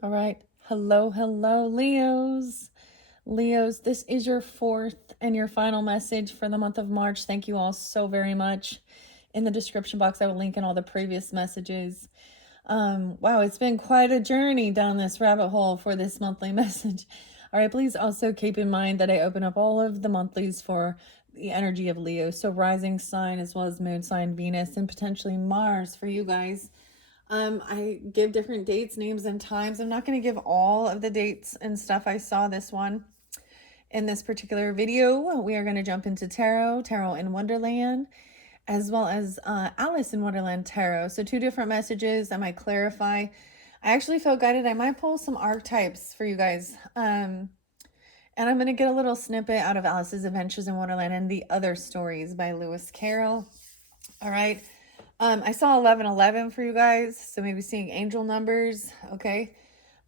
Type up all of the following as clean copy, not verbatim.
All right. Hello, hello, Leos. Leos, this is your fourth and your final message for the month of March. Thank you all so very much. In the description box, I will link in all the previous messages. Wow, it's been quite a journey down this rabbit hole for this monthly message. All right, please also keep in mind that I open up all of the monthlies for the energy of Leo. So rising sign as well as moon sign Venus and potentially Mars for you guys. I give different dates, names, and times. I'm not going to give all of the dates and stuff. I saw this one in this particular video. We are going to jump into Tarot in Wonderland, as well as Alice in Wonderland Tarot. So two different messages. I might clarify. I actually felt guided. I might pull some archetypes for you guys. And I'm going to get a little snippet out of Alice's Adventures in Wonderland and the Other Stories by Lewis Carroll. All right. I saw 1111 for you guys, so maybe seeing angel numbers, okay?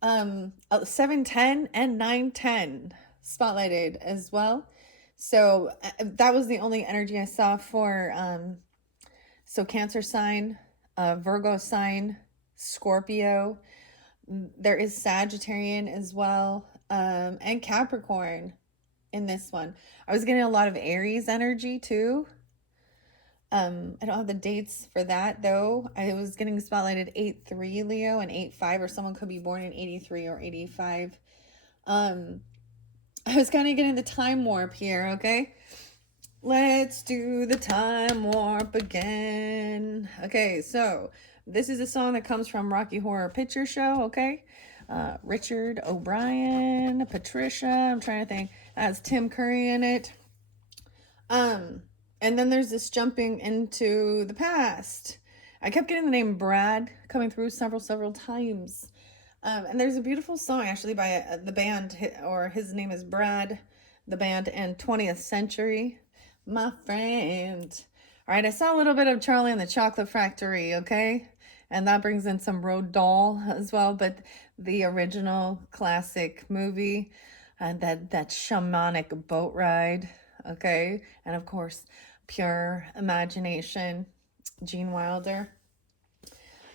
710 and 910 spotlighted as well. So that was the only energy I saw for so Cancer sign, Virgo sign, Scorpio. There is Sagittarian as well, and Capricorn in this one. I was getting a lot of Aries energy too. I don't have the dates for that though. I was getting spotlighted 8-3 Leo and 8-5, or someone could be born in 83 or 85. I was kind of getting the time warp here, okay? Let's do the time warp again. Okay, so this is a song that comes from Rocky Horror Picture Show, okay? Richard O'Brien, Patricia, I'm trying to think. Has Tim Curry in it. And then there's this jumping into the past. I kept getting the name Brad coming through several times. And there's a beautiful song actually by the band, or his name is Brad, the band, and 20th Century, my friend. All right, I saw a little bit of Charlie and the Chocolate Factory, okay? And that brings in some Road Doll as well, but the original classic movie, that shamanic boat ride, okay? And of course, Pure Imagination, Gene Wilder.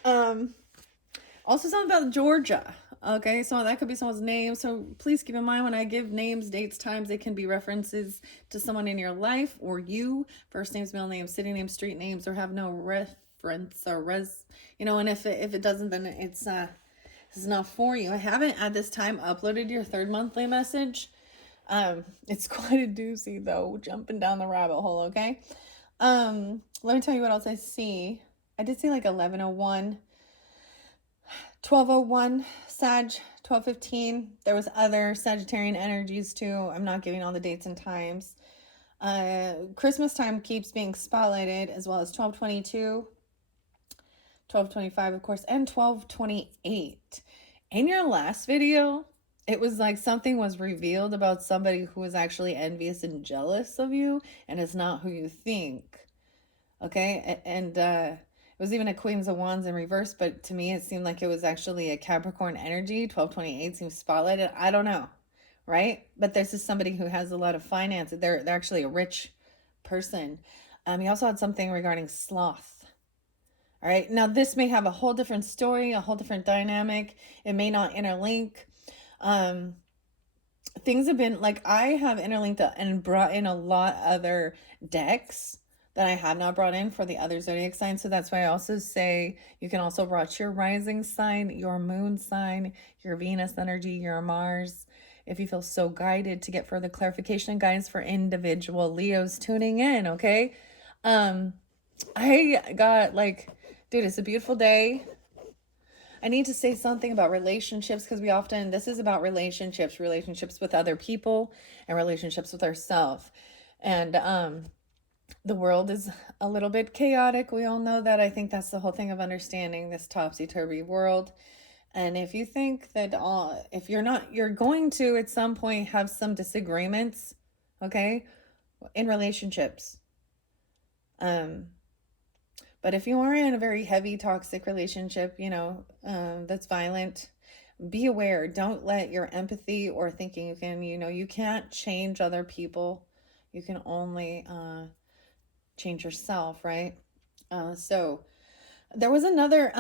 Also something about Georgia. Okay, so that could be someone's name. So please keep in mind when I give names, dates, times, they can be references to someone in your life or you. First names, middle names, city names, street names, or have no reference or and if it doesn't, then it's not for you. I haven't at this time uploaded your third monthly message. It's quite a doozy though, jumping down the rabbit hole, okay? Let me tell you what else I see. I did see like 1101, 1201, Sag, 1215. There was other Sagittarian energies too. I'm not giving all the dates and times. Christmas time keeps being spotlighted, as well as 1222, 1225, of course, and 1228. In your last video, it was like something was revealed about somebody who was actually envious and jealous of you, and is not who you think. Okay, and it was even a Queens of Wands in reverse, but to me it seemed like it was actually a Capricorn energy. 1228 seems spotlighted. I don't know, right? But this is somebody who has a lot of finance. They're actually a rich person. He also had something regarding sloth. All right, now this may have a whole different story, a whole different dynamic. It may not interlink. Things have been like, I have interlinked and brought in a lot other decks that I have not brought in for the other zodiac signs. So that's why I also say you can also watch your rising sign, your moon sign, your Venus energy, your Mars, if you feel so guided to get further clarification and guidance for individual Leos tuning in, okay? I got like, dude, it's a beautiful day. I need to say something about relationships, because this is about relationships with other people and relationships with ourselves. And the world is a little bit chaotic. We all know that. I think that's the whole thing of understanding this topsy-turvy world. And if you think that if you're going to at some point have some disagreements, okay, in relationships. But if you are in a very heavy toxic relationship, that's violent, be aware. Don't let your empathy or thinking you can't change other people. You can only change yourself, right? So there was another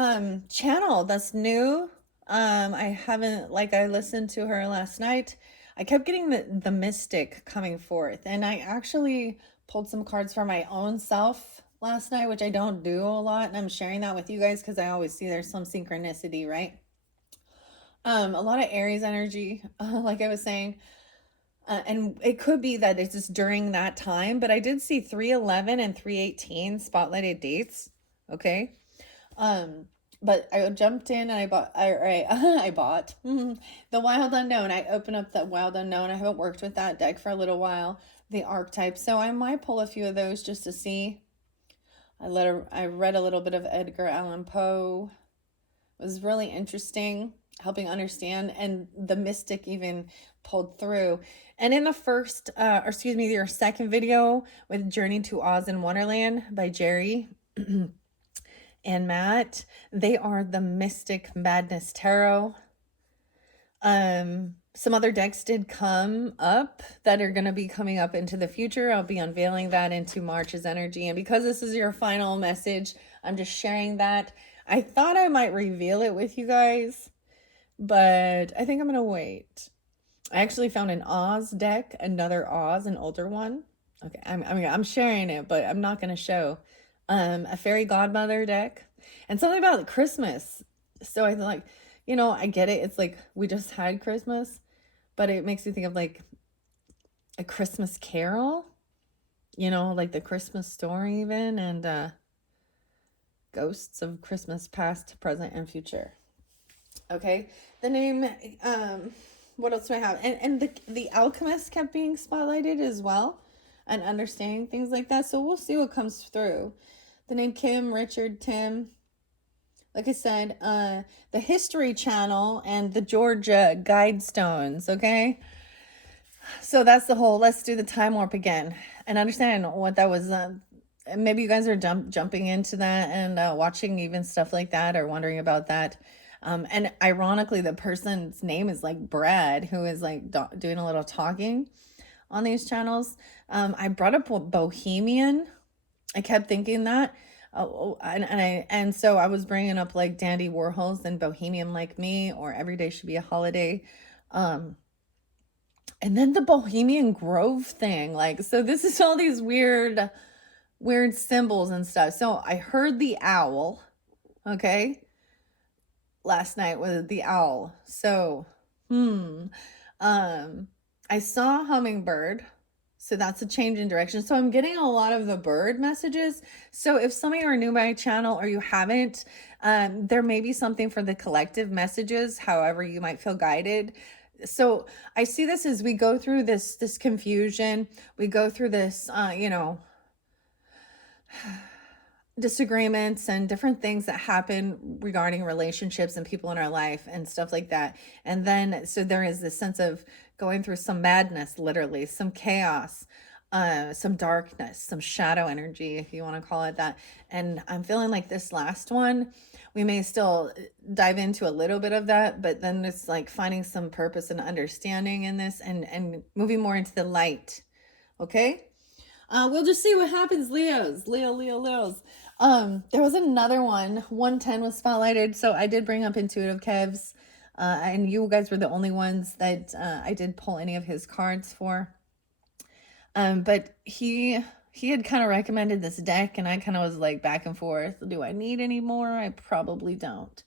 channel that's new. I haven't, like, I listened to her last night. I kept getting the mystic coming forth, and I actually pulled some cards for my own self last night, which I don't do a lot, and I'm sharing that with you guys because I always see there's some synchronicity, right? A lot of Aries energy, like I was saying. And it could be that it's just during that time, but I did see 311 and 318 spotlighted dates. Okay. Um, but I jumped in and I bought the Wild Unknown. I opened up the Wild Unknown. I haven't worked with that deck for a little while, the archetype. So I might pull a few of those just to see. I read a little bit of Edgar Allan Poe. It was really interesting, helping understand, and the mystic even pulled through. And in the first, or excuse me, your second video with Journey to Oz and Wonderland by Jerry and Matt, they are the Mystic Madness Tarot. Some other decks did come up that are going to be coming up into the future. I'll be unveiling that into March's energy. And because this is your final message, I'm just sharing that. I thought I might reveal it with you guys, but I think I'm going to wait. I actually found an Oz deck, another Oz, an older one. Okay, I'm sharing it, but I'm not going to show. A fairy godmother deck, and something about Christmas. So I like, I get it. It's like we just had Christmas, but it makes me think of like a Christmas Carol, like the Christmas Story even, and ghosts of Christmas past, present, and future. Okay, the name, what else do I have? And the alchemist kept being spotlighted as well, and understanding things like that. So we'll see what comes through. The name Kim, Richard, Tim. Like I said, the History Channel and the Georgia Guidestones, okay? So that's the whole, let's do the time warp again. And understand what that was. Maybe you guys are jumping into that and watching even stuff like that or wondering about that. And ironically, the person's name is like Brad, who is like doing a little talking on these channels. I brought up Bohemian. I kept thinking that. And so I was bringing up like Dandy Warhols and Bohemian Like Me, or Every Day Should Be a Holiday. And then the Bohemian Grove thing. Like, so this is all these weird symbols and stuff. So I heard the owl, okay, last night with the owl. So, I saw hummingbird. So that's a change in direction. So I'm getting a lot of the bird messages. So if some of you are new to my channel or you haven't, there may be something for the collective messages, however you might feel guided. So I see this as we go through this confusion, we go through this, disagreements and different things that happen regarding relationships and people in our life and stuff like that. And then, so there is this sense of going through some madness, literally, some chaos, some darkness, some shadow energy, if you want to call it that. And I'm feeling like this last one, we may still dive into a little bit of that, but then it's like finding some purpose and understanding in this and moving more into the light. Okay. We'll just see what happens, Leos. Leos. There was another one. 110 was spotlighted. So I did bring up Intuitive Kev's, and you guys were the only ones that I did pull any of his cards for. But he had kind of recommended this deck, and I kind of was like back and forth. Do I need any more? I probably don't.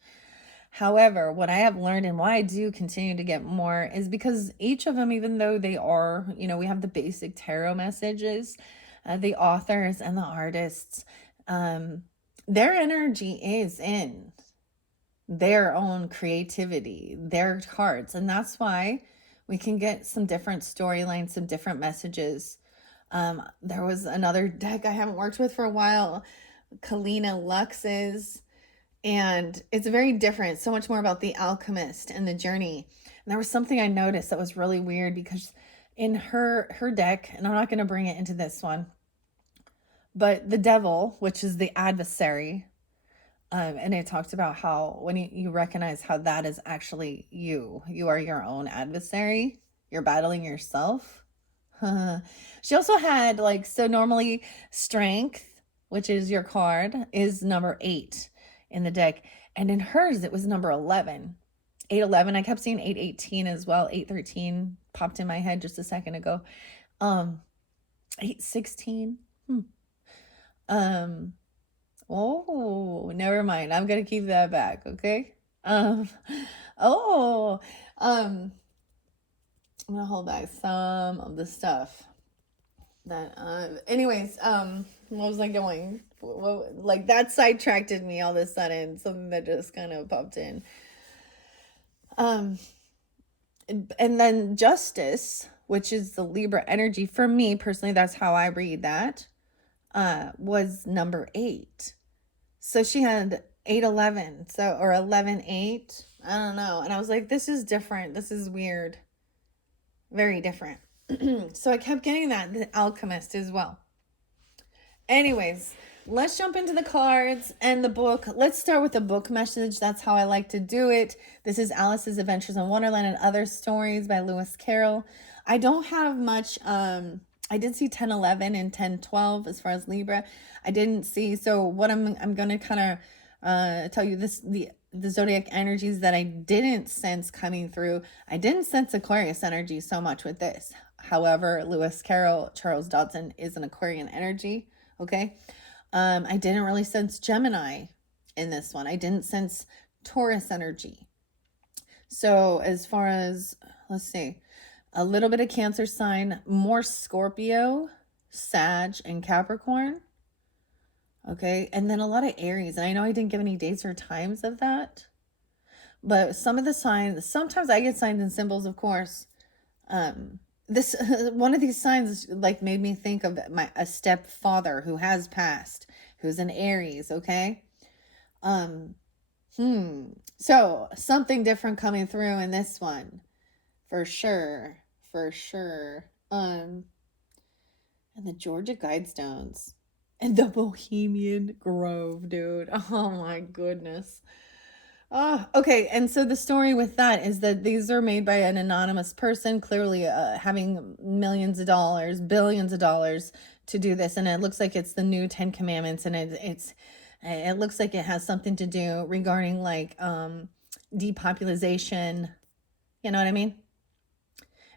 However, what I have learned and why I do continue to get more is because each of them, even though they are, we have the basic tarot messages, the authors and the artists, their energy is in their own creativity, their cards. And that's why we can get some different storylines, some different messages. There was another deck I haven't worked with for a while, Kalina Lux's. And it's very different, so much more about the alchemist and the journey. And there was something I noticed that was really weird because in her deck, and I'm not going to bring it into this one, but the devil, which is the adversary, and it talked about how when you recognize how that is actually you are your own adversary, you're battling yourself. She also had so normally strength, which is your card, is number 8 in the deck, and in hers it was number 11. 811. I kept seeing 818 as well. 813 popped in my head just a second ago. 816. Um, oh, never mind. I'm gonna keep that back, okay? Um, oh, um, I'm gonna hold back some of the stuff that, anyways, what was I going? Like that sidetracked me all of a sudden, something that just kind of popped in. And then justice, which is the Libra energy, for me personally, that's how I read that, was number 8. So she had 811, so, or 11-8, I don't know. And I was like, this is different. This is weird. Very different. So I kept getting that, the Alchemist as well. Anyways, let's jump into the cards and the book. Let's start with the book message. That's how I like to do it. This is Alice's Adventures in Wonderland and Other Stories by Lewis Carroll. I don't have much. I did see 10-11 and 10-12 as far as Libra. I didn't see. So what I'm going to kind of tell you this, the zodiac energies that I didn't sense coming through. I didn't sense Aquarius energy so much with this. However, Lewis Carroll, Charles Dodson is an Aquarian energy. Okay. I didn't really sense Gemini in this one. I didn't sense Taurus energy. So as far as, let's see, a little bit of Cancer sign, more Scorpio, Sag, and Capricorn. Okay. And then a lot of Aries. And I know I didn't give any dates or times of that, but some of the signs, sometimes I get signs and symbols, of course. This one of these signs like made me think of a stepfather who has passed, who's an Aries. Okay. So something different coming through in this one, for sure. And the Georgia Guidestones and the Bohemian Grove, dude. Oh my goodness. Oh, okay. And so the story with that is that these are made by an anonymous person, clearly having millions of dollars, billions of dollars to do this. And it looks like it's the new 10 Commandments. And it looks like it has something to do regarding like depopulation. You know what I mean?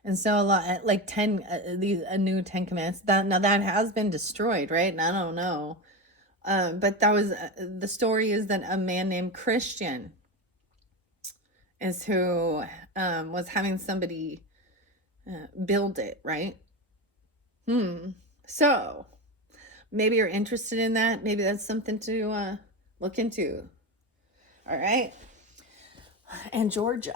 And so a lot like 10 a new 10 Commandments that has been destroyed, right? And I don't know. But that was the story is that a man named Christian is who was having somebody build it, right? So maybe you're interested in that. Maybe that's something to look into. All right. And Georgia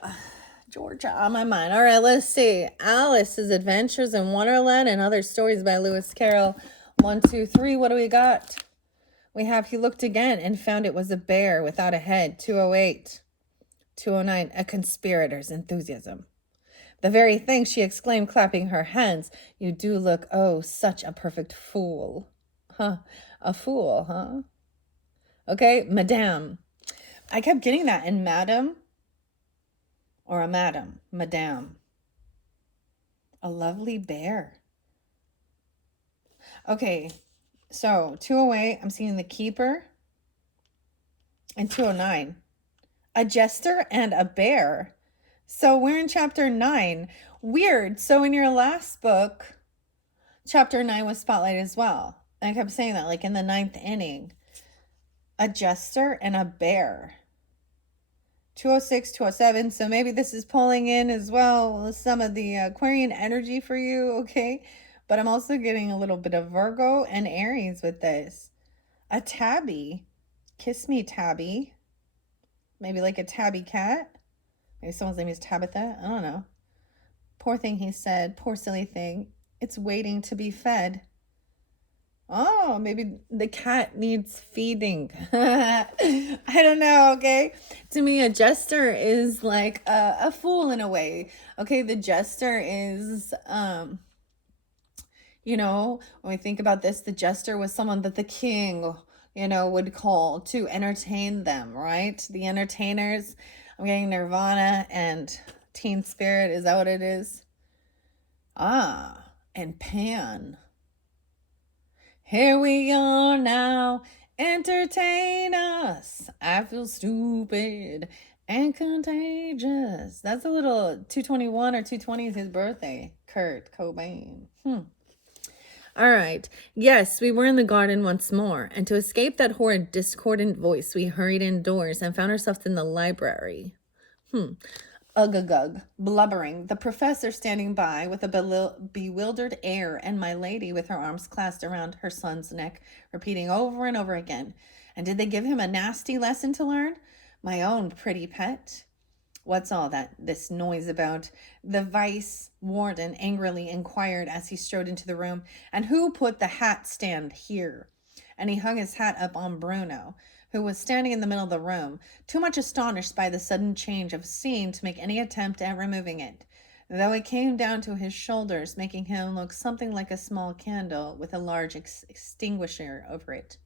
on my mind. All right, let's see. Alice's Adventures in Wonderland and Other Stories by Lewis Carroll. 1, 2, 3. What do we got? We have he looked again and found it was a bear without a head. 208. 209. A conspirator's enthusiasm. The very thing, she exclaimed, clapping her hands. You do look, oh, such a perfect fool. Huh. A fool, huh? Okay, madame. I kept getting that in madam or a madam, madame. A lovely bear. Okay, so 208, I'm seeing the keeper. And 209, a jester and a bear. So we're in chapter 9. Weird. So in your last book, chapter 9 was spotlighted as well. And I kept saying that, like in the 9th inning. A jester and a bear. 206, 207. So maybe this is pulling in as well some of the Aquarian energy for you, okay? But I'm also getting a little bit of Virgo and Aries with this. A tabby. Kiss me, tabby. Maybe like a tabby cat. Maybe someone's name is Tabitha. I don't know. Poor thing, he said. Poor silly thing. It's waiting to be fed. Oh, maybe the cat needs feeding. I don't know, okay? To me, a jester is like a fool in a way. Okay, the jester is, you know, when we think about this, the jester was someone that the king, you know, would call to entertain them, right? The entertainers. I'm getting Nirvana and Teen Spirit. Is that what it is? Ah, and Pan. Here we are now, entertain us. I feel stupid And contagious. That's a little 221 or 220 is his birthday. Kurt Cobain. All right. Yes, we were in the garden once more, and to escape that horrid discordant voice, we hurried indoors and found ourselves in the library. Ugh, blubbering, the professor standing by with a bewildered air, and my lady with her arms clasped around her son's neck, repeating over and over again, "And did they give him a nasty lesson to learn? My own pretty pet." "What's all this noise about?" the vice warden angrily inquired as he strode into the room. "And who put the hat stand here?" And he hung his hat up on Bruno, who was standing in the middle of the room, too much astonished by the sudden change of scene to make any attempt at removing it, though it came down to his shoulders, making him look something like a small candle with a large extinguisher over it.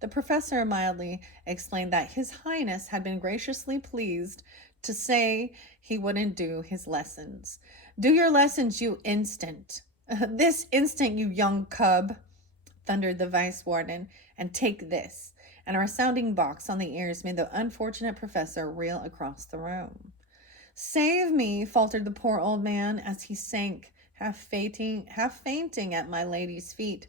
The professor mildly explained that His Highness had been graciously pleased to say he wouldn't do his lessons. "Do your lessons, you instant. This instant, you young cub," thundered the vice warden, "and take this." And a resounding box on the ears made the unfortunate professor reel across the room. "Save me," faltered the poor old man as he sank, half fainting at my lady's feet.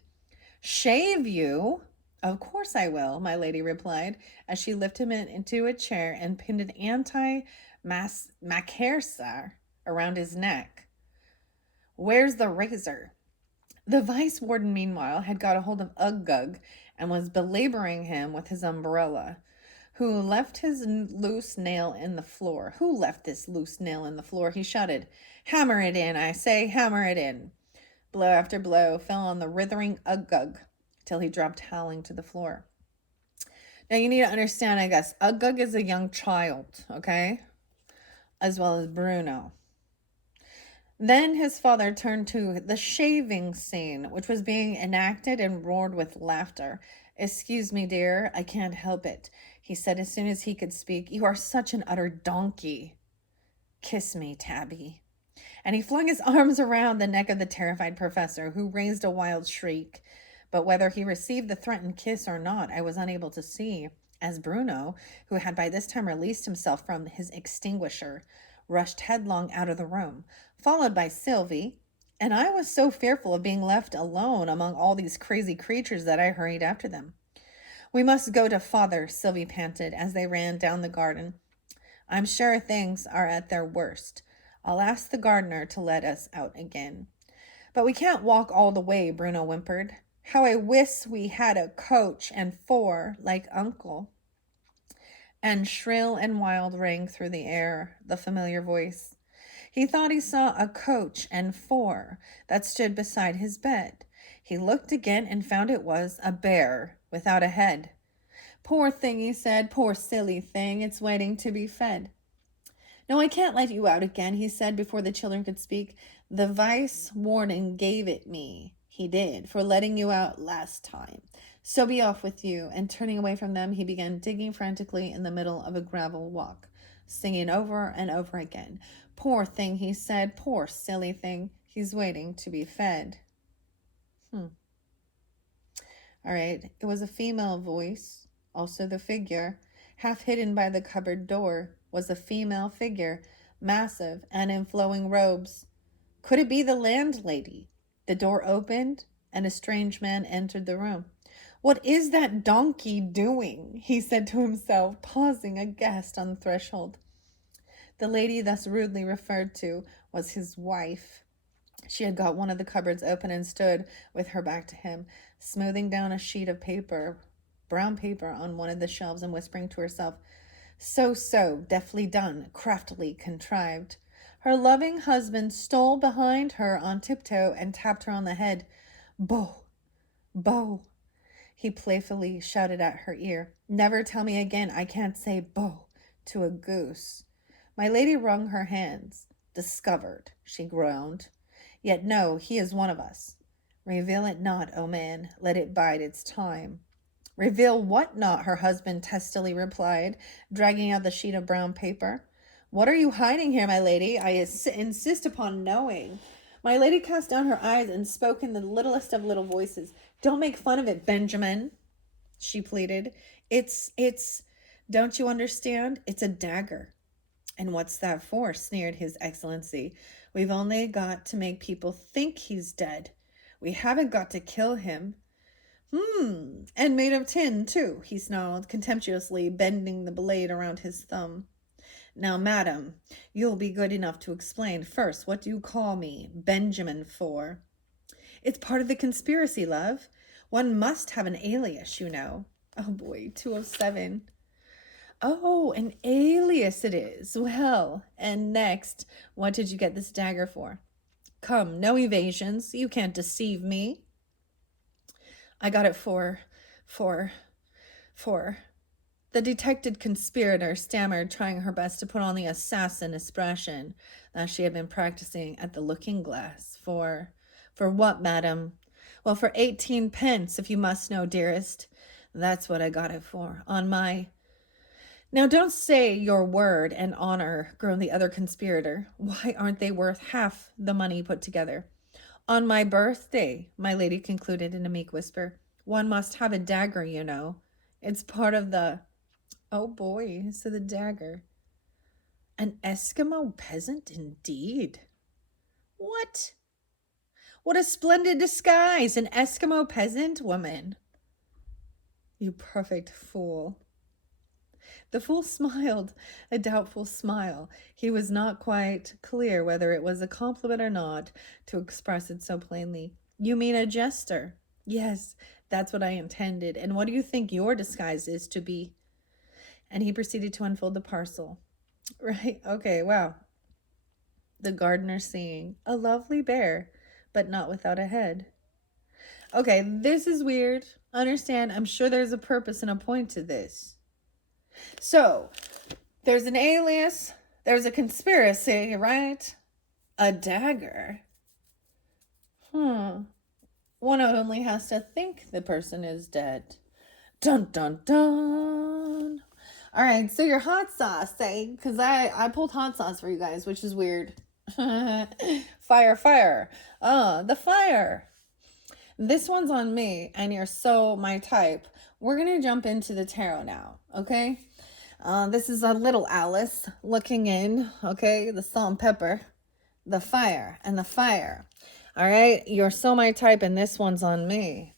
"Shave you? Of course I will," my lady replied, as she lifted him into a chair and pinned an anti-macassar around his neck. "Where's the razor?" The vice warden, meanwhile, had got a hold of Uggug and was belaboring him with his umbrella. "Who left this loose nail in the floor?" he shouted. "Hammer it in, I say, hammer it in." Blow after blow fell on the writhing Uggug till he dropped howling to the floor. Now you need to understand, I guess, Uggug is a young child, okay? As well as Bruno. Then his father turned to the shaving scene, which was being enacted, and roared with laughter. "Excuse me, dear, I can't help it," he said as soon as he could speak. "You are such an utter donkey." "Kiss me, Tabby." And he flung his arms around the neck of the terrified professor, who raised a wild shriek. But whether he received the threatened kiss or not, I was unable to see, as Bruno, who had by this time released himself from his extinguisher, rushed headlong out of the room, followed by Sylvie, and I was so fearful of being left alone among all these crazy creatures that I hurried after them. "We must go to father," Sylvie panted as they ran down the garden. "I'm sure things are at their worst. I'll ask the gardener to let us out again." "But we can't walk all the way," Bruno whimpered. "How I wish we had a coach and four like Uncle." And shrill and wild rang through the air the familiar voice. He thought he saw a coach and four that stood beside his bed. He looked again and found it was a bear without a head. "Poor thing," he said, "poor silly thing, it's waiting to be fed." "No, I can't let you out again," he said before the children could speak. "The vice warden gave it me. He did, for letting you out last time. So be off with you." And turning away from them, he began digging frantically in the middle of a gravel walk, singing over and over again. "Poor thing," he said, "poor silly thing. He's waiting to be fed." All right. It was a female voice. Also the figure, half hidden by the cupboard door, was a female figure, massive and in flowing robes. Could it be the landlady? The door opened, and a strange man entered the room. "What is that donkey doing?" he said to himself, pausing aghast on the threshold. The lady thus rudely referred to was his wife. She had got one of the cupboards open and stood with her back to him, smoothing down a sheet of brown paper on one of the shelves, and whispering to herself, "So, deftly done, craftily contrived." Her loving husband stole behind her on tiptoe and tapped her on the head. "Bo, Bo," he playfully shouted at her ear. "Never tell me again I can't say Bo to a goose." My lady wrung her hands. "Discovered," she groaned. "Yet no, he is one of us." "Reveal it not, O man. Let it bide its time." "Reveal what not?" her husband testily replied, dragging out the sheet of brown paper. "What are you hiding here, my lady? I insist upon knowing." My lady cast down her eyes and spoke in the littlest of little voices. "Don't make fun of it, Benjamin," she pleaded. It's Don't you understand? It's a dagger. And what's that for? Sneered His Excellency. We've only got to make people think he's dead. We haven't got to kill him. And made of tin, too, he snarled contemptuously, bending the blade around his thumb. Now, madam, you'll be good enough to explain first what do you call me Benjamin for? It's part of the conspiracy, love. One must have an alias, you know. Oh boy, 207. Oh, an alias it is. Well, and next, what did you get this dagger for? Come, no evasions. You can't deceive me. I got it for. The detected conspirator stammered, trying her best to put on the assassin expression that she had been practicing at the looking-glass. For what, madam? Well, for 18 pence, if you must know, dearest. That's what I got it for. On my... Now don't say your word and honor, groaned the other conspirator. Why aren't they worth half the money put together? On my birthday, my lady concluded in a meek whisper. One must have a dagger, you know. It's part of the... Oh boy, so the dagger. An Eskimo peasant indeed. What? What a splendid disguise, an Eskimo peasant woman. You perfect fool. The fool smiled, a doubtful smile. He was not quite clear whether it was a compliment or not to express it so plainly. You mean a jester? Yes, that's what I intended. And what do you think your disguise is to be? And he proceeded to unfold the parcel. Right, okay, wow. The gardener singing, a lovely bear, but not without a head. Okay, this is weird. Understand, I'm sure there's a purpose and a point to this. So, there's an alias, there's a conspiracy, right? A dagger. One only has to think the person is dead. Dun, dun, dun. All right, so your hot sauce, say, because I pulled hot sauce for you guys, which is weird. Fire. The fire. This one's on me, and you're so my type. We're going to jump into the tarot now, okay? This is a little Alice looking in, okay? The salt and pepper, the fire, and the fire. All right, you're so my type, and this one's on me.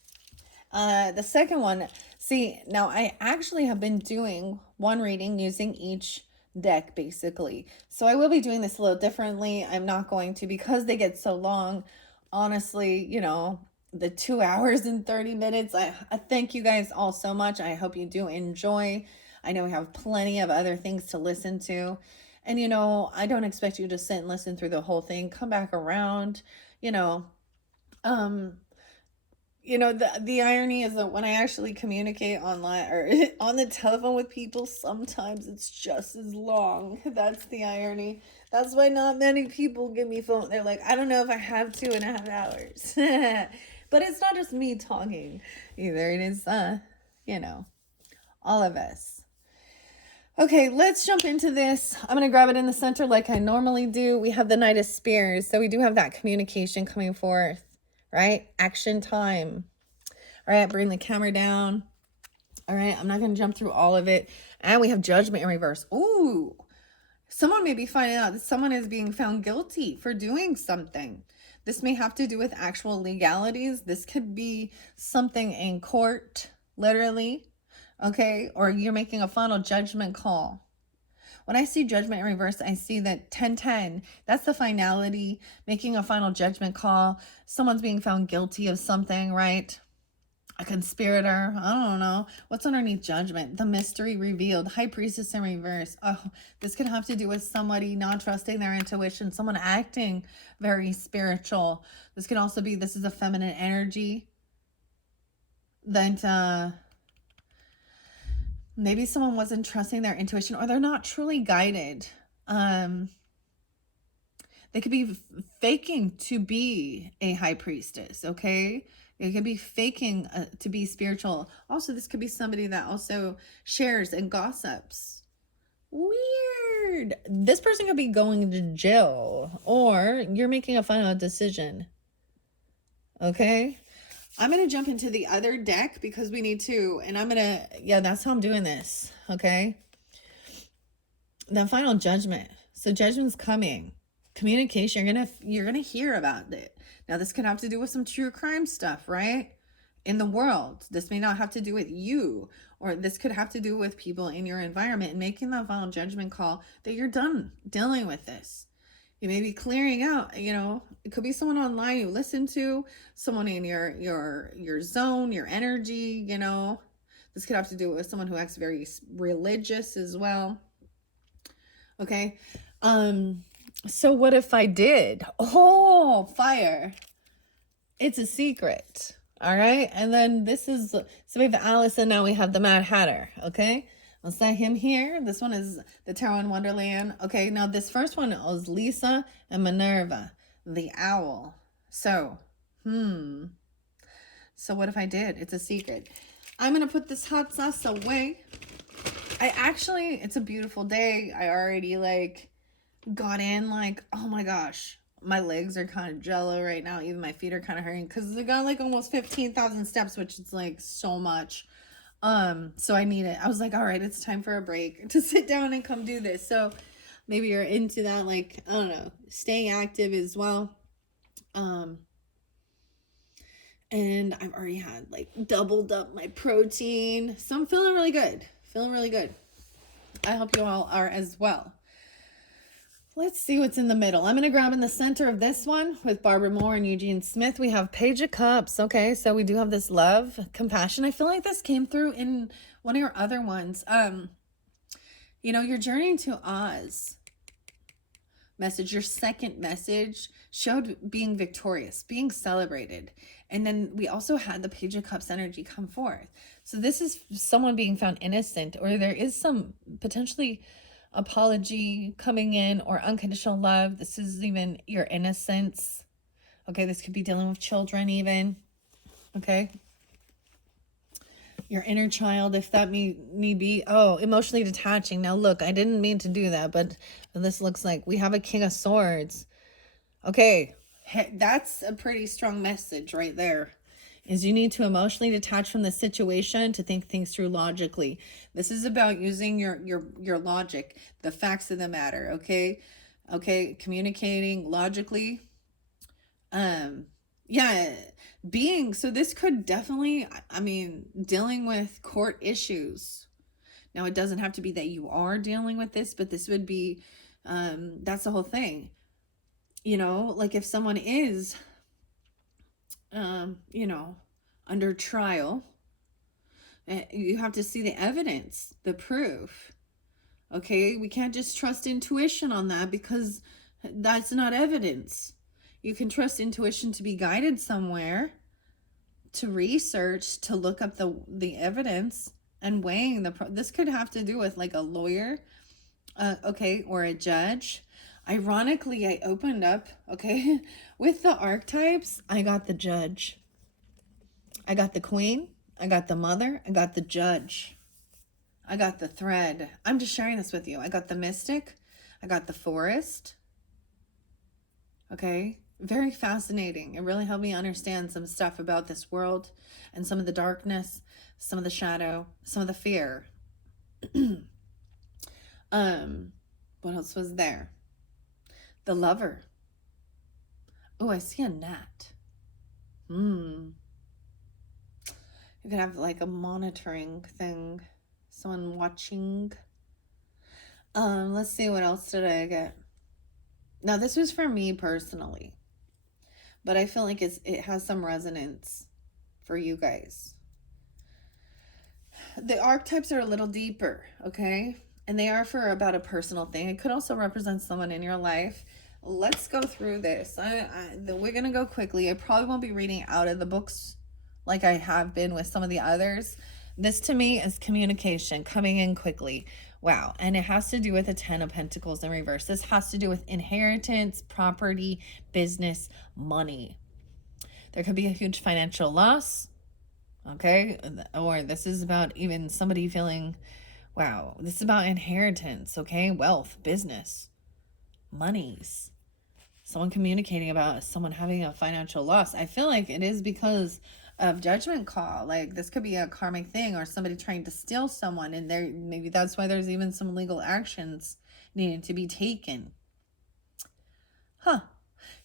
The second one, see, now I actually have been doing one reading using each deck, basically. So I will be doing this a little differently. I'm not going to, because they get so long, honestly, you know, the 2 hours and 30 minutes. I thank you guys all so much. I hope you do enjoy. I know we have plenty of other things to listen to. And, you know, I don't expect you to sit and listen through the whole thing. Come back around, you know. You know, the irony is that when I actually communicate online or on the telephone with people, sometimes it's just as long. That's the irony. That's why not many people give me phone. They're like, I don't know if I have 2.5 hours. But it's not just me talking either. It is, you know, all of us. Okay, let's jump into this. I'm going to grab it in the center like I normally do. We have the Knight of Spears. So we do have that communication coming forth, right? Action time. All right, bring the camera down. All right, I'm not going to jump through all of it. And we have Judgment in reverse. Ooh, someone may be finding out that someone is being found guilty for doing something. This may have to do with actual legalities. This could be something in court, literally, okay? Or you're making a final judgment call. When I see Judgment in reverse, I see that 1010, that's the finality, making a final judgment call. Someone's being found guilty of something, right? A conspirator, I don't know. What's underneath Judgment? The mystery revealed. High Priestess in reverse. Oh, this could have to do with somebody not trusting their intuition, someone acting very spiritual. This could also be, this is a feminine energy. That maybe someone wasn't trusting their intuition, or they're not truly guided. They could be faking to be a high priestess, okay? It could be faking to be spiritual. Also, this could be somebody that also shares and gossips. Weird. This person could be going to jail, or you're making a final decision. Okay? I'm going to jump into the other deck because we need to, and I'm going to, yeah, that's how I'm doing this. okay? The final judgment. So judgment's coming. Communication, you're gonna hear about it. Now this could have to do with some true crime stuff, right? In the world. This may not have to do with you, or this could have to do with people in your environment and making that final judgment call that you're done dealing with this. You may be clearing out, it could be someone online you listen to, someone in your zone, your energy, This could have to do with someone who acts very religious as well. Okay. So what if I did? Oh, fire. It's a secret. All right. And then so we have Alice and now we have the Mad Hatter. Okay. I'll set him here. This one is the Tarot in Wonderland. Okay. Now this first one is Lisa and Minerva, the owl. So what if I did? It's a secret. I'm going to put this hot sauce away. It's a beautiful day. I already got in oh my gosh, my legs are kind of jello right now. Even my feet are kind of hurting because I got almost 15,000 steps, which is so much. So I need it. I was all right, it's time for a break to sit down and come do this. So maybe you're into that, I don't know, staying active as well. And I've already had doubled up my protein. So I'm feeling really good. I hope you all are as well. Let's see what's in the middle. I'm going to grab in the center of this one with Barbara Moore and Eugene Smith. We have Page of Cups. Okay, so we do have this love, compassion. I feel like this came through in one of your other ones. Your journey to Oz message, your second message showed being victorious, being celebrated. And then we also had the Page of Cups energy come forth. So this is someone being found innocent, or there is some potentially apology coming in, or unconditional love. This is even your innocence. Okay, this could be dealing with children even. Okay. Your inner child, if that need be. Oh, emotionally detaching. Now look, I didn't mean to do that, but this looks like we have a King of Swords. Okay, that's a pretty strong message right there. Is you need to emotionally detach from the situation to think things through logically. This is about using your logic, the facts of the matter, okay? Okay, communicating logically. So this could definitely, dealing with court issues. Now, it doesn't have to be that you are dealing with this, but this would be, that's the whole thing. If someone is, under trial, you have to see the evidence, the proof. Okay, we can't just trust intuition on that because that's not evidence. You can trust intuition to be guided somewhere, to research, to look up the evidence and weighing this could have to do with a lawyer, or a judge. Ironically, I opened up, with the archetypes, I got the judge. I got the queen, I got the mother, I got the judge. I got the thread. I'm just sharing this with you. I got the mystic, I got the forest. Okay, very fascinating. It really helped me understand some stuff about this world and some of the darkness, some of the shadow, some of the fear. What else was there? The lover. Oh, I see a gnat. You could have a monitoring thing, someone watching. Let's see, what else did I get? Now, this was for me personally, but I feel like it has some resonance for you guys. The archetypes are a little deeper, okay? And they are for about a personal thing. It could also represent someone in your life. Let's go through this. We're going to go quickly. I probably won't be reading out of the books like I have been with some of the others. This to me is communication, coming in quickly. Wow. And it has to do with the 10 of Pentacles in reverse. This has to do with inheritance, property, business, money. There could be a huge financial loss. Okay. Or this is about even somebody feeling, wow, this is about inheritance. Okay. Wealth, business, monies. Someone communicating about someone having a financial loss. I feel like it is because of judgment call. Like this could be a karmic thing, or somebody trying to steal someone, and there maybe that's why there's even some legal actions needing to be taken.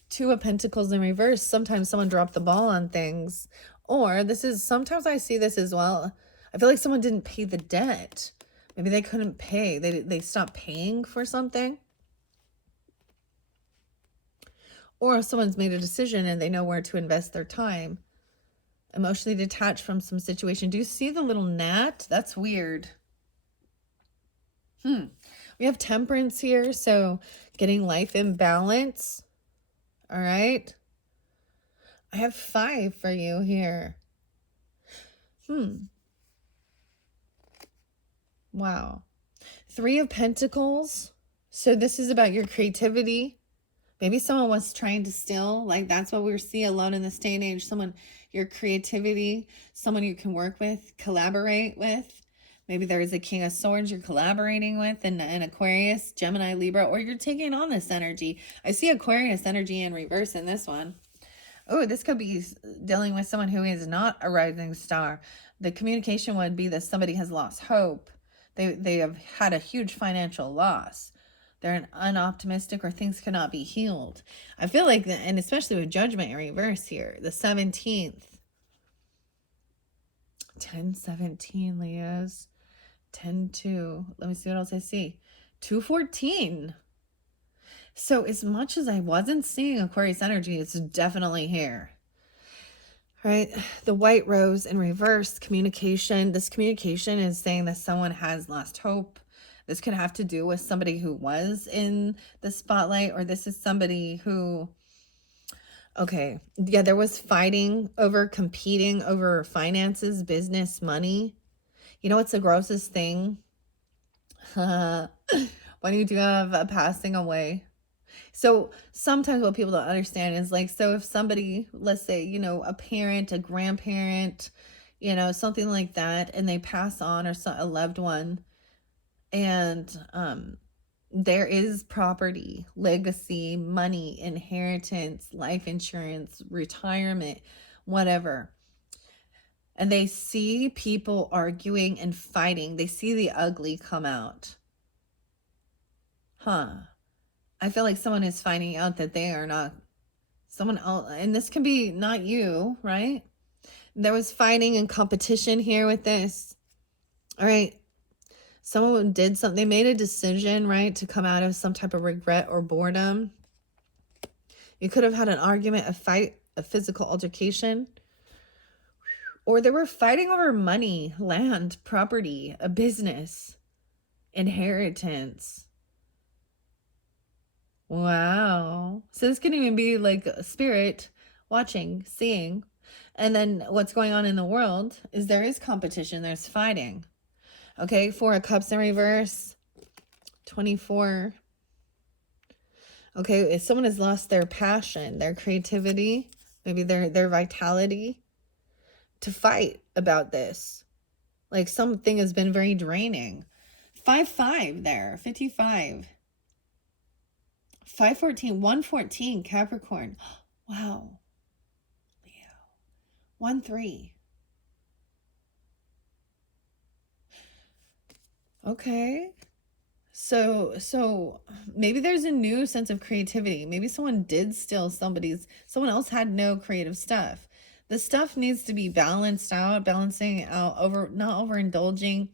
Two of Pentacles in reverse. Sometimes someone dropped the ball on things, or this is, sometimes I see this as well. I feel like someone didn't pay the debt. Maybe they couldn't pay. They stopped paying for something. Or someone's made a decision and they know where to invest their time. Emotionally detached from some situation. Do you see the little gnat? That's weird. We have Temperance here. So getting life in balance. All right. I have 5 for you here. Wow. 3 of Pentacles. So this is about your creativity. Maybe someone was trying to steal. Like that's what we see alone in this day and age. Someone, your creativity, someone you can work with, collaborate with. Maybe there is a King of Swords you're collaborating with, and an Aquarius, Gemini, Libra, or you're taking on this energy. I see Aquarius energy in reverse in this one. Oh, this could be dealing with someone who is not a rising star. The communication would be that somebody has lost hope. They have had a huge financial loss. They're unoptimistic, or things cannot be healed. I feel like, and especially with Judgment in reverse here, the 17th. 10-17, Leos. 10-2. Let me see what else I see. 2-14. So as much as I wasn't seeing Aquarius energy, it's definitely here. Right? The White Rose in reverse, communication. This communication is saying that someone has lost hope. This could have to do with somebody who was in the spotlight, or this is somebody who, okay, yeah, there was fighting over, competing over finances, business, money. You know what's the grossest thing? When you do have a passing away. So sometimes what people don't understand is like, so if somebody, let's say, you know, a parent, a grandparent, you know, something like that, and they pass on, or a loved one, and there is property, legacy, money, inheritance, life insurance, retirement, whatever. And they see people arguing and fighting. They see the ugly come out. I feel like someone is finding out that they are not someone else. And this can be not you, right? There was fighting and competition here with this. All right. Someone did something. They made a decision, right, to come out of some type of regret or boredom. You could have had an argument, a fight, a physical altercation. Or they were fighting over money, land, property, a business, inheritance. Wow. So this can even be like a spirit watching, seeing. And then what's going on in the world is there is competition. There's fighting. Okay, 4 of Cups in reverse, 24. Okay, if someone has lost their passion, their creativity, maybe their vitality to fight about this. Like something has been very draining. 5-5 there, 55. 5-14, 1-14, Capricorn. Wow. Leo. 1-3. Okay. So maybe there's a new sense of creativity. Maybe someone did steal someone else had no creative stuff. The stuff needs to be balanced out, balancing out, not overindulging.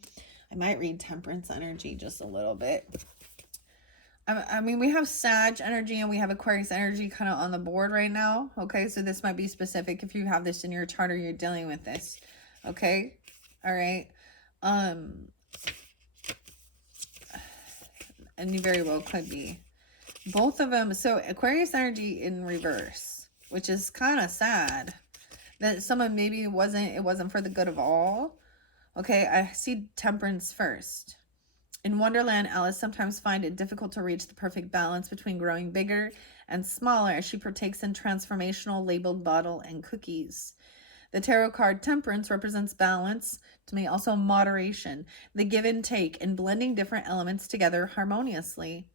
I might read Temperance energy just a little bit. I mean, we have Sag energy and we have Aquarius energy kind of on the board right now. Okay, so this might be specific if you have this in your chart or you're dealing with this. Okay, all right. And you very well could be. Both of them. So Aquarius energy in reverse, which is kind of sad. That someone maybe it wasn't for the good of all. Okay, I see Temperance first. In Wonderland, Alice sometimes finds it difficult to reach the perfect balance between growing bigger and smaller as she partakes in transformational labeled bottle and cookies. The tarot card Temperance represents balance, to me also moderation, the give and take, and blending different elements together harmoniously.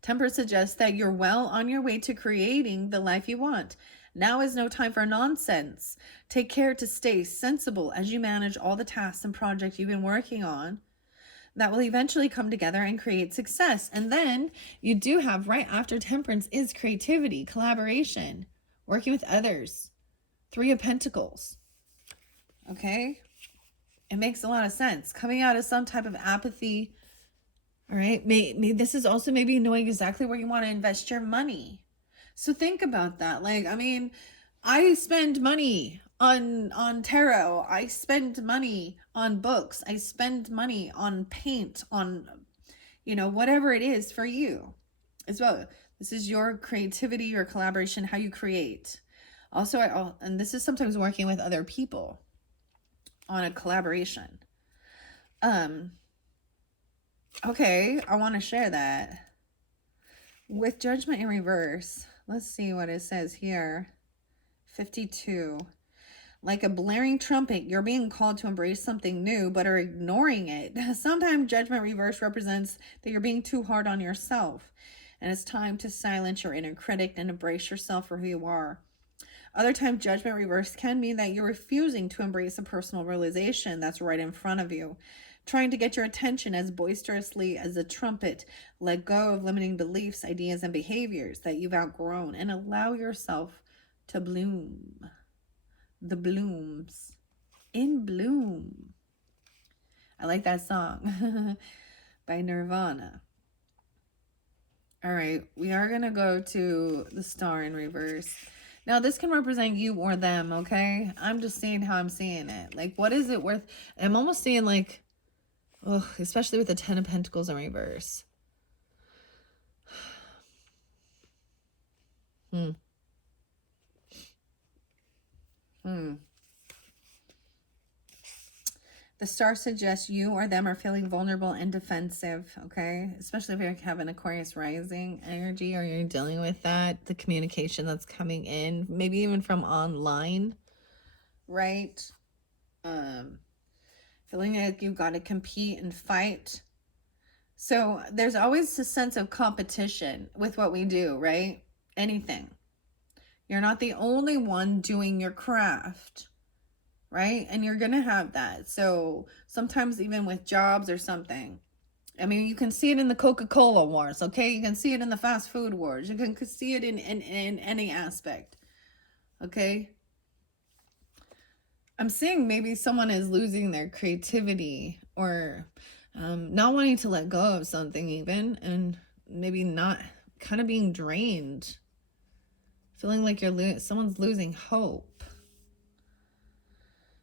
Temperance suggests that you're well on your way to creating the life you want, Now is no time for nonsense. Take care to stay sensible as you manage all the tasks and projects you've been working on that will eventually come together and create success. And then you do have, right after temperance is creativity, collaboration, working with others. Three of Pentacles. Okay? It makes a lot of sense. Coming out of some type of apathy. All right? This is also maybe knowing exactly where you want to invest your money. So think about that. Like, I mean, I spend money on tarot. I spend money on books. I spend money on paint, on, you know, whatever it is for you as well. This is your creativity, your collaboration, how you create. Also, and this is sometimes working with other people on a collaboration. Okay, I want to share that. With Judgment in reverse, let's see what it says here. 52. Like a blaring trumpet, you're being called to embrace something new, but are ignoring it. Sometimes Judgment reverse represents that you're being too hard on yourself, and it's time to silence your inner critic and embrace yourself for who you are. Other times, Judgment reverse can mean that you're refusing to embrace a personal realization that's right in front of you, trying to get your attention as boisterously as a trumpet. Let go of limiting beliefs, ideas, and behaviors that you've outgrown and allow yourself to bloom. The blooms in bloom. I like that song by Nirvana. All right, we are going to go to the Star in reverse. Now, this can represent you or them, okay? I'm just seeing how I'm seeing it. Like, what is it worth? I'm almost seeing, like, oh, especially with the Ten of Pentacles in reverse. The Star suggests you or them are feeling vulnerable and defensive, okay? Especially if you have an Aquarius rising energy or you're dealing with that, the communication that's coming in, maybe even from online, right? Feeling like you've got to compete and fight. So there's always a sense of competition with what we do, right? Anything. You're not the only one doing your craft, right? And you're going to have that. So sometimes even with jobs or something, I mean, you can see it in the Coca-Cola wars, okay? You can see it in the fast food wars. You can see it in any aspect, okay? I'm seeing maybe someone is losing their creativity or not wanting to let go of something even, and maybe not kind of being drained, feeling like someone's losing hope.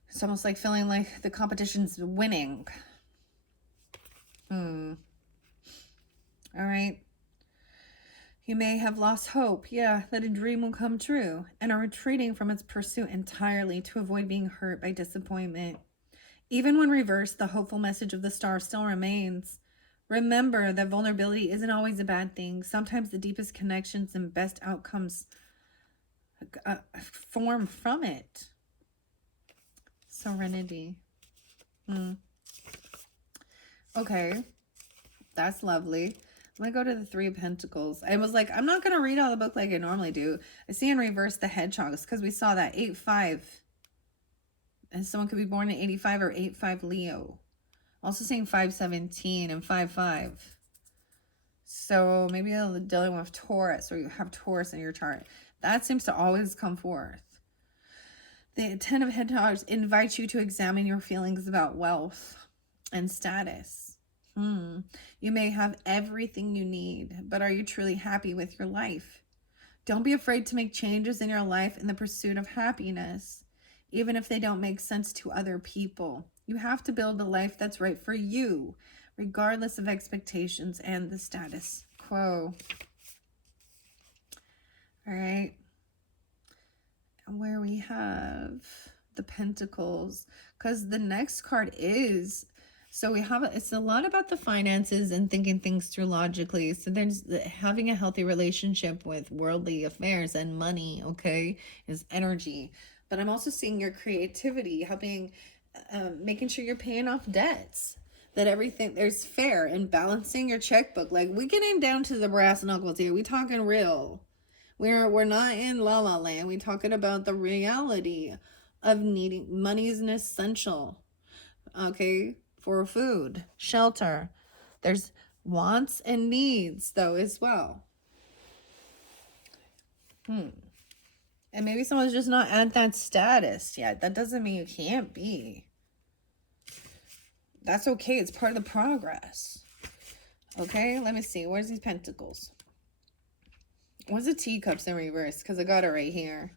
It's almost like feeling like the competition's winning. All right. You may have lost hope, yeah, that a dream will come true, and are retreating from its pursuit entirely to avoid being hurt by disappointment. Even when reversed, the hopeful message of the Star still remains. Remember that vulnerability isn't always a bad thing. Sometimes the deepest connections and best outcomes form from it. Serenity. Okay, that's lovely. I'm going to go to the Three of Pentacles. I was like, I'm not going to read all the book like I normally do. I see in reverse the hedgehogs because we saw that 8-5. And someone could be born in 85 or 8-5 Leo. Also seeing 5-17 and 5-5. So maybe you're dealing with Taurus, or you have Taurus in your chart. That seems to always come forth. The Ten of Hedgehogs invites you to examine your feelings about wealth and status. You may have everything you need, but are you truly happy with your life? Don't be afraid to make changes in your life in the pursuit of happiness, even if they don't make sense to other people. You have to build a life that's right for you, regardless of expectations and the status quo. All right. And where we have the Pentacles, because the next card is... So we have, it's a lot about the finances and thinking things through logically. So there's having a healthy relationship with worldly affairs and money, okay, is energy. But I'm also seeing your creativity, helping, making sure you're paying off debts, that everything, there's fair and balancing your checkbook. Like, we getting down to the brass knuckles here. We talking real. We're not in La La Land. We're talking about the reality of needing money is an essential, okay, for food, shelter. There's wants and needs though as well. And maybe someone's just not at that status yet. That doesn't mean you can't be. That's okay. It's part of the progress. Okay, let me see. Where's these pentacles? What's the teacups in reverse? Because I got it right here.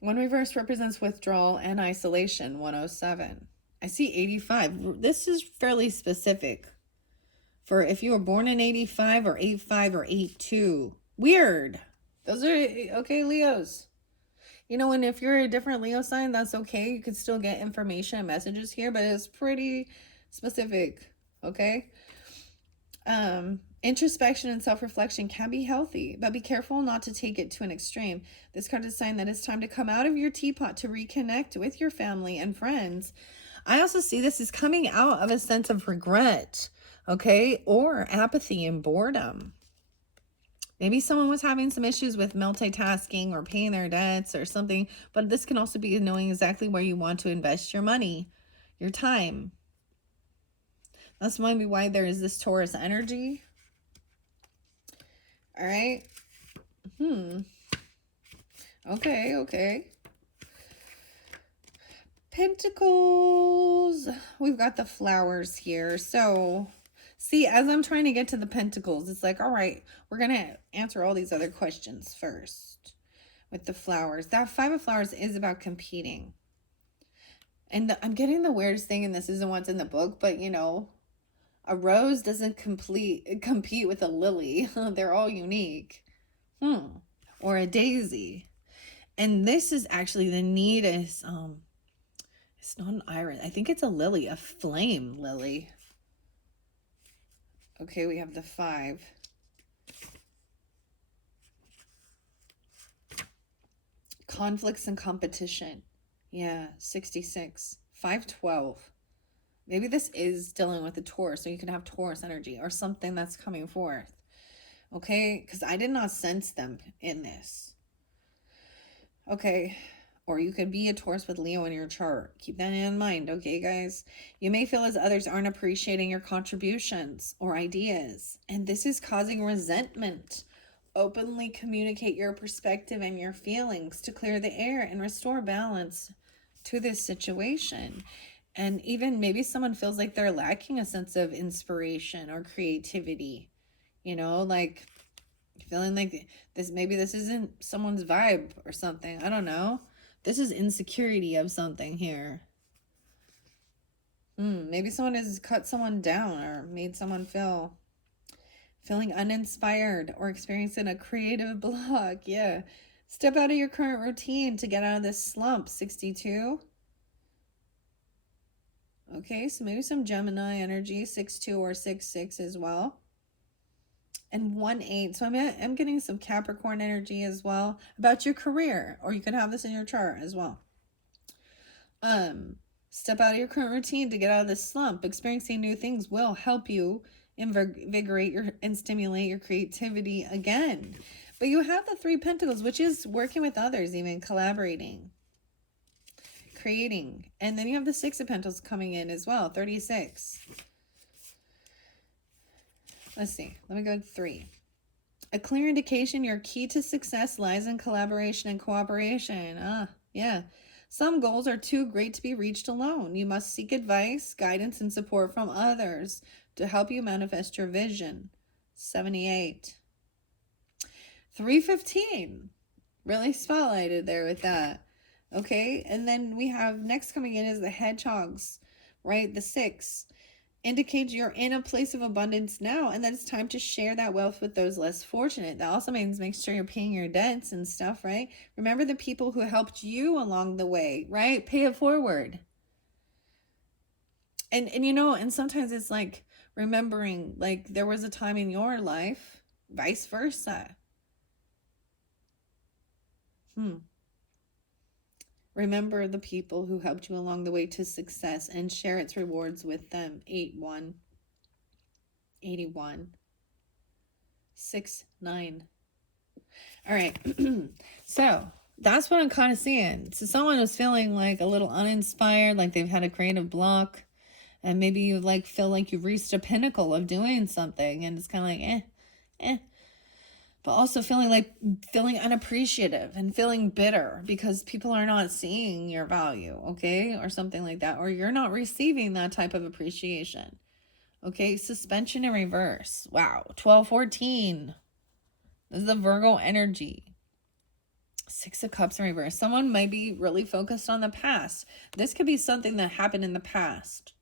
One reverse represents withdrawal and isolation, 107. I see 85. This is fairly specific for if you were born in 85 or 85 or 82. Weird. Those are, okay, Leos. You know, and if you're a different Leo sign, that's okay. You can still get information and messages here, but it's pretty specific, okay? Introspection and self-reflection can be healthy, but be careful not to take it to an extreme. This card is a sign that it's time to come out of your teapot to reconnect with your family and friends. I also see this as coming out of a sense of regret, okay, or apathy and boredom. Maybe someone was having some issues with multitasking or paying their debts or something, but this can also be knowing exactly where you want to invest your money, your time. That's maybe why there is this Taurus energy. All right. Okay. Pentacles. We've got the flowers here. So, see, as I'm trying to get to the pentacles, it's like, all right, we're going to answer all these other questions first with the flowers. That 5 of flowers is about competing. And I'm getting the weirdest thing, and this isn't what's in the book, but you know, a rose doesn't compete with a lily. They're all unique. Or a daisy. And this is actually the neatest, it's not an iris. I think it's a lily, a flame lily. Okay, we have the 5. Conflicts and competition. Yeah, 66. 512. Maybe this is dealing with the Taurus, so you can have Taurus energy or something that's coming forth. Okay, because I did not sense them in this. Okay, or you could be a Taurus with Leo in your chart. Keep that in mind, okay, guys? You may feel as others aren't appreciating your contributions or ideas, and this is causing resentment. Openly communicate your perspective and your feelings to clear the air and restore balance to this situation. And even maybe someone feels like they're lacking a sense of inspiration or creativity. You know, like feeling like maybe this isn't someone's vibe or something. I don't know. This is insecurity of something here. Maybe someone has cut someone down or made someone feeling uninspired or experiencing a creative block. Yeah. Step out of your current routine to get out of this slump. 62. Okay, so maybe some Gemini energy, 6-2 or 6-6 as well. And 1-8. So I'm getting some Capricorn energy as well about your career, or you could have this in your chart as well. Step out of your current routine to get out of this slump. Experiencing new things will help you invigorate and stimulate your creativity again. But you have the 3 Pentacles, which is working with others, even collaborating, creating. And then you have the 6 of Pentacles coming in as well, 36. Let's see. Let me go to 3. A clear indication your key to success lies in collaboration and cooperation. Yeah. Some goals are too great to be reached alone. You must seek advice, guidance, and support from others to help you manifest your vision. 78. 315. Really spotlighted there with that. Okay, and then we have next coming in is the hedgehogs, right? The 6 indicates you're in a place of abundance now, and that it's time to share that wealth with those less fortunate. That also means make sure you're paying your debts and stuff, right? Remember the people who helped you along the way, right? Pay it forward. And you know, and sometimes it's like remembering, like there was a time in your life, vice versa. Remember the people who helped you along the way to success and share its rewards with them. 81. 6, 9. All right. So that's what I'm kind of seeing. So someone was feeling like a little uninspired, like they've had a creative block, and maybe you like feel like you've reached a pinnacle of doing something, and it's kind of like but also feeling unappreciative and feeling bitter because people are not seeing your value, okay, or something like that, or you're not receiving that type of appreciation. Okay, suspension in reverse. Wow, 12-14. This is the Virgo energy. 6 of Cups in reverse. Someone might be really focused on the past. This could be something that happened in the past.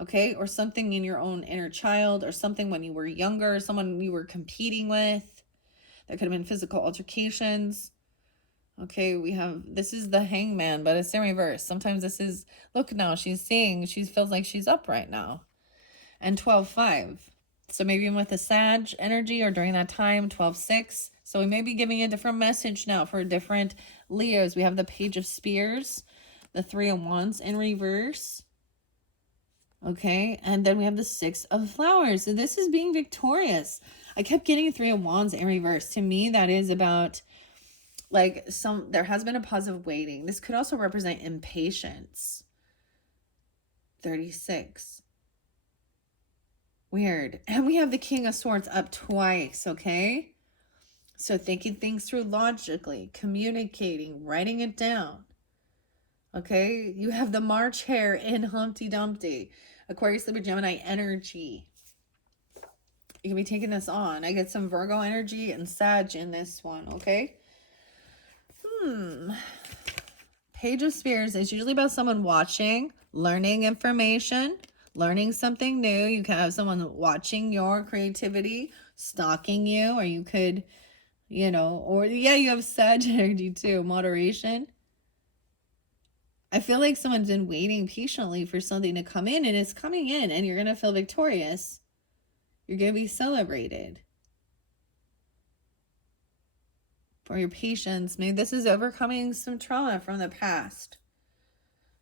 Okay, or something in your own inner child, or something when you were younger, someone you were competing with. There could have been physical altercations. Okay, we have, this is the Hangman, but it's in reverse. Sometimes this is, look now, she's seeing, she feels like she's up right now. And 12-5. So maybe with the Sag energy or during that time, 12-6. So we may be giving a different message now for different Leos. We have the Page of Spears, the 3 of Wands in reverse. Okay, and then we have the 6 of Flowers. So this is being victorious. I kept getting 3 of Wands in reverse. To me, that is about like there has been a pause of waiting. This could also represent impatience. 36. Weird. And we have the King of Swords up twice, okay? So thinking things through logically, communicating, writing it down. Okay? You have the March hare in Humpty Dumpty. Aquarius, Libra, Gemini energy. You can be taking this on. I get some Virgo energy and Sag in this one, okay? Page of Spears is usually about someone watching, learning information, learning something new. You can have someone watching your creativity, stalking you, or you could, you know, or yeah, you have Sag energy too, moderation. I feel like someone's been waiting patiently for something to come in, and it's coming in, and you're going to feel victorious. You're going to be celebrated for your patience. Maybe this is overcoming some trauma from the past.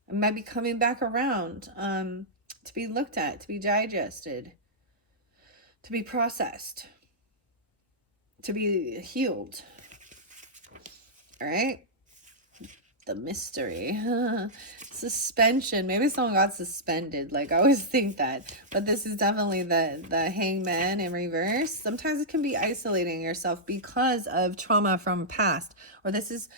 It might be coming back around to be looked at, to be digested, to be processed, to be healed. All right? The mystery. Suspension. Maybe someone got suspended. Like, I always think that. But this is definitely the Hangman in reverse. Sometimes it can be isolating yourself because of trauma from past. Or this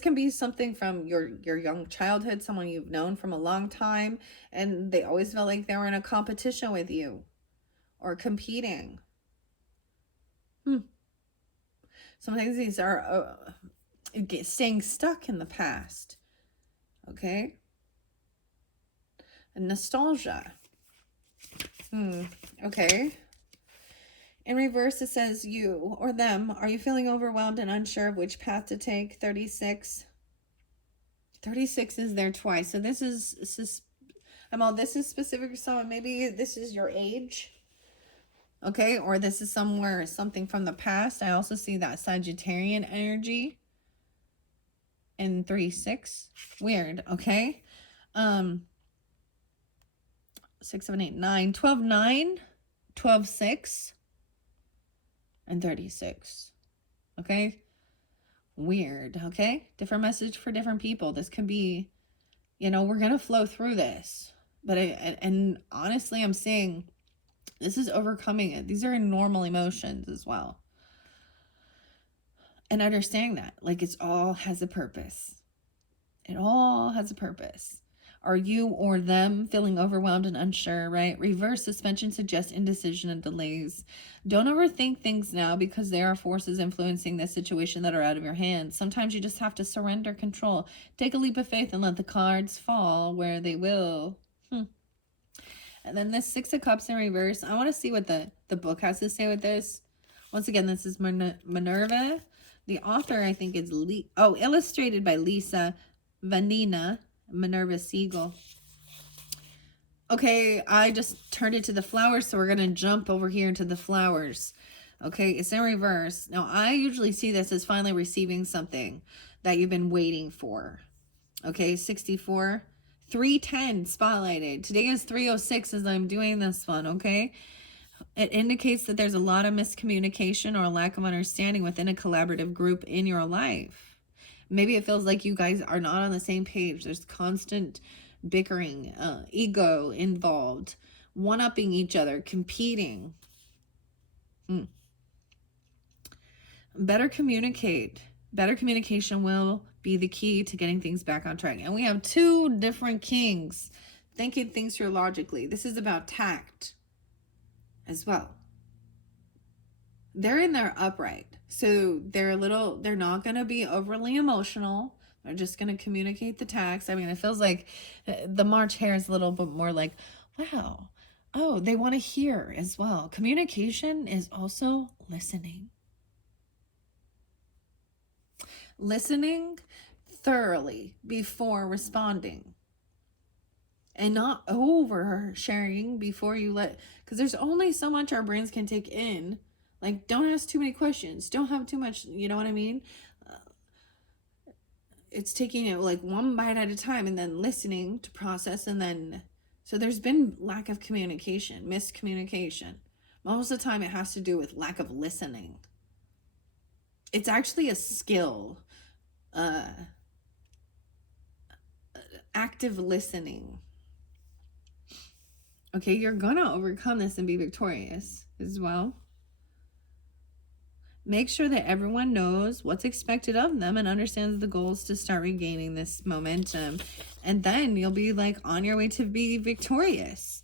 can be something from your young childhood, someone you've known from a long time, and they always felt like they were in a competition with you or competing. Sometimes these are staying stuck in the past. Okay? And nostalgia. Okay. In reverse, it says you or them. Are you feeling overwhelmed and unsure of which path to take? 36. 36 is there twice. So this is specific to someone. Maybe this is your age. Okay, or this is something from the past. I also see that Sagittarian energy in 3-6. Weird, okay? 6, 7, 8, 9, 12, 9, 12, 6, and 36. Okay? Weird, okay? Different message for different people. This could be, we're going to flow through this. But and honestly, I'm seeing this is overcoming it. These are normal emotions as well. And understanding that, like, it all has a purpose. It all has a purpose. Are you or them feeling overwhelmed and unsure, right? Reverse suspension suggests indecision and delays. Don't overthink things now because there are forces influencing this situation that are out of your hands. Sometimes you just have to surrender control. Take a leap of faith and let the cards fall where they will. And then this 6 of Cups in reverse. I want to see what the book has to say with this. Once again, this is Minerva. The author, I think, is illustrated by Lisa Vanina, Minerva Siegel. Okay, I just turned it to the flowers, so we're going to jump over here into the flowers. Okay, it's in reverse. Now, I usually see this as finally receiving something that you've been waiting for. Okay, 64. 310 spotlighted. Today is 306 as I'm doing this one, okay? It indicates that there's a lot of miscommunication or a lack of understanding within a collaborative group in your life. Maybe it feels like you guys are not on the same page. There's constant bickering, ego involved, one-upping each other, competing. Better communicate. Better communication will be the key to getting things back on track. And we have two different kings thinking things through logically. This is about tact as well. They're in their upright. So they're not going to be overly emotional. They're just going to communicate the tact. I mean, it feels like the March hair is a little bit more like, wow. Oh, they want to hear as well. Communication is also listening. Listening thoroughly before responding. And not over sharing before you because there's only so much our brains can take in. Like, don't ask too many questions. Don't have too much, you know what I mean? It's taking it like one bite at a time and then listening to process. And then, so there's been lack of communication, miscommunication. Most of the time it has to do with lack of listening. It's actually a skill. Active listening. Okay, you're gonna overcome this and be victorious as well. Make sure that everyone knows what's expected of them and understands the goals to start regaining this momentum. And then you'll be like on your way to be victorious.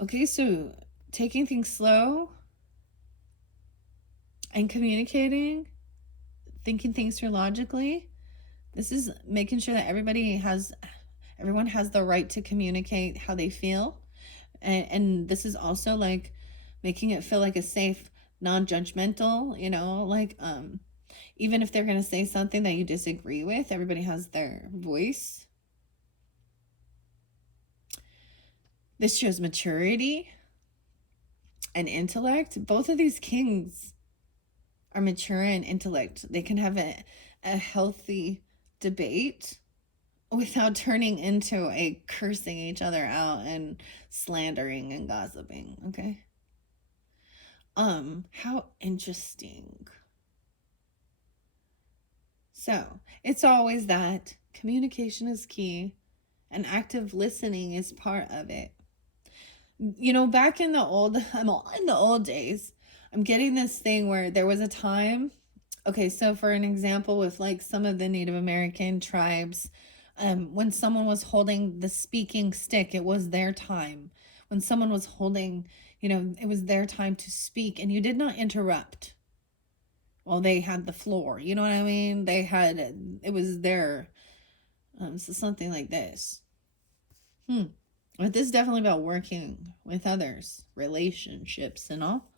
Okay, so taking things slow and communicating, thinking things through logically. This is making sure that everyone has the right to communicate how they feel. And this is also like making it feel like a safe, non-judgmental, like even if they're going to say something that you disagree with, everybody has their voice. This shows maturity and intellect. Both of these kings are mature in intellect. They can have a healthy debate without turning into a cursing each other out and slandering and gossiping. Okay. How interesting. So it's always that communication is key and active listening is part of it. Back in the old days, I'm getting this thing where there was a time. Okay, so for an example, with like some of the Native American tribes, when someone was holding the speaking stick, it was their time. When someone was holding, it was their time to speak, and you did not interrupt. Well, they had the floor, you know what I mean? It was their, so something like this. But this is definitely about working with others, relationships and all.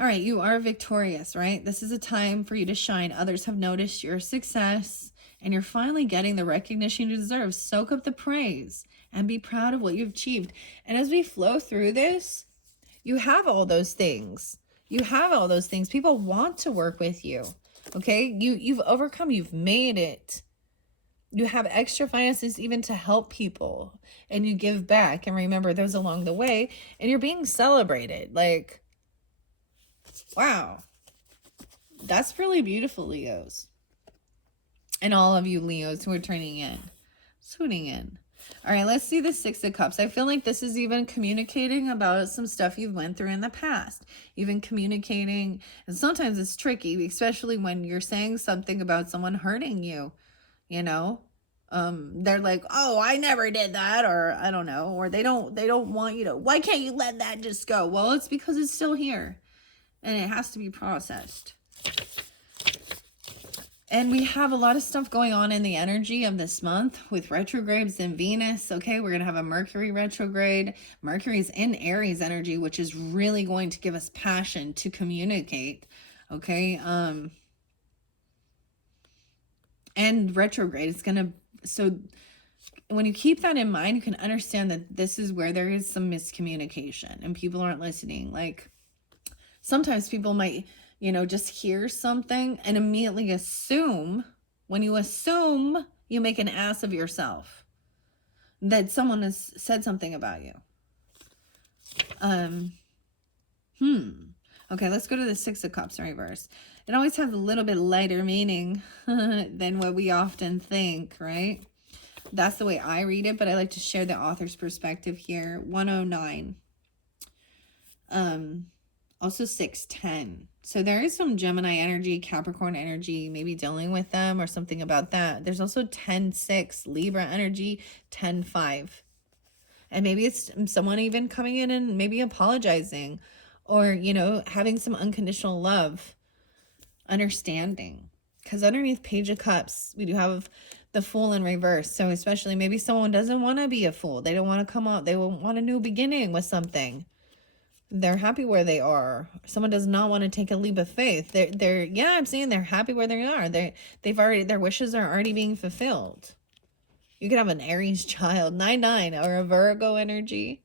All right, you are victorious, right? This is a time for you to shine. Others have noticed your success, and you're finally getting the recognition you deserve. Soak up the praise and be proud of what you've achieved. And as we flow through this, you have all those things. You have all those things. People want to work with you, okay? You've overcome. You've made it. You have extra finances even to help people, and you give back and remember those along the way, and you're being celebrated. Like, wow, that's really beautiful, Leos. And all of you Leos who are tuning in. All right, let's see the Six of Cups. I feel like this is even communicating about some stuff you've went through in the past. Even communicating, and sometimes it's tricky, especially when you're saying something about someone hurting you, they're like, oh, I never did that, or I don't know, or they don't want you to, why can't you let that just go? Well, it's because it's still here. And it has to be processed. And we have a lot of stuff going on in the energy of this month with retrogrades and Venus. Okay, we're going to have a Mercury retrograde. Mercury's in Aries energy, which is really going to give us passion to communicate. Okay, and retrograde is going to... So when you keep that in mind, you can understand that this is where there is some miscommunication and people aren't listening. Like, sometimes people might, just hear something and immediately assume. When you assume, you make an ass of yourself that someone has said something about you. Um, Okay, let's go to the Six of Cups in reverse. It always has a little bit lighter meaning than what we often think, right? That's the way I read it, but I like to share the author's perspective here. 109. Also 610. So there is some Gemini energy, Capricorn energy, maybe dealing with them or something about that. There's also 10-6, Libra energy, 10-5. And maybe it's someone even coming in and maybe apologizing or, you know, having some unconditional love, understanding. Because underneath Page of Cups, we do have the Fool in reverse. So especially maybe someone doesn't want to be a fool. They don't want to come out. They want a new beginning with something. They're happy where they are. Someone does not want to take a leap of faith. Yeah, I'm saying they're happy where they are. They've already, their wishes are already being fulfilled. You could have an Aries child, 99, or a Virgo energy,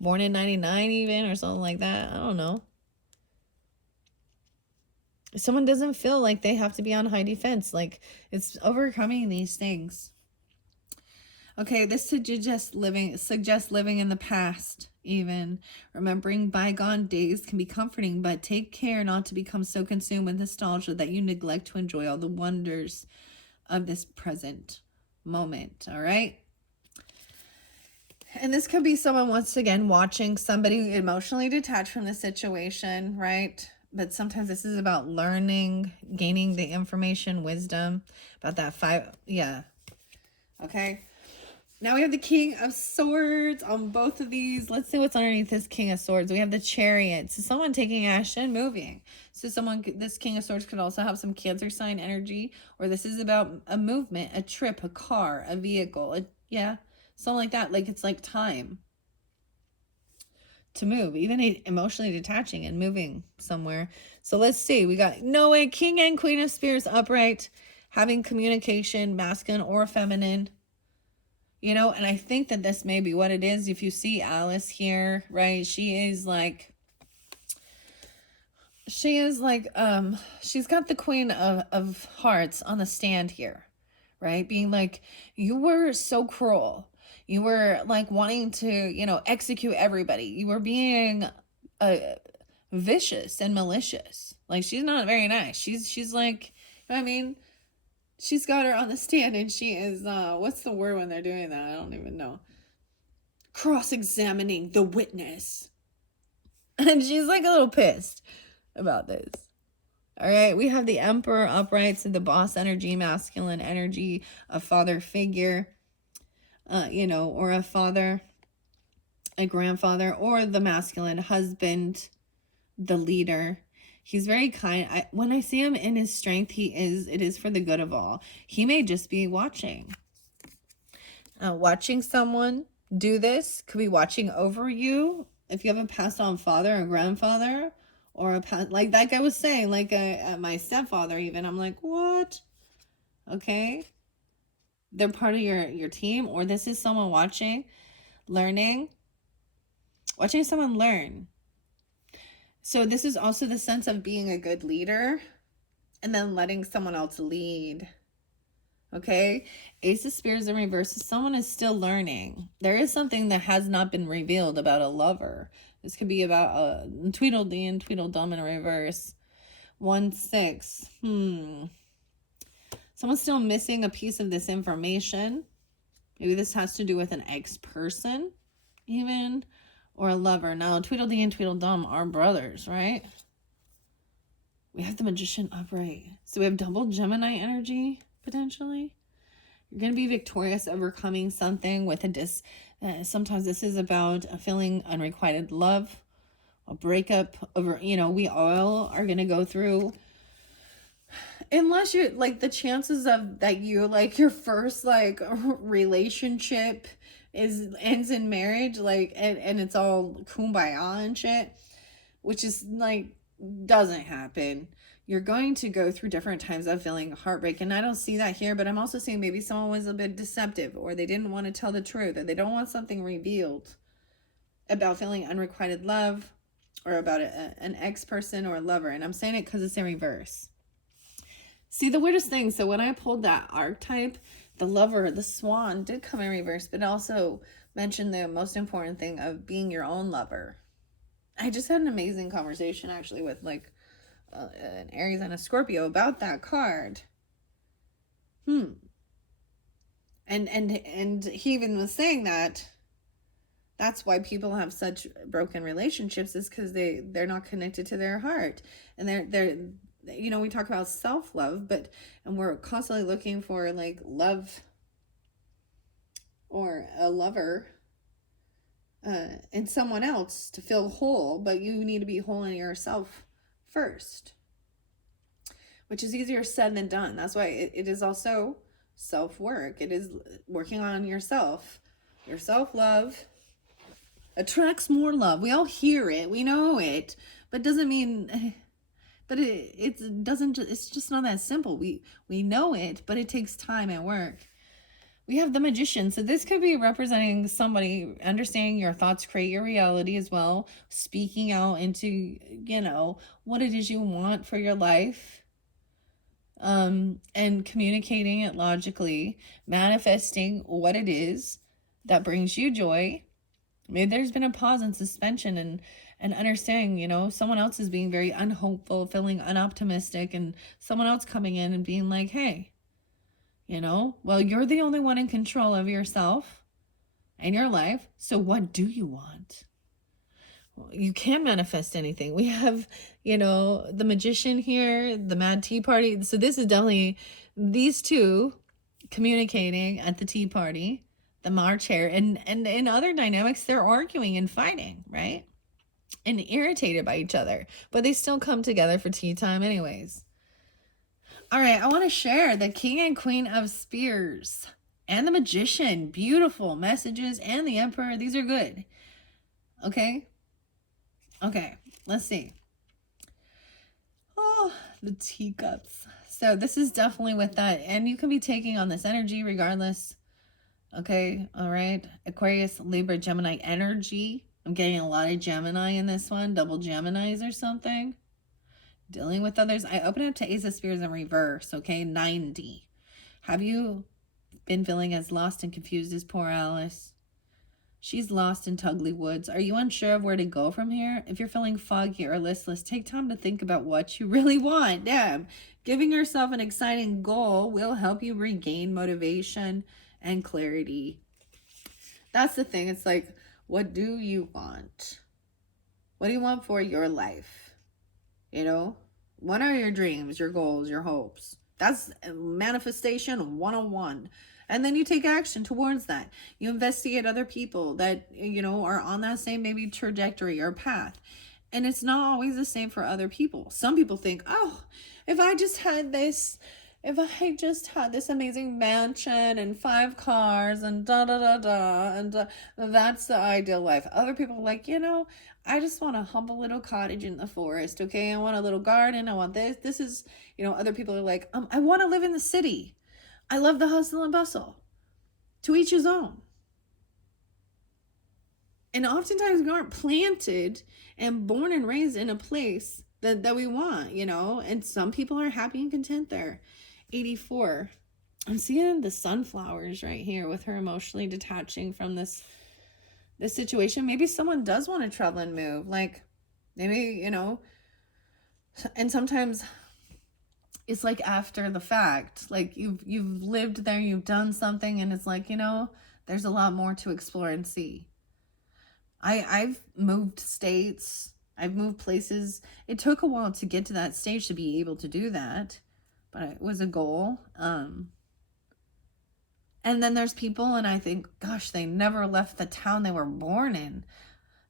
born in 99 even, or something like that. I don't know. Someone doesn't feel like they have to be on high defense. Like, it's overcoming these things. Okay, this suggests living in the past, even. Remembering bygone days can be comforting, but take care not to become so consumed with nostalgia that you neglect to enjoy all the wonders of this present moment, all right? And this could be someone, once again, watching somebody emotionally detached from the situation, right? But sometimes this is about learning, gaining the information, wisdom, about that 5, yeah. Okay. Now we have the King of Swords on both of these. Let's see what's underneath this King of Swords. We have the Chariot. So someone taking action, moving. So this King of Swords could also have some Cancer sign energy, or this is about a movement, a trip, a car, a vehicle. Yeah, something like that. Like it's like time to move, even emotionally detaching and moving somewhere. So let's see. We got Noah, King and Queen of Spears upright, having communication, masculine or feminine. You know, and I think that this may be what it is. If you see Alice here, right, she's got the Queen of Hearts on the stand here, right? Being like, you were so cruel. You were like wanting to, you know, execute everybody. You were being vicious and malicious. Like, she's not very nice. She's like, I mean, she's got her on the stand and she is, what's the word when they're doing that? I don't even know. Cross-examining the witness. And she's like a little pissed about this. All right, we have the Emperor upright, so the boss energy, masculine energy, a father figure, you know, or a father, a grandfather, or the masculine husband, the leader. He's very kind. When I see him in his strength, it is for the good of all. He may just be watching. Watching someone do this, could be watching over you. If you have a passed on father or grandfather, or like that guy was saying, like my stepfather even, I'm like, what? Okay. They're part of your team, or this is someone watching someone learn. So this is also the sense of being a good leader and then letting someone else lead. Okay, Ace of Spears in reverse. Someone is still learning. There is something that has not been revealed about a lover. This could be about Tweedledee and Tweedledum in reverse. 1-6. Someone's still missing a piece of this information. Maybe this has to do with an ex-person, even, or a lover. Now, Tweedledee and Tweedledum are brothers, right? We have the Magician upright. So we have double Gemini energy, potentially. You're going to be victorious, overcoming something with sometimes this is about a feeling unrequited love, a breakup over, you know, we all are going to go through, unless you're like, the chances of that you like your first like relationship ends in marriage, like, and it's all kumbaya and shit, which is like, doesn't happen. You're going to go through different times of feeling heartbreak, and I don't see that here, but I'm also seeing maybe someone was a bit deceptive, or they didn't want to tell the truth, or they don't want something revealed about feeling unrequited love, or about an ex-person or a lover. And I'm saying it because it's in reverse. See, the weirdest thing, so when I pulled that archetype, the lover, the swan, did come in reverse, but also mentioned the most important thing of being your own lover. I just had an amazing conversation actually with like an Aries and a Scorpio about that card. And he even was saying that that's why people have such broken relationships, is because they're not connected to their heart. And they're you know, we talk about self-love, and we're constantly looking for like love or a lover in someone else to feel whole, but you need to be whole in yourself first, which is easier said than done. That's why it is also self-work. It is working on yourself. Your self-love attracts more love. We all hear it, we know it, but doesn't mean, but it doesn't, it's just not that simple. We know it, but it takes time and work. We have the Magician. So this could be representing somebody understanding your thoughts create your reality as well. Speaking out into, you know, what it is you want for your life. And communicating it logically. Manifesting what it is that brings you joy. Maybe there's been a pause and suspension and understanding, you know, someone else is being very unhopeful, feeling unoptimistic, and someone else coming in and being like, hey, you know, well, you're the only one in control of yourself and your life. So what do you want? Well, you can manifest anything. We have, you know, the Magician here, the Mad Tea Party. So this is definitely these two communicating at the tea party, the March hare, and in other dynamics, they're arguing and fighting, right? And irritated by each other, but they still come together for tea time anyways. All right, I want to share the King and Queen of Spears and the Magician. Beautiful messages, and the Emperor. These are good. Okay, let's see. Oh, the teacups. So this is definitely with that, and you can be taking on this energy regardless. Okay, all right. Aquarius, Libra, Gemini energy. I'm getting a lot of Gemini in this one, double Geminis or something. Dealing with others. I open up to Ace of Spears in reverse, okay? 90. Have you been feeling as lost and confused as poor Alice? She's lost in Tugly Woods. Are you unsure of where to go from here? If you're feeling foggy or listless, take time to think about what you really want. Damn. Giving yourself an exciting goal will help you regain motivation and clarity. That's the thing. It's like, what do you want? What do you want for your life? You know, what are your dreams, your goals, your hopes? That's manifestation 101. And then you take action towards that. You investigate other people that, you know, are on that same maybe trajectory or path. And it's not always the same for other people. Some people think, oh, if I just had this amazing mansion and 5 cars and that's the ideal life. Other people are like, you know, I just want a humble little cottage in the forest. Okay, I want a little garden. I want this. This is, you know, other people are like, I want to live in the city. I love the hustle and bustle. To each his own. And oftentimes we aren't planted and born and raised in a place that we want, you know, and some people are happy and content there. 84. I'm seeing the sunflowers right here with her emotionally detaching from this situation. Maybe someone does want to travel and move. Like maybe, you know, and sometimes it's like after the fact, like you've lived there, you've done something, and it's like, you know, there's a lot more to explore and see. I've moved states, I've moved places. It took a while to get to that stage to be able to do that, but it was a goal. And then there's people, and I think, gosh, they never left the town they were born in.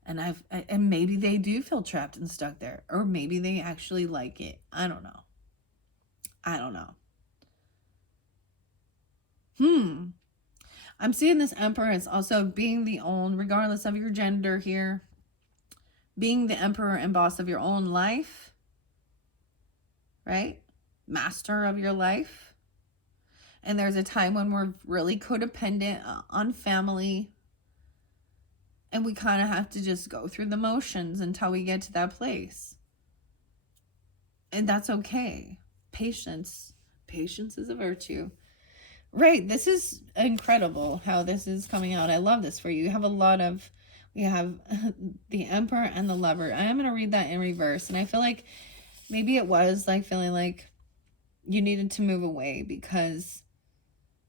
And maybe they do feel trapped and stuck there, or maybe they actually like it. I don't know. I'm seeing this Emperor as also being the own, regardless of your gender here, being the emperor and boss of your own life, right? Master of your life. And there's a time when we're really codependent on family, and we kind of have to just go through the motions until we get to that place. And that's okay. Patience is a virtue. Right. This is incredible how this is coming out. I love this for you. You have a lot of, we have the Emperor and the Lover. I am going to read that in reverse. And I feel like maybe it was like feeling like you needed to move away because,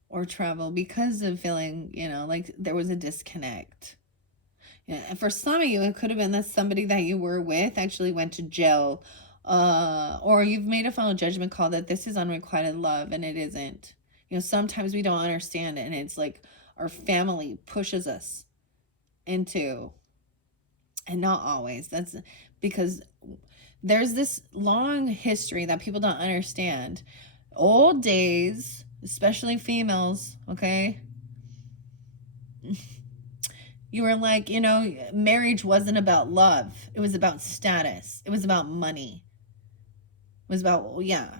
or travel because of feeling, you know, like there was a disconnect. Yeah. And for some of you, it could have been that somebody that you were with actually went to jail. Or you've made a final judgment call that this is unrequited love and it isn't. You know, sometimes we don't understand it, and it's like our family pushes us into, and not always. That's because there's this long history that people don't understand. Old days, especially females, okay? You were like, you know, marriage wasn't about love. It was about status. It was about money. It was about, yeah.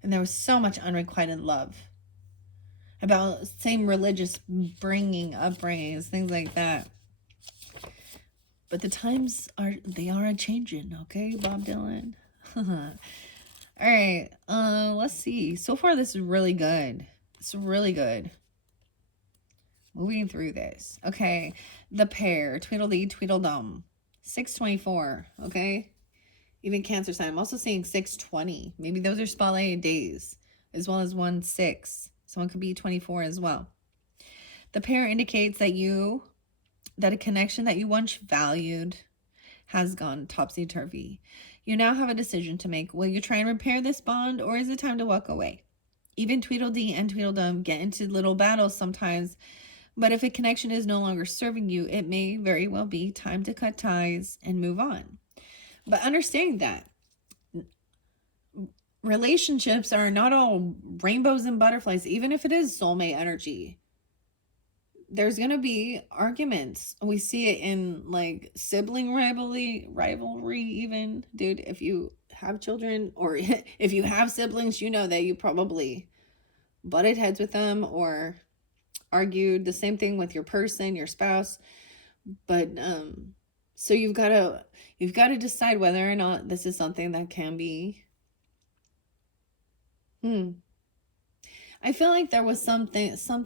And there was so much unrequited love. About same religious upbringings, things like that. But the times are a-changing, okay, Bob Dylan? All right, let's see. So far, this is really good. It's really good. Moving through this. Okay, the pair, Tweedledee, Tweedledum. 624, okay? Even Cancer sign. I'm also seeing 620. Maybe those are spotlighted days, as well as 1-6. Someone could be 24 as well. The pair indicates that a connection that you once valued has gone topsy-turvy. You now have a decision to make. Will you try and repair this bond, or is it time to walk away? Even Tweedledee and Tweedledum get into little battles sometimes, but if a connection is no longer serving you, it may very well be time to cut ties and move on. But understanding that relationships are not all rainbows and butterflies, even if it is soulmate energy. There's going to be arguments. We see it in like sibling rivalry even. Dude, if you have children or if you have siblings, you know that you probably butted heads with them or argued. The same thing with your person, your spouse. But so you've got to decide whether or not this is something that can be I feel like there was some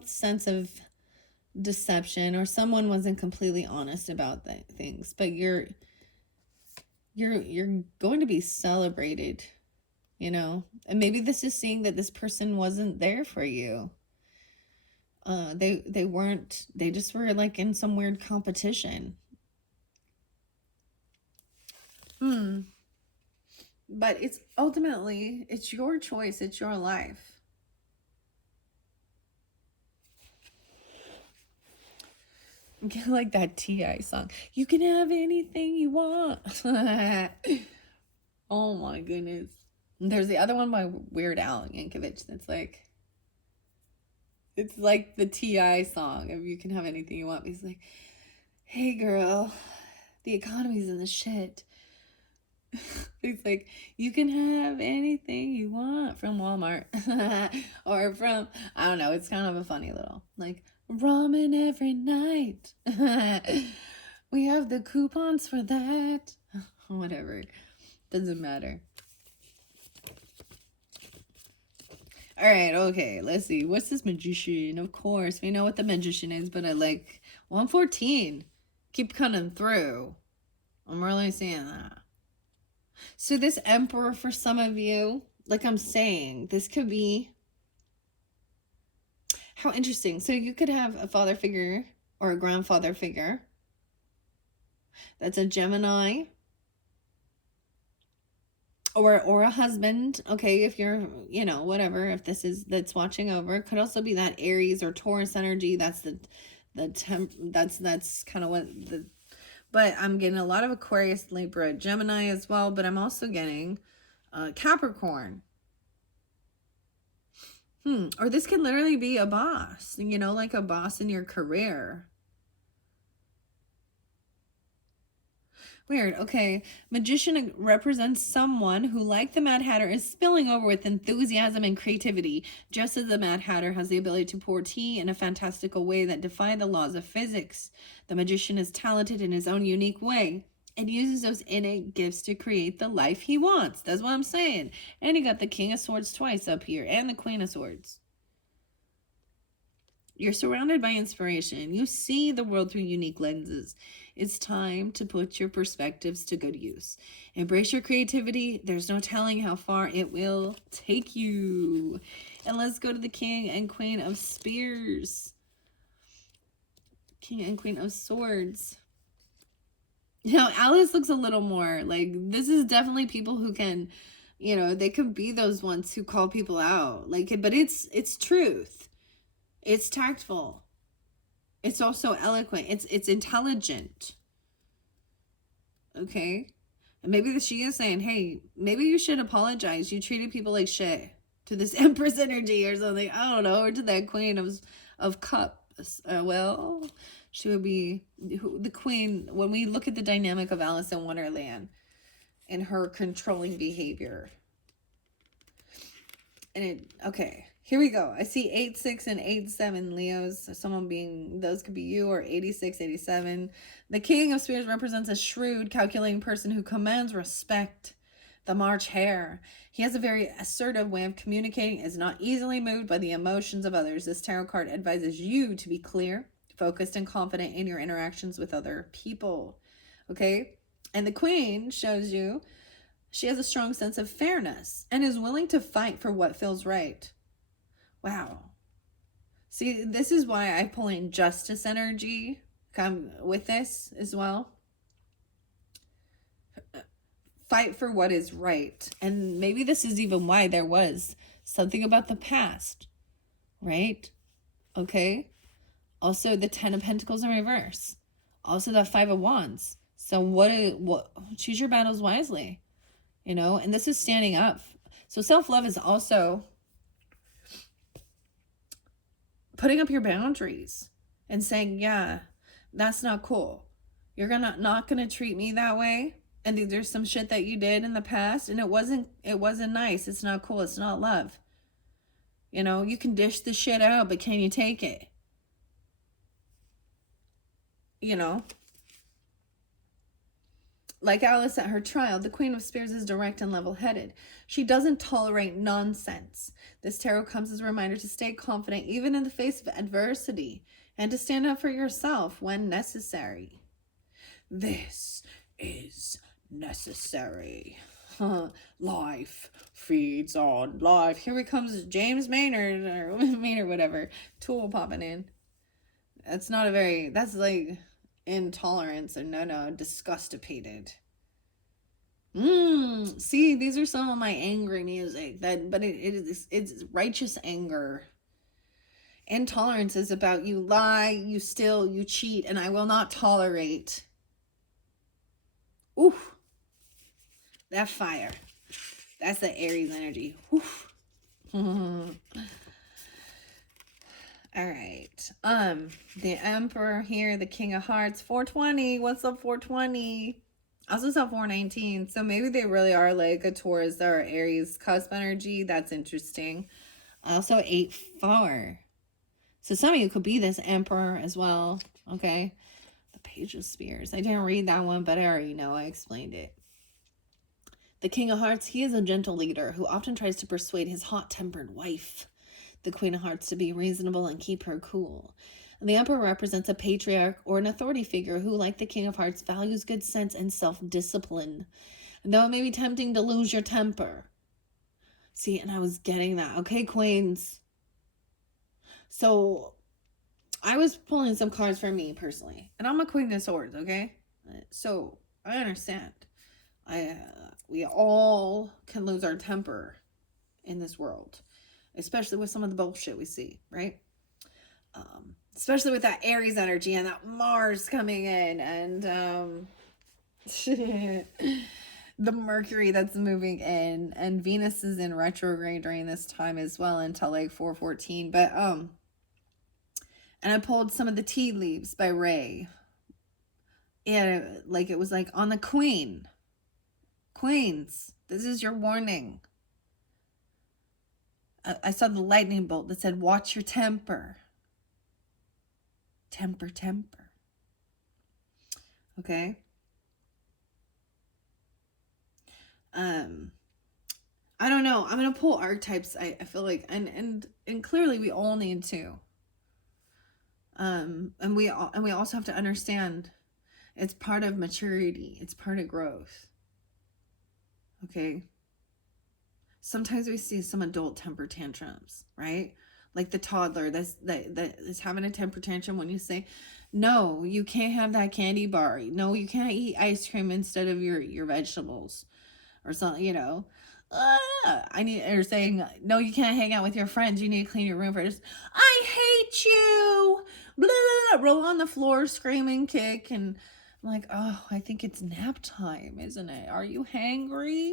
sense of deception, or someone wasn't completely honest about things, but you're going to be celebrated, you know. And maybe this is seeing that this person wasn't there for you. They weren't, they just were like in some weird competition. But it's ultimately, it's your choice, it's your life. Like that T.I. song. You can have anything you want. Oh my goodness. There's the other one by Weird Al Yankovic that's like, it's like the T.I. song of You Can Have Anything You Want. He's like, hey girl, the economy's in the shit. He's like, you can have anything you want from Walmart. Or from, I don't know, it's kind of a funny little, like, ramen every night. We have the coupons for that. Whatever. Doesn't matter. All right, okay, let's see. What's this magician? Of course, we know what the magician is, but I like 114. Keep coming through. I'm really seeing that. So this emperor, for some of you, like I'm saying, this could be, how interesting. So you could have a father figure or a grandfather figure that's a Gemini, or a husband, okay, if you're, you know, whatever, if this is, that's watching over. It could also be that Aries or Taurus energy. That's that's kind of what the, but I'm getting a lot of Aquarius, Libra, Gemini as well, but I'm also getting Capricorn. Or this can literally be a boss, you know, like a boss in your career. Weird. Okay. Magician represents someone who, like the Mad Hatter, is spilling over with enthusiasm and creativity, just as the Mad Hatter has the ability to pour tea in a fantastical way that defy the laws of physics. The magician is talented in his own unique way and uses those innate gifts to create the life he wants. That's what I'm saying. And you got the King of Swords twice up here and the Queen of Swords. You're surrounded by inspiration. You see the world through unique lenses. It's time to put your perspectives to good use. Embrace your creativity. There's no telling how far it will take you. And let's go to the King and Queen of Spears. King and Queen of Swords. Now, Alice looks a little more like, this is definitely people who can, you know, they could be those ones who call people out. Like, but it's truth. It's tactful. It's also eloquent. It's intelligent. Okay? And maybe she is saying, hey, maybe you should apologize. You treated people like shit. To this Empress energy or something. I don't know. Or to that Queen of Cups. Well, she would be the queen. When we look at the dynamic of Alice in Wonderland and her controlling behavior. And okay, here we go. I see 8-6 and 8-7 Leos. Someone being, those could be you, or 86, 87. The King of Spears represents a shrewd, calculating person who commands respect. The March Hare. He has a very assertive way of communicating, is not easily moved by the emotions of others. This tarot card advises you to be clear, focused, and confident in your interactions with other people. Okay? And the Queen shows you she has a strong sense of fairness and is willing to fight for what feels right. Wow. See, this is why I pull in justice energy come with this as well. Fight for what is right. And maybe this is even why there was something about the past, right? Okay. Also, the 10 of Pentacles in reverse. Also, the 5 of Wands. So what choose your battles wisely, you know? And this is standing up. So self-love is also putting up your boundaries and saying, yeah, that's not cool. You're not gonna treat me that way. And there's some shit that you did in the past and it wasn't nice. It's not cool. It's not love. You know, you can dish the shit out, but can you take it? You know, like Alice at her trial, the Queen of Spears is direct and level-headed. She doesn't tolerate nonsense. This tarot comes as a reminder to stay confident even in the face of adversity and to stand up for yourself when necessary. This is necessary. Life feeds on life. Here comes James Maynard or Maynard, whatever. Tool popping in. That's not a very, that's like intolerance and no, disgustipated. See, these are some of my angry music but it's righteous anger. Intolerance is about you lie, you steal, you cheat, and I will not tolerate. Oof. That fire. That's the Aries energy. Oof. All right. The Emperor here, the King of Hearts, 420. What's up, 420? I also saw 419. So maybe they really are like a Taurus or Aries cusp energy. That's interesting. Also 8-4. So some of you could be this Emperor as well. Okay. The Page of Spears. I didn't read that one, but I already know. I explained it. The King of Hearts, he is a gentle leader who often tries to persuade his hot-tempered wife, the Queen of Hearts, to be reasonable and keep her cool. And the Emperor represents a patriarch or an authority figure who, like the King of Hearts, values good sense and self-discipline. And though it may be tempting to lose your temper. See, and I was getting that. Okay, Queens. So I was pulling some cards for me personally. And I'm a Queen of Swords, okay? So I understand. We all can lose our temper in this world, especially with some of the bullshit we see, right? Especially with that Aries energy and that Mars coming in and the Mercury that's moving in, and Venus is in retrograde during this time as well until like 4/14. But and I pulled some of the tea leaves by Ray. Yeah, like it was like on the Queen. Queens, this is your warning. I saw the lightning bolt that said, watch your temper. Temper. Okay. I don't know. I'm going to pull archetypes. I feel like, and clearly we all need to. And we also have to understand it's part of maturity. It's part of growth. Okay. Sometimes we see some adult temper tantrums, right? Like the toddler that is having a temper tantrum when you say, no, you can't have that candy bar. No, you can't eat ice cream instead of your vegetables or something, you know. Or saying, no, you can't hang out with your friends. You need to clean your room first. I hate you. Blah, blah, blah, roll on the floor, screaming, kick. And I'm like, oh, I think it's nap time, isn't it? Are you hangry?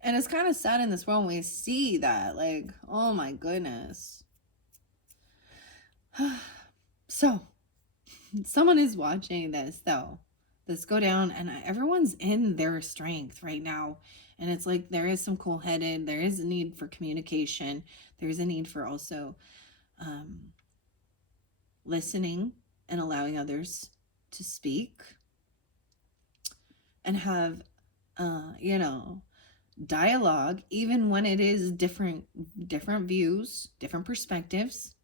And it's kind of sad in this world when we see that, like, oh my goodness. So, someone is watching this, though. This go down, and everyone's in their strength right now. And it's like there is some cool-headed, there is a need for communication. There's a need for also listening and allowing others to speak. And have, dialogue, even when it is different views, different perspectives.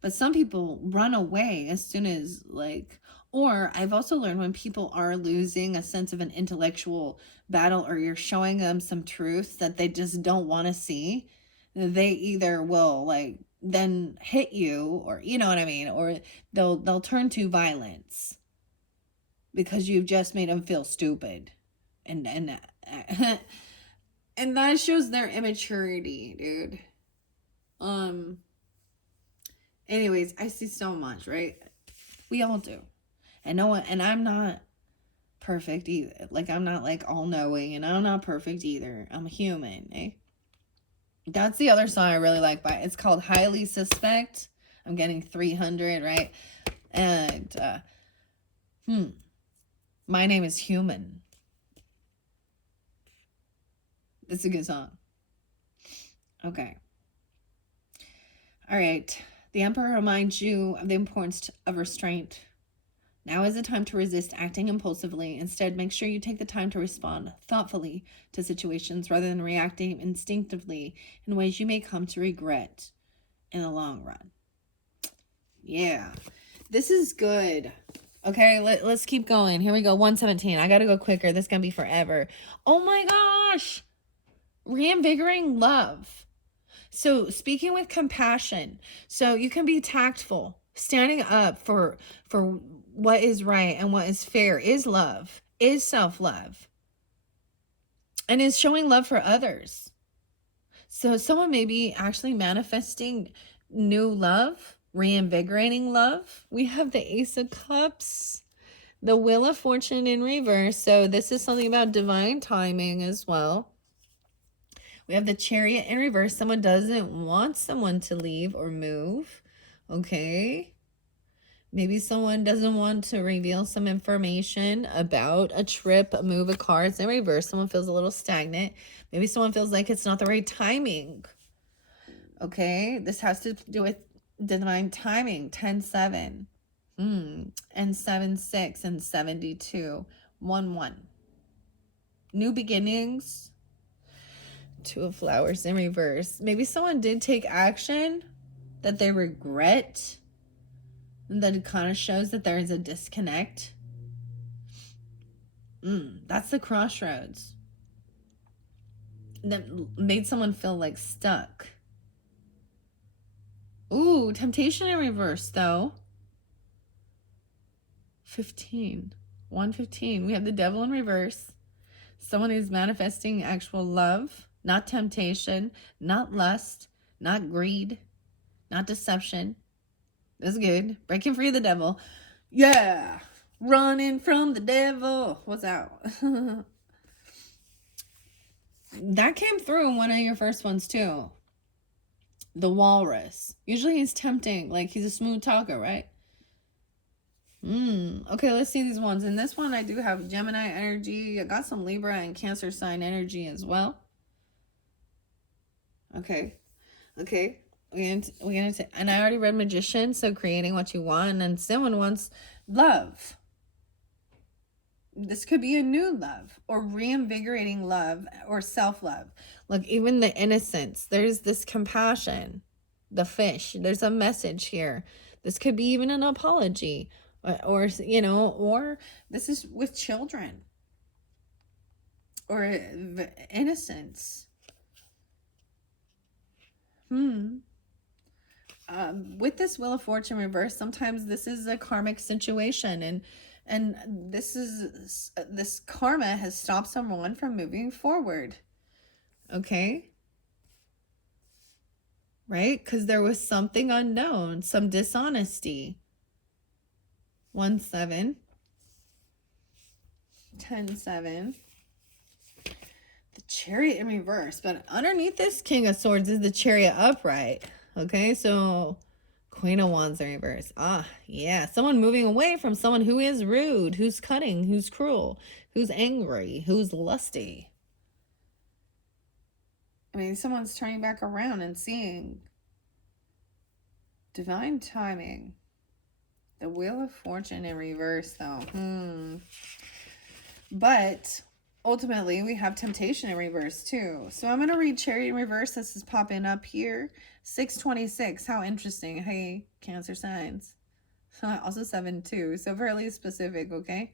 But some people run away as soon as, like, or I've also learned when people are losing a sense of an intellectual battle, or you're showing them some truths that they just don't want to see, they either will, like, then hit you, or you know what I mean, or they'll turn to violence because you've just made them feel stupid. And and that shows their immaturity, dude. Anyways, I see so much, right? We all do. And no one, and I'm not perfect either. Like, I'm not like all knowing, and I'm not perfect either. I'm a human, eh? That's the other song I really like by, it's called Highly Suspect. I'm getting 300, right? And My Name is Human. It's a good song. Okay. All right. The Emperor reminds you of the importance of restraint. Now is the time to resist acting impulsively. Instead, make sure you take the time to respond thoughtfully to situations rather than reacting instinctively in ways you may come to regret in the long run. Yeah. This is good. Okay, let's keep going. Here we go. 117. I got to go quicker. This is going to be forever. Oh my gosh. Reinvigorating love. So speaking with compassion. So you can be tactful. Standing up for what is right and what is fair is love, is self-love, and is showing love for others. So someone may be actually manifesting new love, reinvigorating love. We have the Ace of Cups, the Wheel of Fortune in reverse. So this is something about divine timing as well. We have the Chariot in reverse. Someone doesn't want someone to leave or move. Okay. Maybe someone doesn't want to reveal some information about a trip, a move, a car. It's in reverse. Someone feels a little stagnant. Maybe someone feels like it's not the right timing. Okay. This has to do with divine timing. 10-7. And 7-6 and 72. 1-1. New beginnings. 2 of Flowers in reverse. Maybe someone did take action that they regret. And that it kind of shows that there is a disconnect. That's the Crossroads. That made someone feel like stuck. Ooh, Temptation in reverse though. 15. 115. We have the Devil in reverse. Someone who's manifesting actual love. Not temptation, not lust, not greed, not deception. That's good. Breaking free of the devil. Yeah. Running from the devil. What's out? That came through in one of your first ones too. The Walrus. Usually he's tempting. Like he's a smooth talker, right? Okay, let's see these ones. In this one, I do have Gemini energy. I got some Libra and Cancer sign energy as well. Okay. We're gonna and I already read Magician, so creating what you want, and someone wants love. This could be a new love or reinvigorating love or self-love. Like even the innocence, there's this compassion. the fish. There's a message here. This could be even an apology, or you know, or this is with children or innocence. With this Wheel of Fortune reverse, sometimes this is a karmic situation, and this karma has stopped someone from moving forward. Okay, right? Because there was something unknown, some dishonesty. 1-7, 10-7. The Chariot in reverse, but underneath this King of Swords is the Chariot upright. Okay, so Queen of Wands in reverse. Ah, yeah, someone moving away from someone who is rude, who's cutting, who's cruel, who's angry, who's lusty. I mean, someone's turning back around and seeing divine timing. The Wheel of Fortune in reverse, though. But ultimately, we have temptation in reverse, too. So I'm going to read Chariot in reverse. This is popping up here. 626. How interesting. Hey, Cancer signs. Also 7-2. So fairly specific, okay?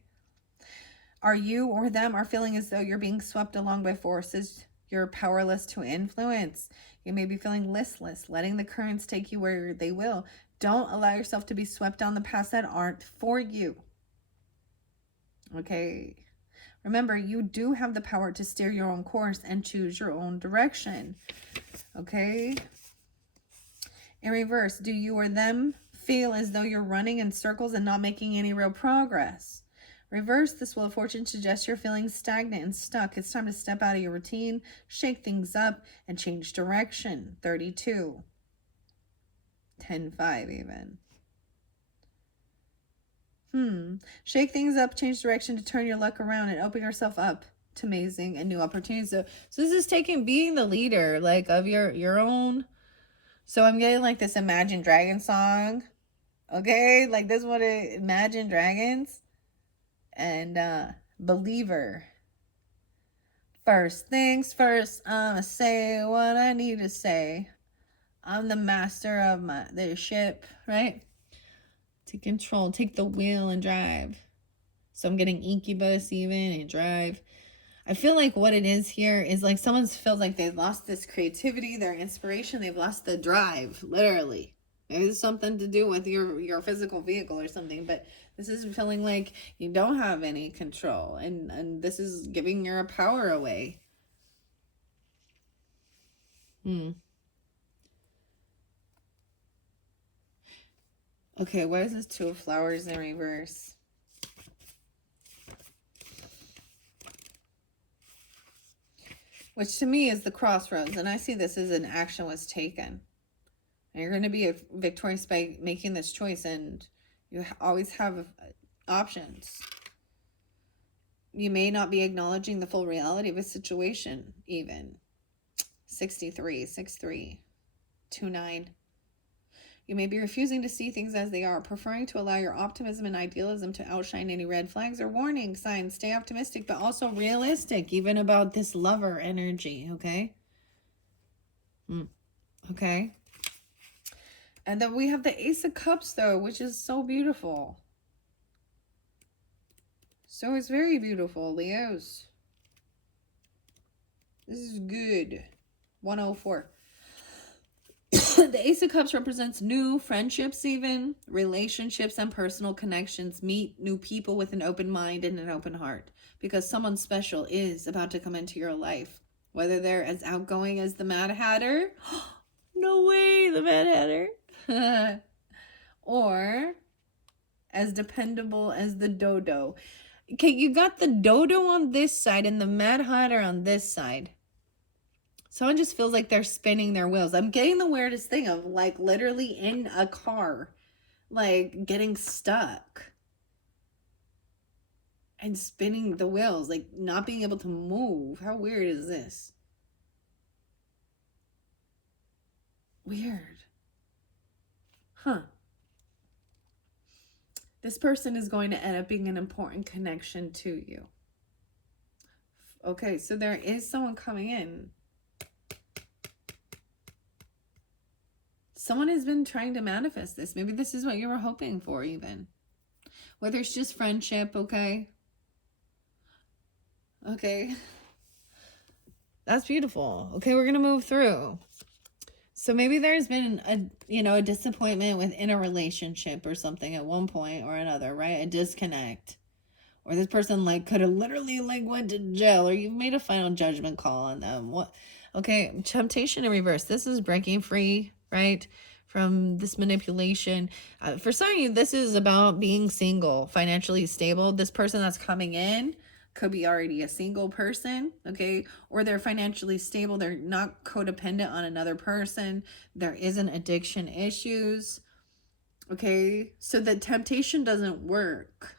Are you or them are feeling as though you're being swept along by forces you're powerless to influence? You may be feeling listless, letting the currents take you where they will. Don't allow yourself to be swept down the paths that aren't for you. Okay. Remember, you do have the power to steer your own course and choose your own direction. Okay. In reverse, do you or them feel as though you're running in circles and not making any real progress? Reverse, this Wheel of Fortune suggests you're feeling stagnant and stuck. It's time to step out of your routine, shake things up, and change direction. 32. 10-5 even. Shake things up, change direction to turn your luck around and open yourself up to amazing and new opportunities. So this is being the leader, like, of your own. So I'm getting like this Imagine Dragons song. Okay, like this one, Imagine Dragons. And Believer. First things first, I'ma say what I need to say. I'm the master of the ship, right? Take control, take the wheel and drive. So I'm getting incubus even and drive. I feel like what it is here is like someone feels like they've lost this creativity, their inspiration. They've lost the drive, literally. Maybe it's something to do with your physical vehicle or something, but this is feeling like you don't have any control, and this is giving your power away. Okay, why is this Two of Flowers in reverse? Which to me is the crossroads, and I see this as an action was taken. And you're going to be victorious by making this choice, and you always have options. You may not be acknowledging the full reality of a situation, even. 63, 6-3, 2-9. You may be refusing to see things as they are, preferring to allow your optimism and idealism to outshine any red flags or warning signs. Stay optimistic, but also realistic, even about this lover energy, okay? Okay. And then we have the Ace of Cups, though, which is so beautiful. So it's very beautiful, Leos. This is good. 104. The Ace of Cups represents new friendships, even relationships and personal connections. Meet new people with an open mind and an open heart, because someone special is about to come into your life. Whether they're as outgoing as the Mad Hatter, no way, the Mad Hatter, or as dependable as the Dodo. Okay, you got the Dodo on this side and the Mad Hatter on this side. Someone just feels like they're spinning their wheels. I'm getting the weirdest thing of like literally in a car, like getting stuck and spinning the wheels, like not being able to move. How weird is this? Weird. Huh. This person is going to end up being an important connection to you. Okay, so there is someone coming in. someone has been trying to manifest this. Maybe this is what you were hoping for, even. Whether it's just friendship, okay? Okay. That's beautiful. Okay, we're going to move through. So maybe there's been a disappointment within a relationship or something at one point or another, right? A disconnect. Or this person like could have literally like went to jail, or you've made a final judgment call on them. What? Okay, temptation in reverse. This is breaking free, right? From this manipulation. For some of you, this is about being single, financially stable. This person that's coming in could be already a single person, okay? Or they're financially stable. They're not codependent on another person. There isn't addiction issues, okay? So the temptation doesn't work.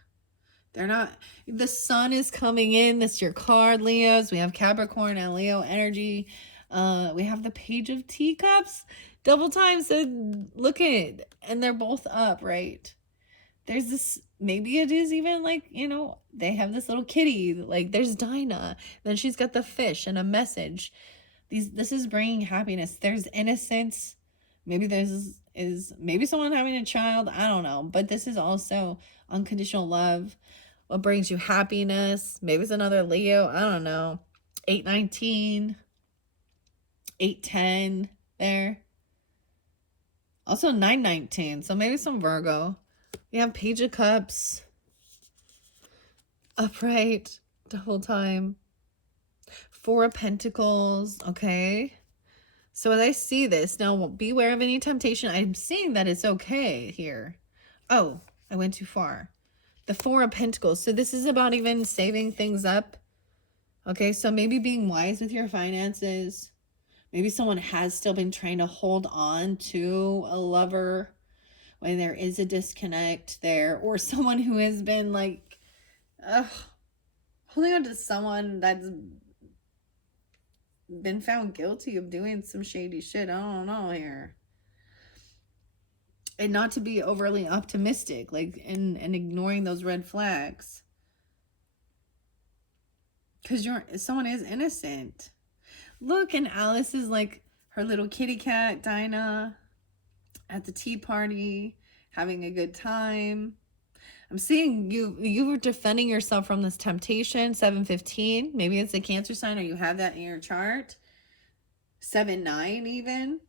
They're not, the sun is coming in. That's your card, Leos. We have Capricorn and Leo energy. We have the Page of Teacups double time. So look at it. And they're both up, right? There's this, maybe it is even like, they have this little kitty. Like there's Dinah. Then she's got the fish and a message. This is bringing happiness. There's innocence. Maybe maybe someone having a child. I don't know. But this is also unconditional love. What brings you happiness? Maybe it's another Leo. I don't know. 819, 810 there. Also 919. So maybe some Virgo. We have Page of Cups. Upright. Double time. Four of Pentacles. Okay. So as I see this, now beware of any temptation. I'm seeing that it's okay here. Oh, I went too far. The Four of Pentacles. So this is about even saving things up. Okay, so maybe being wise with your finances. Maybe someone has still been trying to hold on to a lover when there is a disconnect there. Or someone who has been like, holding on to someone that's been found guilty of doing some shady shit. I don't know here. And not to be overly optimistic, like, and ignoring those red flags. Because someone is innocent. Look, and Alice is like her little kitty cat, Dinah, at the tea party, having a good time. I'm seeing you were defending yourself from this temptation, 715. Maybe it's a Cancer sign, or you have that in your chart. 7-9 even.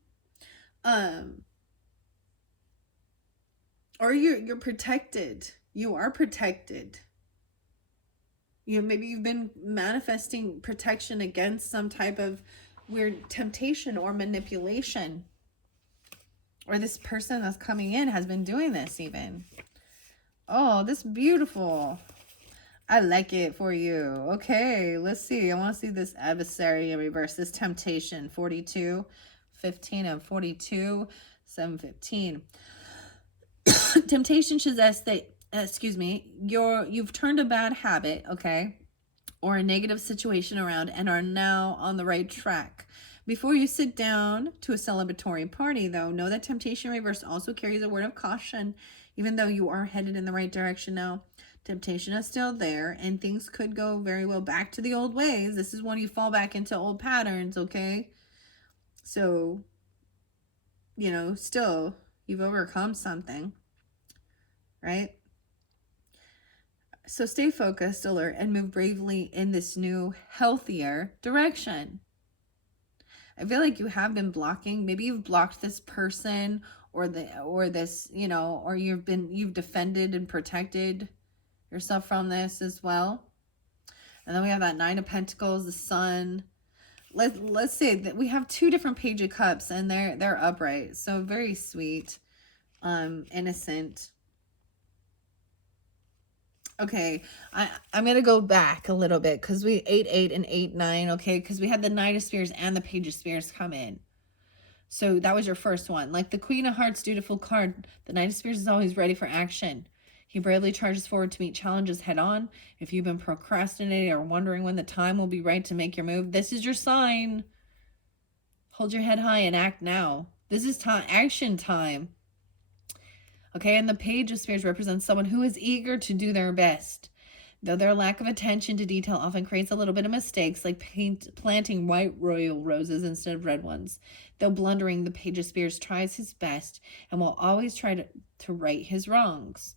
Or you're protected. You are protected. Maybe you've been manifesting protection against some type of weird temptation or manipulation. Or this person that's coming in has been doing this even. Oh, this is beautiful. I like it for you. Okay, let's see. I want to see this adversary in reverse. This temptation, 42, 15 and 42, 715. Temptation suggests that, you've turned a bad habit, okay, or a negative situation around and are now on the right track. Before you sit down to a celebratory party, though, know that temptation reverse also carries a word of caution. Even though you are headed in the right direction now, temptation is still there, and things could go very well back to the old ways. This is when you fall back into old patterns, okay? So, still, you've overcome something, right? So stay focused, alert, and move bravely in this new, healthier direction. I feel like you have been blocking. Maybe you've blocked this person or this, or you've defended and protected yourself from this as well. And then we have that Nine of Pentacles, the Sun. Let's say that we have two different Page of Cups, and they're upright. So very sweet, innocent. Okay, I'm going to go back a little bit because we 8-8 and 8-9, okay? Because we had the Knight of Spears and the Page of Spears come in. So that was your first one. Like the Queen of Hearts, dutiful card, the Knight of Spears is always ready for action. He bravely charges forward to meet challenges head on. If you've been procrastinating or wondering when the time will be right to make your move, this is your sign. Hold your head high and act now. This is action time. Okay, and the Page of Spears represents someone who is eager to do their best. Though their lack of attention to detail often creates a little bit of mistakes, like planting white royal roses instead of red ones. Though blundering, the Page of Spears tries his best and will always try to right his wrongs.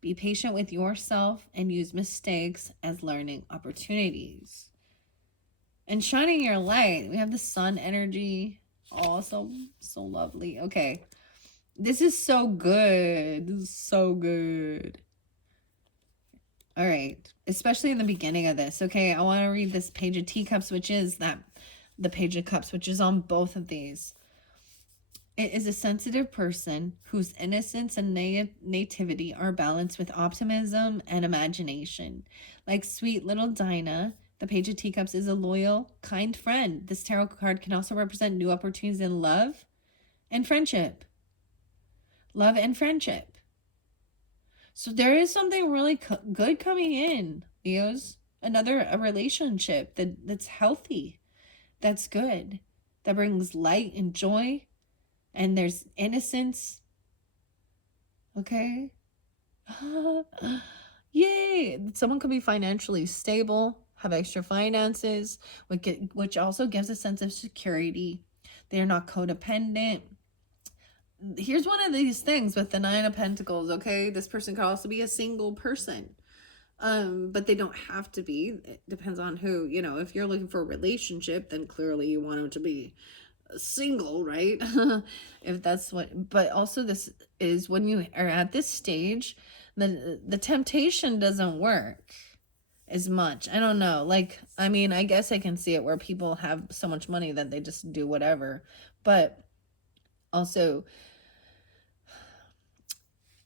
Be patient with yourself and use mistakes as learning opportunities. And shining your light, we have the sun energy. Oh, so lovely. Okay. This is so good. This is so good. All right. Especially in the beginning of this. Okay, I want to read this Page of Teacups, which is the Page of Cups, which is on both of these. It is a sensitive person whose innocence and nativity are balanced with optimism and imagination. Like sweet little Dinah, the Page of Teacups is a loyal, kind friend. This tarot card can also represent new opportunities in love and friendship. Love and friendship. So there is something really good coming in, Leos. A relationship that's healthy, that's good, that brings light and joy, and there's innocence. Okay? Yay! Someone could be financially stable, have extra finances, which also gives a sense of security. They're not codependent. Here's one of these things with the Nine of Pentacles, okay? This person could also be a single person. But they don't have to be. It depends on who, if you're looking for a relationship, then clearly you want them to be single, right? If that's what, but also this is when you are at this stage, the temptation doesn't work as much. I don't know. Like, I mean, I guess I can see it where people have so much money that they just do whatever. But also,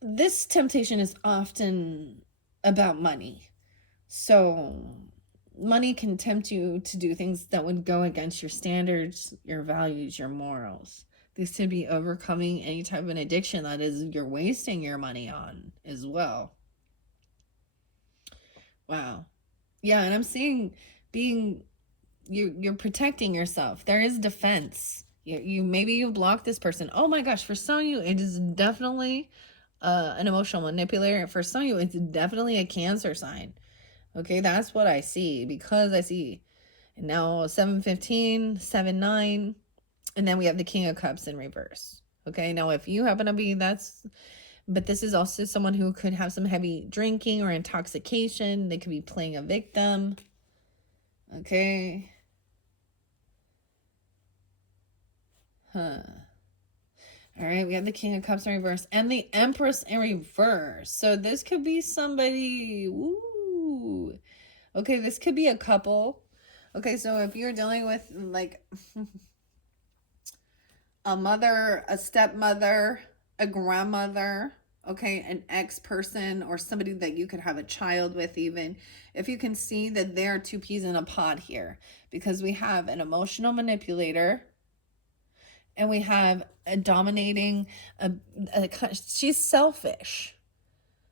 this temptation is often about money. So money can tempt you to do things that would go against your standards, your values, your morals. This could be overcoming any type of an addiction that is you're wasting your money on as well. Wow. Yeah, and I'm seeing you're protecting yourself. There is defense. You maybe you block this person. Oh my gosh, for some of you it is definitely an emotional manipulator. For some of you it's definitely a Cancer sign. Okay, that's what I see, because I see now 7-15, 7-9, and then we have the King of Cups in reverse. Okay, now if you happen to be, but this is also someone who could have some heavy drinking or intoxication. They could be playing a victim. Okay. All right, we have the King of Cups in reverse and the Empress in reverse. So this could be somebody, woo. Okay, this could be a couple. Okay, so if you're dealing with like a mother, a stepmother, a grandmother, okay, an ex-person or somebody that you could have a child with, even if you can see that there are two peas in a pod here, because we have an emotional manipulator and we have a dominating, she's selfish.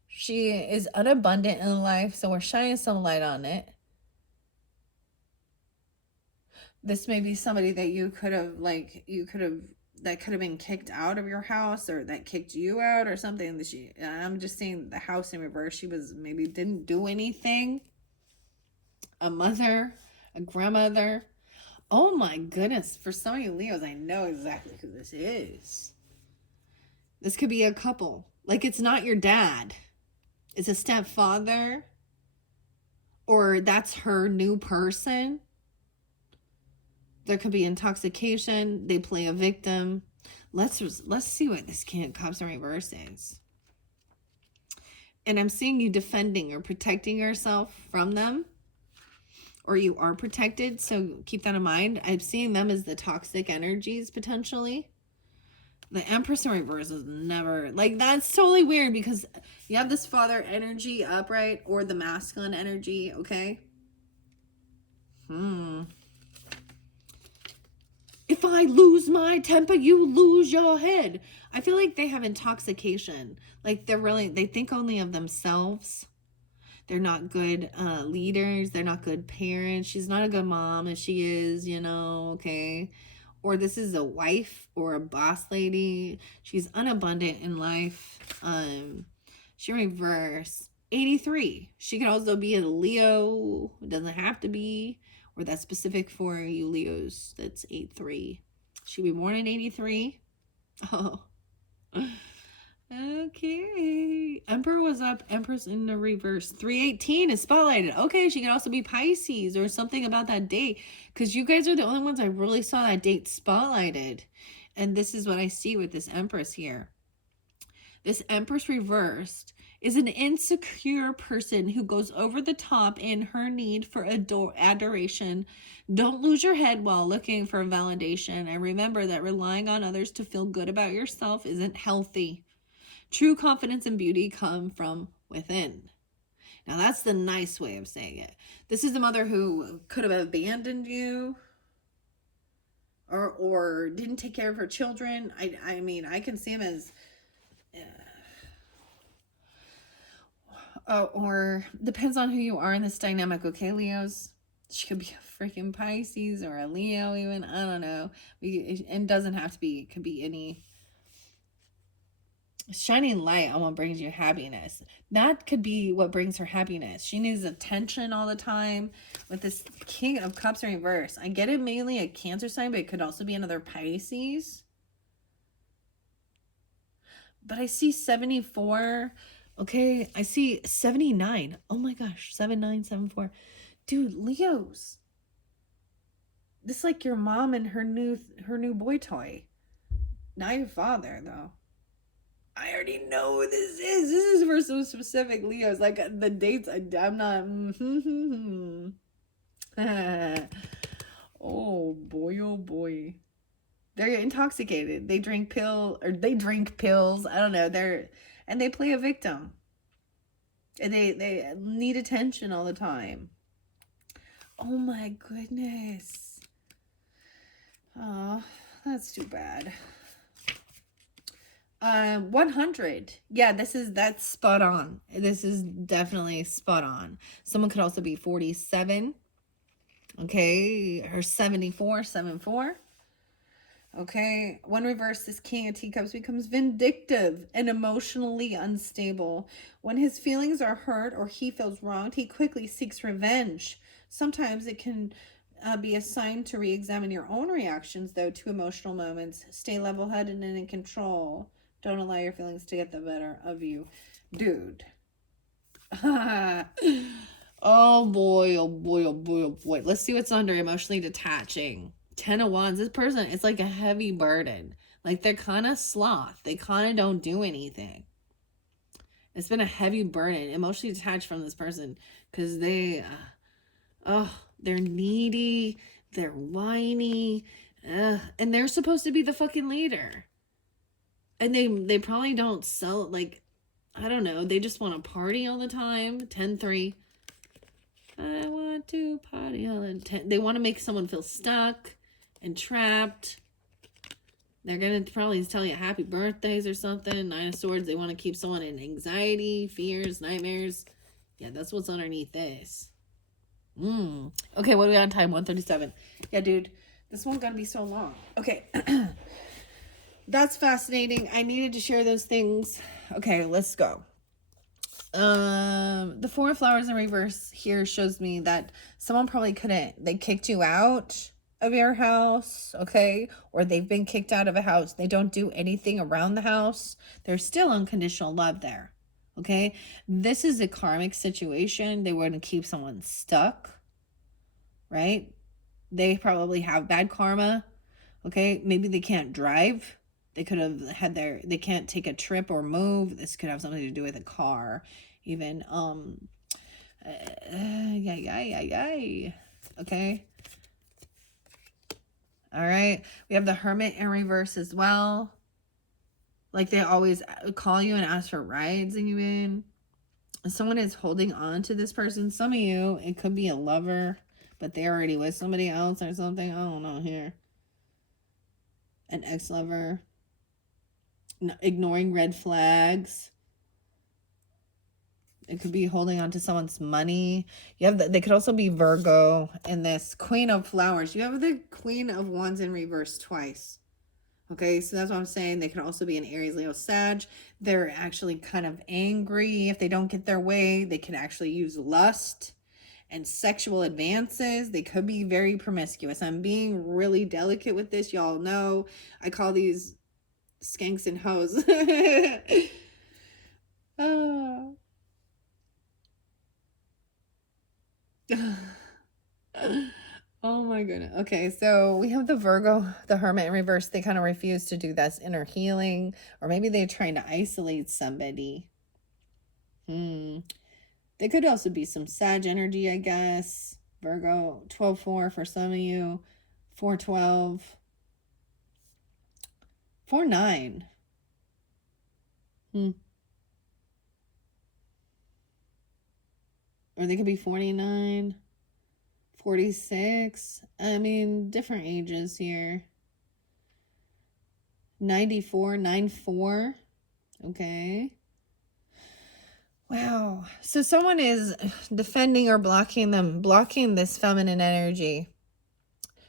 She is unabundant in life, so we're shining some light on it. This may be somebody that that could have been kicked out of your house, or that kicked you out or something. I'm just seeing the house in reverse. She was maybe didn't do anything. A mother, a grandmother. Oh my goodness. For some of you Leos, I know exactly who this is. This could be a couple. Like, it's not your dad. It's a stepfather. Or that's her new person. There could be intoxication. They play a victim. Let's see what this King of Cups in reverse is. And I'm seeing you defending or protecting yourself from them. Or you are protected, so keep that in mind. I'm seeing them as the toxic energies, potentially. The Empress in reverse is never... Like, that's totally weird, because you have this father energy upright, or the masculine energy, okay? If I lose my temper, you lose your head. I feel like they have intoxication. Like, they think only of themselves. They're not good leaders. They're not good parents. She's not a good mom if she is, okay? Or this is a wife or a boss lady. She's unabundant in life. She reverse. 83. She could also be a Leo. It doesn't have to be, or that's specific for you Leos. That's 83. She be born in 83. Oh. Okay. Emperor was up. Empress in the reverse. 318 is spotlighted. Okay, she could also be Pisces or something about that date. Because you guys are the only ones I really saw that date spotlighted. And this is what I see with this Empress here. This Empress reversed is an insecure person who goes over the top in her need for adoration. Don't lose your head while looking for validation. And remember that relying on others to feel good about yourself isn't healthy. True confidence and beauty come from within. Now that's the nice way of saying it. This is the mother who could have abandoned you or didn't take care of her children. I mean, I can see him as or depends on who you are in this dynamic, okay, Leos? She could be a freaking Pisces or a Leo even. I don't know. It doesn't have to be. It could be any shining light on what brings you happiness. That could be what brings her happiness. She needs attention all the time. With this King of Cups in reverse, I get it mainly a Cancer sign, but it could also be another Pisces. But I see 74. Okay, I see 79. Oh my gosh, 7974. Dude, Leos. This is like your mom and her new boy toy. Not your father, though. I already know who this is. This is for some specific Leos. Like the dates, I'm not. Oh boy, oh boy. They're intoxicated. They drink pills. I don't know. They play a victim. And they need attention all the time. Oh my goodness. Oh, that's too bad. 100. Yeah, that's spot on. This is definitely spot on. Someone could also be 47. Okay, or 74, 74. Okay, when reversed, this King of Teacups becomes vindictive and emotionally unstable. When his feelings are hurt or he feels wronged, he quickly seeks revenge. Sometimes it can be a sign to re-examine your own reactions, though, to emotional moments. Stay level-headed and in control. Don't allow your feelings to get the better of you. Dude. Oh boy, oh boy, oh boy, oh boy. Let's see what's under emotionally detaching. 10 of Wands. This person, it's like a heavy burden. Like they're kind of sloth. They kind of don't do anything. It's been a heavy burden, emotionally detached from this person because they're needy, they're whiny, and they're supposed to be the fucking leader. And they probably don't sell, like, I don't know, they just want to party all the time. 10-3. I want to party all the time. They want to make someone feel stuck and trapped. They're going to probably tell you happy birthdays or something. 9 of Swords, they want to keep someone in anxiety, fears, nightmares. Yeah, that's what's underneath this. Okay, what do we got on time? 1:37. Yeah, dude, this one's gonna be so long. Okay. That's fascinating. I needed to share those things. Okay, let's go. The 4 of Flowers in reverse here shows me that someone probably they kicked you out of your house, okay? Or they've been kicked out of a house. They don't do anything around the house. There's still unconditional love there, okay? This is a karmic situation. They want to keep someone stuck, right? They probably have bad karma, okay? Maybe they can't drive. They could have had they can't take a trip or move. This could have something to do with a car, even. Okay. All right. We have the Hermit in reverse as well. Like they always call you and ask for rides even. Someone is holding on to this person. Some of you, it could be a lover, but they're already with somebody else or something. I don't know here. An ex-lover. Ignoring red flags. It could be holding on to someone's money. You have they could also be Virgo and this Queen of Flowers. You have the Queen of Wands in reverse twice. Okay, so that's what I'm saying. They can also be an Aries, Leo, Sag. They're actually kind of angry if they don't get their way. They can actually use lust and sexual advances. They could be very promiscuous. I'm being really delicate with this. Y'all know I call these skanks and hoes. Oh. Oh my goodness. Okay, so we have the Virgo, the Hermit in reverse. They kind of refuse to do that's inner healing, or maybe they're trying to isolate somebody. There could also be some Sag energy, I guess. Virgo 12-4 for some of you, 4-12, 4-9. Or they could be 49, 46. I mean, different ages here. 94, 94. Okay. Wow. So someone is defending or blocking this feminine energy.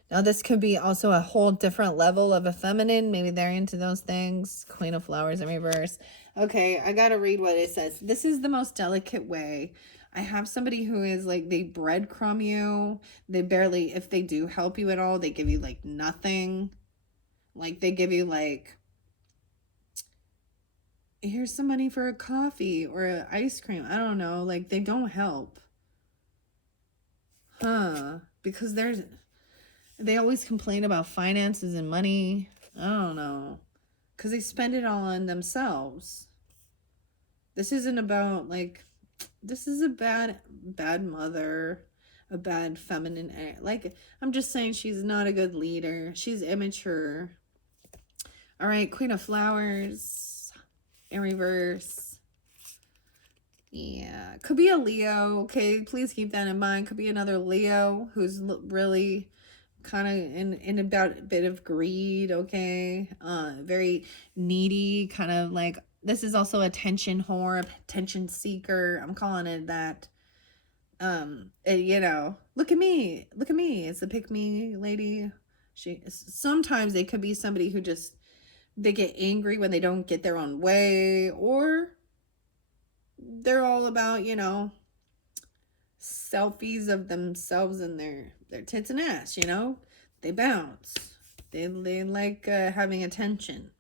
Now, this could be also a whole different level of a feminine. Maybe they're into those things. Queen of Flowers in reverse. Okay, I got to read what it says. This is the most delicate way. I have somebody who is like, they breadcrumb you. They barely, if they do help you at all, they give you like nothing. Like they give you like, here's some money for a coffee or an ice cream. I don't know. Like they don't help. Because they always complain about finances and money. I don't know. Because they spend it all on themselves. This isn't about like, this is a bad mother, a bad feminine. Like, I'm just saying she's not a good leader. She's immature. All right, Queen of Flowers in reverse. Yeah, could be a Leo. Okay, please keep that in mind. Could be another Leo who's really kind of in about a bit of greed. Okay, very needy, kind of like, this is also attention whore, attention seeker. I'm calling it that. You know, look at me, it's a pick me lady. Sometimes they could be somebody who just, they get angry when they don't get their own way, or they're all about, you know, selfies of themselves and their tits and ass, you know. They bounce. They like having attention.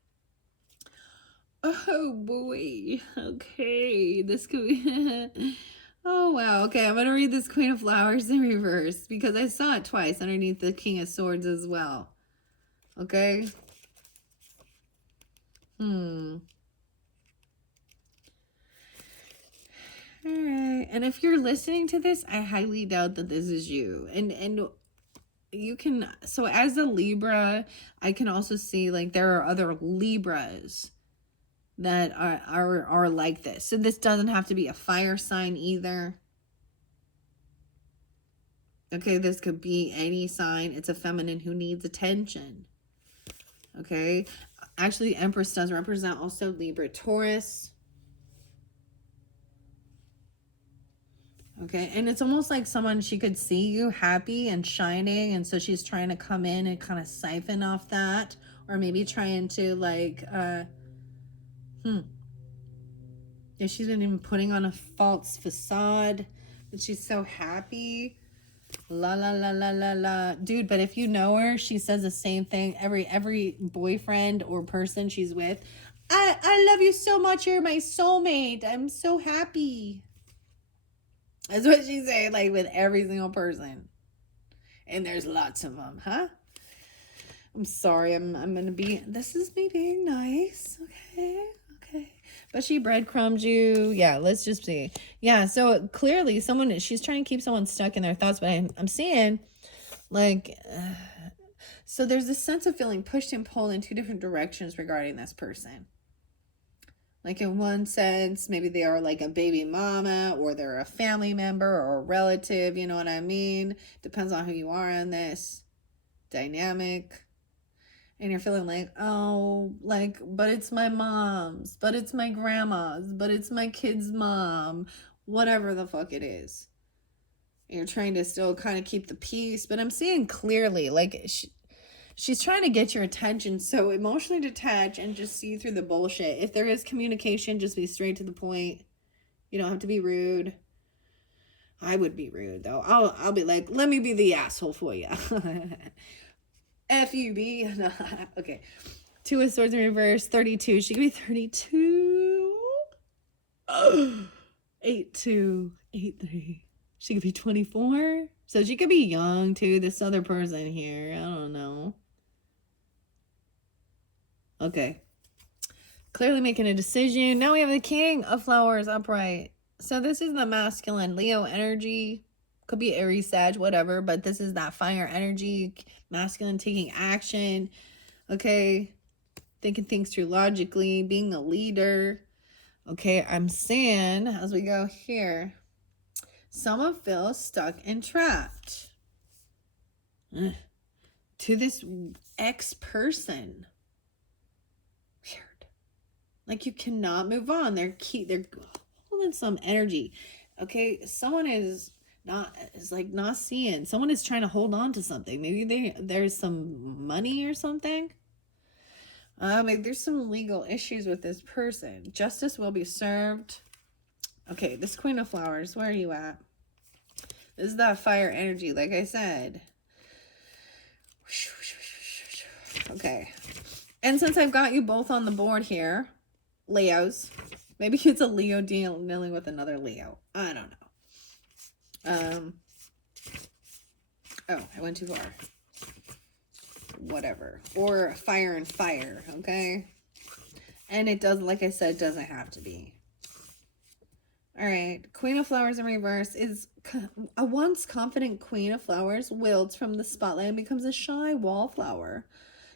Oh boy. Okay, this could be oh wow. Okay, I'm gonna read this Queen of Flowers in reverse because I saw it twice underneath the King of Swords as well. Okay. All right. And if you're listening to this, I highly doubt that this is you. And you can, so as a Libra, I can also see like there are other Libras that are like this. So this doesn't have to be a fire sign either. Okay, this could be any sign. It's a feminine who needs attention. Okay. Actually, Empress does represent also Libra, Taurus. Okay, and it's almost like someone, she could see you happy and shining, and so she's trying to come in and kind of siphon off that, or maybe trying to like, yeah, she's been even putting on a false facade that she's so happy. La la la la la la, dude. But if you know her, she says the same thing every boyfriend or person she's with. I love you so much. You're my soulmate. I'm so happy. That's what she said, like with every single person. And there's lots of them, huh? I'm sorry, I'm gonna be, this is me being nice, okay? But she breadcrumbs you. Yeah, let's just see. Yeah, so clearly someone, she's trying to keep someone stuck in their thoughts, but I'm seeing like, so there's this sense of feeling pushed and pulled in two different directions regarding this person. Like in one sense, maybe they are like a baby mama, or they're a family member or a relative, you know what I mean? Depends on who you are in this dynamic. And you're feeling like, oh, like, but it's my mom's, but it's my grandma's, but it's my kid's mom, whatever the fuck it is. And you're trying to still kind of keep the peace, but I'm seeing clearly, like, She's trying to get your attention, so emotionally detach and just see through the bullshit. If there is communication, just be straight to the point. You don't have to be rude. I would be rude though. I'll be like, let me be the asshole for you. F-U-B. Okay. 2 of Swords in reverse, 32. She could be 32. 8-2, 8-3. She could be 24. So she could be young too. This other person here. I don't know. Okay. Clearly making a decision. Now we have the King of Flowers upright. So this is the masculine Leo energy. Could be Aries, Sag, whatever. But this is that fire energy. Masculine taking action. Okay. Thinking things through logically. Being a leader. Okay. I'm saying as we go here. Someone feels stuck and trapped. To this ex-person. Weird. Like you cannot move on. They're holding some energy. Okay, someone is not seeing. Someone is trying to hold on to something. Maybe there's some money or something. Maybe there's some legal issues with this person. Justice will be served. Okay, this Queen of Flowers, where are you at? This is that fire energy, like I said. Okay. And since I've got you both on the board here, Leos, maybe it's a Leo dealing with another Leo. I don't know. Oh, I went too far. Whatever. Or fire and fire, okay? And it doesn't, like I said, doesn't have to be. All right. Queen of Flowers in reverse is a once confident Queen of Flowers wilts from the spotlight and becomes a shy wallflower.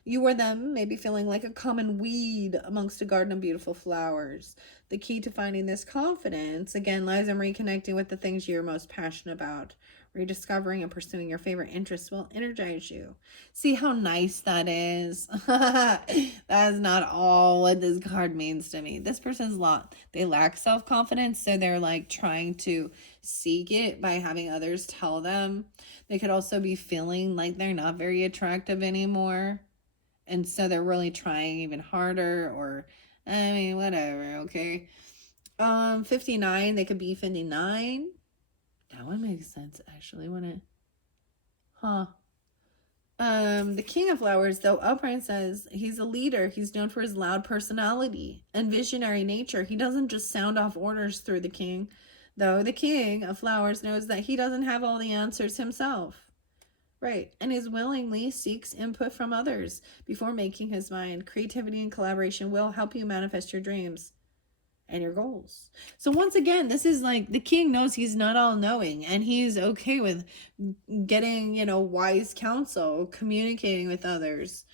You or them may be feeling like a common weed amongst a garden of beautiful flowers. The key to finding this confidence, again, lies in reconnecting with the things you're most passionate about. Rediscovering and pursuing your favorite interests will energize you. See how nice that is? That is not all what this card means to me. This person's they lack self-confidence, so they're like trying to seek it by having others tell them. They could also be feeling like they're not very attractive anymore. And so they're really trying even harder, or I mean, whatever, okay? 59, they could be 59. That would make sense, actually, wouldn't it? Huh. The King of Flowers, though upright, says he's a leader. He's known for his loud personality and visionary nature. He doesn't just sound off orders through the king, though the King of Flowers knows that he doesn't have all the answers himself. Right, and is willingly seeks input from others before making his mind. Creativity and collaboration will help you manifest your dreams and your goals. So once again, this is like the king knows he's not all knowing, and he's okay with getting, wise counsel, communicating with others,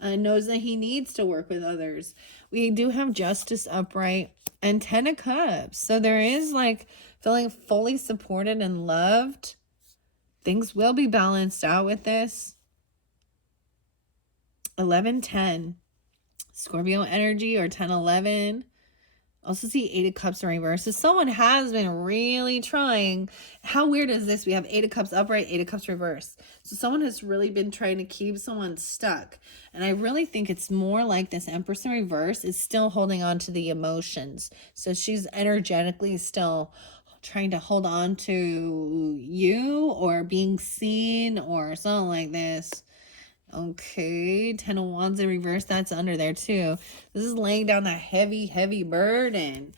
knows that he needs to work with others. We do have Justice upright and 10 of Cups. So there is like feeling fully supported and loved. Things will be balanced out with this. 11-10. Scorpio energy, or 10-11. Also see 8 of Cups in reverse. So someone has been really trying. How weird is this? We have 8 of Cups upright, 8 of Cups reverse. So someone has really been trying to keep someone stuck. And I really think it's more like this Empress in reverse is still holding on to the emotions. So she's energetically still trying to hold on to you, or being seen, or something like this. Okay, 10 of Wands in reverse, that's under there too. This is laying down that heavy, heavy burden.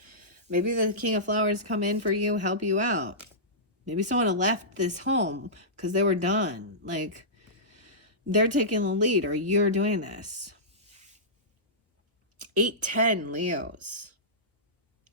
Maybe the King of Flowers come in for you, help you out. Maybe someone left this home because they were done. Like, they're taking the lead, or you're doing this. 8-10 Leos.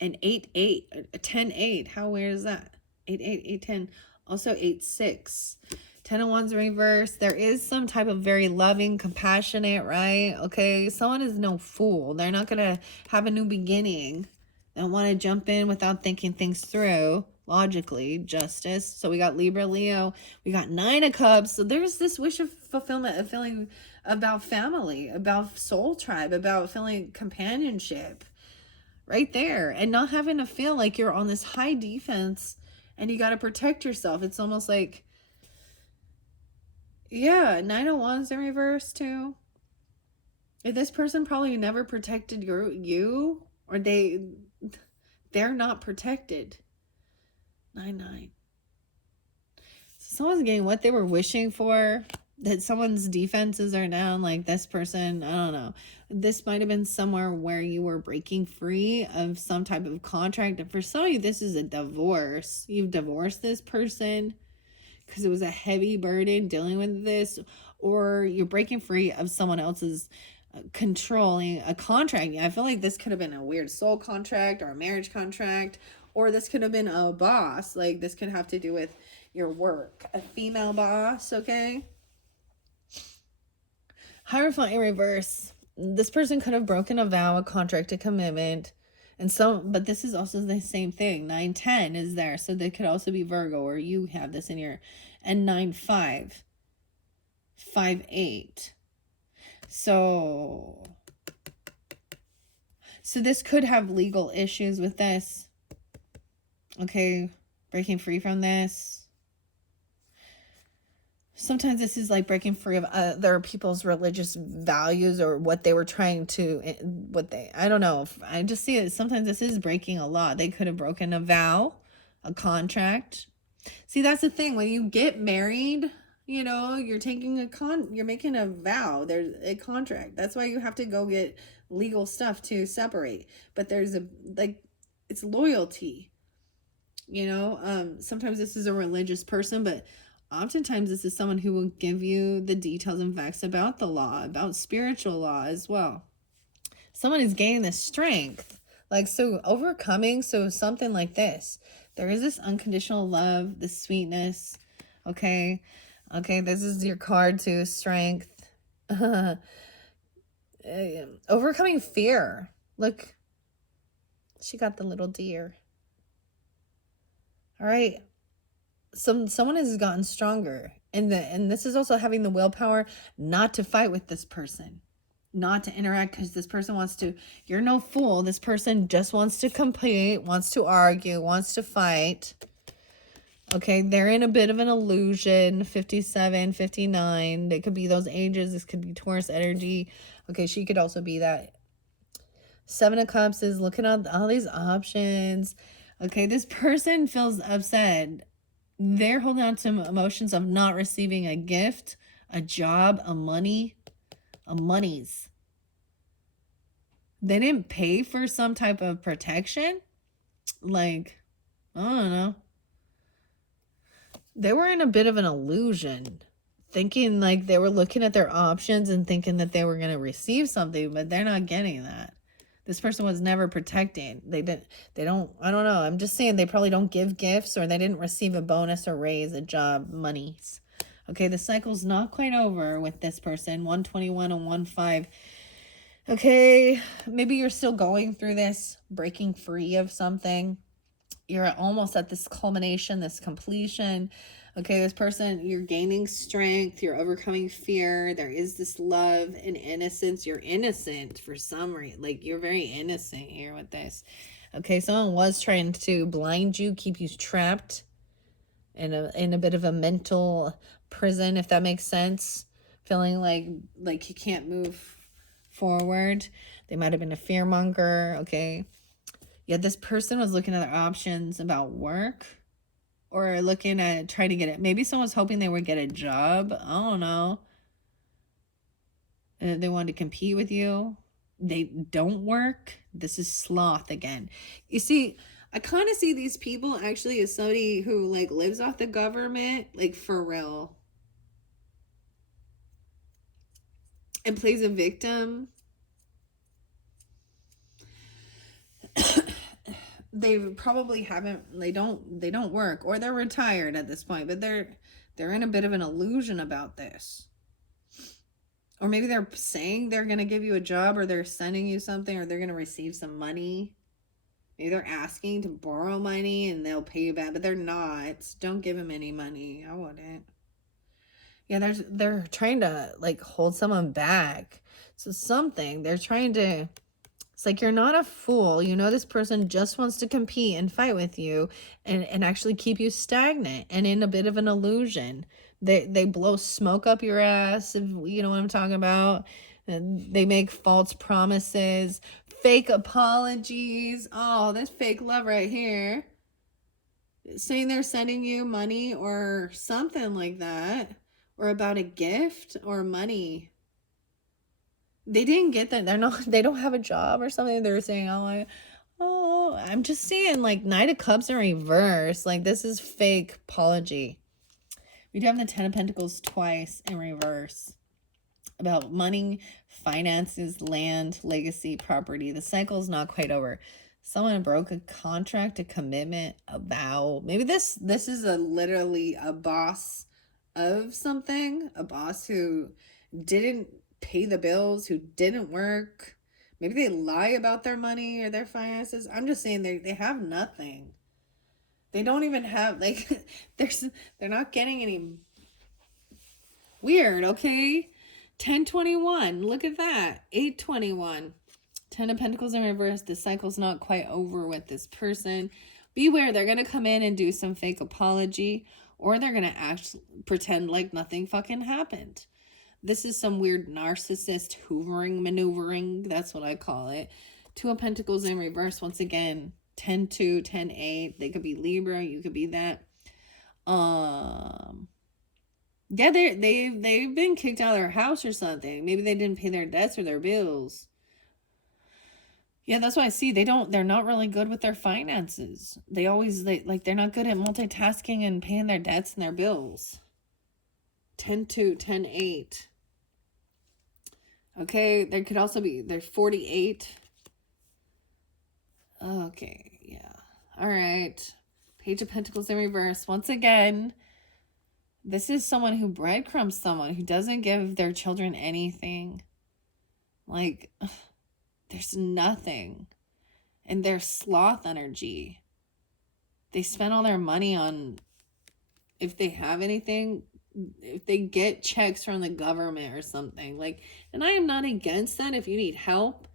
And 8-8, 10-8. How weird is that? 8-8, 8-10. Also 8-6. 10 of Wands in reverse. There is some type of very loving, compassionate, right? Okay, someone is no fool. They're not going to have a new beginning. They don't want to jump in without thinking things through logically. Justice. So we got Libra, Leo. We got 9 of Cups. So there's this wish of fulfillment, of feeling about family, about soul tribe, about feeling companionship. Right there, and not having to feel like you're on this high defense and you got to protect yourself. It's almost like Yeah, Nine of Wands in reverse too. This person probably never protected you, or they're not protected. 9-9. Someone's getting what they were wishing for. That someone's defenses are down, like this person, I don't know. This might have been somewhere where you were breaking free of some type of contract. And for some of you, this is a divorce. You've divorced this person because it was a heavy burden dealing with this, or you're breaking free of someone else's controlling a contract. I feel like this could have been a weird soul contract or a marriage contract, or this could have been a boss. Like this could have to do with your work, a female boss. Okay. Hierophant in reverse. This person could have broken a vow, a contract, a commitment. And so, but this is also the same thing. 9-10 is there. So they could also be Virgo, or you have this in your, and 9-5, 5-8. So this could have legal issues with this. Okay. Breaking free from this. Sometimes this is like breaking free of other people's religious values, or what they were trying to, I don't know. I just see it. Sometimes this is breaking a lot. They could have broken a vow, a contract. See, that's the thing. When you get married, you're taking you're making a vow. There's a contract. That's why you have to go get legal stuff to separate. But there's it's loyalty. Sometimes this is a religious person, but oftentimes this is someone who will give you the details and facts about the law, about spiritual law as well. Someone is gaining this strength, overcoming. So something like this, there is this unconditional love, this sweetness. Okay, this is your card to strength. Overcoming fear. Look, she got the little deer. All right. Someone has gotten stronger, and this is also having the willpower not to fight with this person, not to interact, because this person wants to. You're no fool. This person just wants to compete, wants to argue, wants to fight. Okay, they're in a bit of an illusion. 57, 59. It could be those ages. This could be Taurus energy. Okay, she could also be that. 7 of Cups is looking at all these options. Okay, this person feels upset. They're holding on to emotions of not receiving a gift, a job, a monies. They didn't pay for some type of protection. I don't know. They were in a bit of an illusion, thinking they were looking at their options and thinking that they were going to receive something, but they're not getting that. This person was never protected. I don't know. I'm just saying they probably don't give gifts, or they didn't receive a bonus or raise, a job, monies. Okay, the cycle's not quite over with this person. 121 and 15. Okay, maybe you're still going through this, breaking free of something. You're almost at this culmination, this completion. Okay, this person, you're gaining strength, you're overcoming fear. There is this love and innocence. You're innocent for some reason. You're very innocent here with this. Okay, someone was trying to blind you, keep you trapped in a bit of a mental prison, if that makes sense. Feeling like you can't move forward. They might have been a fearmonger. Okay. Yeah, this person was looking at their options about work, or looking at trying to get it. Maybe someone was hoping they would get a job. I don't know. They wanted to compete with you. They don't work. This is sloth again. You see, I kind of see these people actually as somebody who lives off the government, for real, and plays a victim. They probably they don't work, or they're retired at this point, but they're in a bit of an illusion about this. Or maybe they're saying they're going to give you a job, or they're sending you something, or they're going to receive some money. Maybe they're asking to borrow money and they'll pay you back, but they're not. Don't give them any money. I wouldn't. Yeah, they're trying to hold someone back. So something they're trying to. It's you're not a fool. This person just wants to compete and fight with you, and actually keep you stagnant and in a bit of an illusion. They blow smoke up your ass, if you know what I'm talking about. And they make false promises, fake apologies. Oh, this fake love right here. Saying they're sending you money or something like that, or about a gift or money. They didn't get that. They don't have a job or something. They're saying, oh, I'm just seeing like Knight of Cups in reverse. Like, this is fake apology. We do have the Ten of Pentacles twice in reverse. About money, finances, land, legacy, property. The cycle's not quite over. Someone broke a contract, a commitment, a vow. Maybe this is literally a boss of something. A boss who didn't pay the bills, who didn't work. Maybe they lie about their money or their finances. I'm just saying they have nothing. They don't even have, like, they're not getting any. Weird, okay? 1021, look at that. 821. 10 of Pentacles in reverse. The cycle's not quite over with this person. Beware, they're going to come in and do some fake apology, or they're going to pretend like nothing fucking happened. This is some weird narcissist hoovering, maneuvering. That's what I call it. 2 of Pentacles in reverse. Once again, 10-2, 10-8. They could be Libra. You could be that. Yeah, they've been kicked out of their house or something. Maybe they didn't pay their debts or their bills. Yeah, that's what I see. They're not really good with their finances. They're not good at multitasking and paying their debts and their bills. 10-2, 10-8. Okay, there could also be, there's 48. Okay, yeah. All right. Page of Pentacles in reverse. Once again, this is someone who breadcrumbs someone, who doesn't give their children anything. Like, there's nothing. And their sloth energy. They spend all their money on, if they have anything, if they get checks from the government or something. Like, and I am not against that if you need help.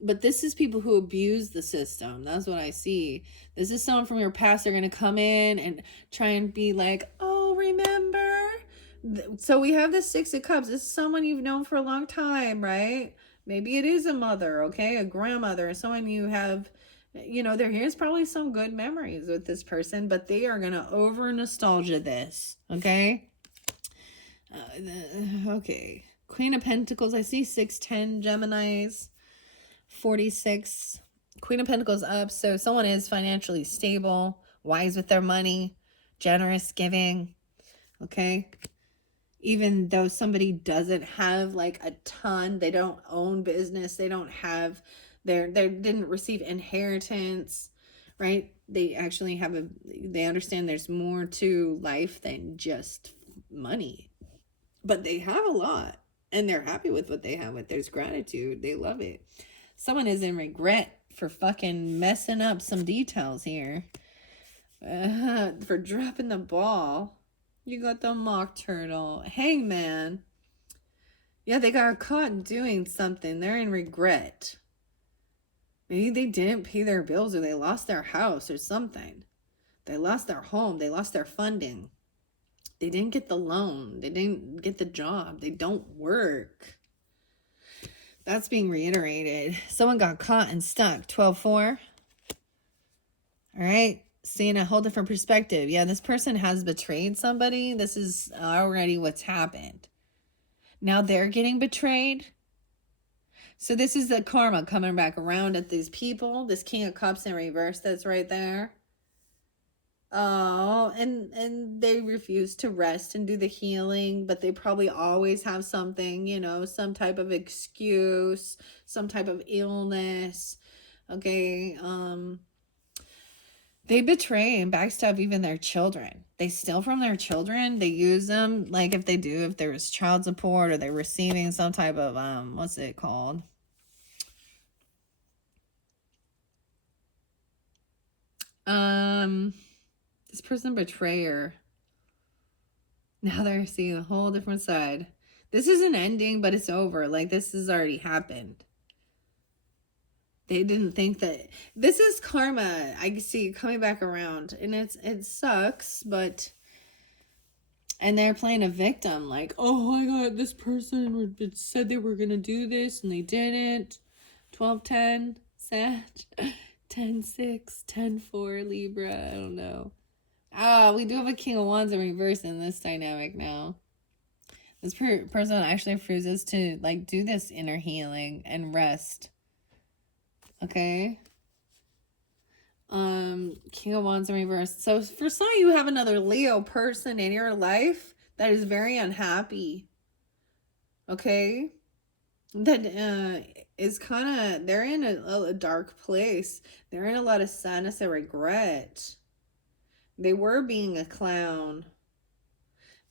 But this is people who abuse the system. That's what I see. This is someone from your past. They're going to come in and try and be like, oh, remember? So we have the 6 of Cups. This is someone you've known for a long time, right? Maybe it is a mother, okay? A grandmother, someone you have, here's probably some good memories with this person, but they are going to over nostalgia this, okay? Okay. Queen of Pentacles. I see 610 Geminis. 46. Queen of Pentacles up. So someone is financially stable, wise with their money, generous, giving. Okay. Even though somebody doesn't have like a ton, they don't own business, they don't have they didn't receive inheritance, right? They actually they understand there's more to life than just money. But they have a lot and they're happy with what they have. There's gratitude. They love it. Someone is in regret for fucking messing up some details here. For dropping the ball. You got the Mock Turtle. Hangman. Yeah, they got caught doing something. They're in regret. Maybe they didn't pay their bills, or they lost their house or something. They lost their home. They lost their funding. They didn't get the loan. They didn't get the job. They don't work. That's being reiterated. Someone got caught and stuck. 12-4. All right. Seeing a whole different perspective. Yeah, this person has betrayed somebody. This is already what's happened. Now they're getting betrayed. So this is the karma coming back around at these people. This King of Cups in reverse that's right there. Oh, and they refuse to rest and do the healing, but they probably always have something, some type of excuse, some type of illness. Okay. They betray and backstab even their children. They steal from their children. They use them, like if there was child support, or they're receiving some type of, what's it called? This person betrayer. Now they're seeing a whole different side. This is an ending, but it's over. Like, this has already happened. They didn't think that this is karma. I see coming back around, and it sucks, but And they're playing a victim, like, oh my god, this person said they were gonna do this and they didn't. 12-10, Sag. 10-6, 10-4, Libra, I don't know. We do have a King of Wands in reverse in this dynamic now. This person actually refuses to, like, do this inner healing and rest. Okay? King of Wands in reverse. So for some of you have another Leo person in your life that is very unhappy. Okay? That is kind of, they're in a dark place. They're in a lot of sadness and regret. They were being a clown.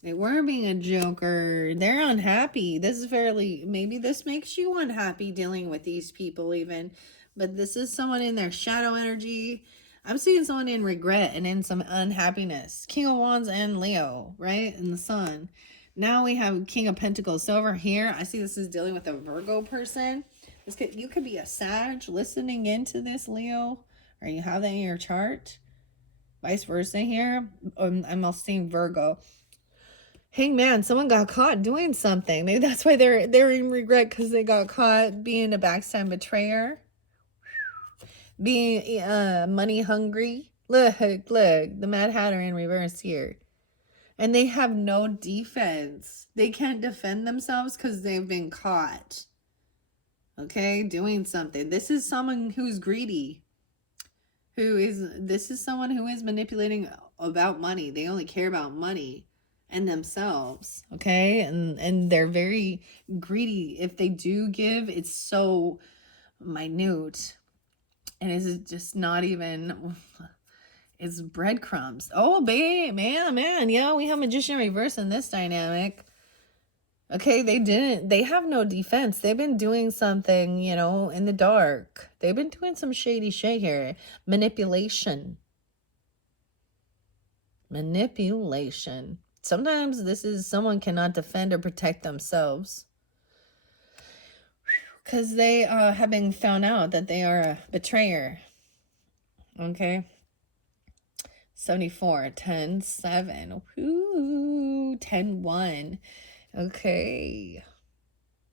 They were being a joker. They're unhappy. This is fairly, maybe this makes you unhappy dealing with these people even. But this is someone in their shadow energy. I'm seeing someone in regret and in some unhappiness. King of Wands and Leo, right? And the Sun. Now we have King of Pentacles. So over here, I see this is dealing with a Virgo person. You could be a Sag listening into this, Leo. Or you have that in your chart. Vice versa here. I'm also seeing Virgo. Hangman, someone got caught doing something. Maybe that's why they're in regret, because they got caught being a backstab betrayer. Being money hungry. Look, the Mad Hatter in reverse here. And they have no defense. They can't defend themselves because they've been caught. Okay, doing something. This is someone who's greedy. This is someone who is manipulating about money. They only care about money and themselves. Okay, and they're very greedy. If they do give, it's so minute. And it's just not even, it's breadcrumbs. Oh, babe, man. Yeah, we have Magician reverse in this dynamic. Okay, they have no defense. They've been doing something, in the dark. They've been doing some shady shit here. Manipulation. Sometimes this is someone cannot defend or protect themselves. Because they have been found out that they are a betrayer. Okay. 74, 10, 7. Woo, 10, 1. Okay.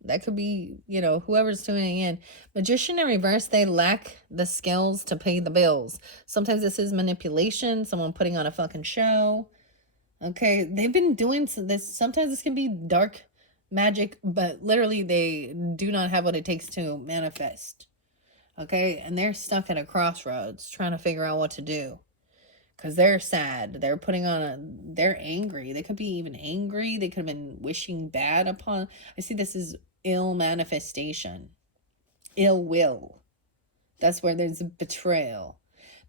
That could be, whoever's tuning in. Magician in reverse, they lack the skills to pay the bills. Sometimes this is manipulation, someone putting on a fucking show. Okay, they've been doing this. Sometimes this can be dark magic, but literally they do not have what it takes to manifest. Okay, and they're stuck at a crossroads trying to figure out what to do. Because they're sad. They're they're angry. They could be even angry. They could have been wishing bad upon. I see this is ill manifestation. Ill will. That's where there's a betrayal.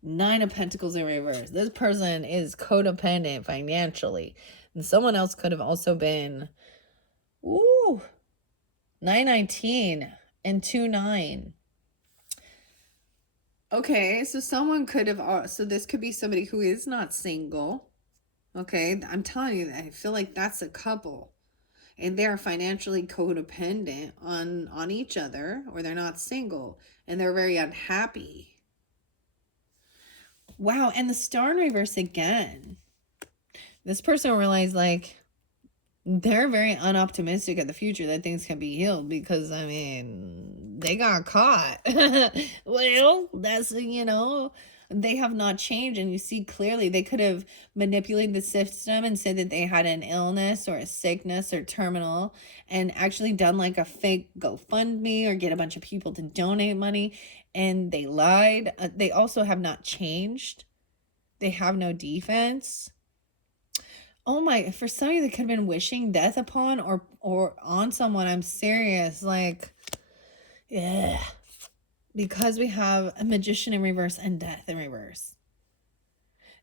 9 of Pentacles in reverse. This person is codependent financially. And someone else could have also been, 919 and 29. Okay, so someone could have, so this could be somebody who is not single. Okay, I'm telling you, I feel like that's a couple. And they're financially codependent on each other, or they're not single. And they're very unhappy. Wow, and the Star in reverse again. This person realized, they're very unoptimistic at the future that things can be healed because, they got caught. Well, that's, they have not changed. And you see clearly they could have manipulated the system and said that they had an illness or a sickness or terminal and actually done like a fake GoFundMe or get a bunch of people to donate money. And they lied. They also have not changed. They have no defense. Oh my, for some of you that could have been wishing death upon or on someone, I'm serious, yeah. Because we have a Magician in reverse and Death in reverse.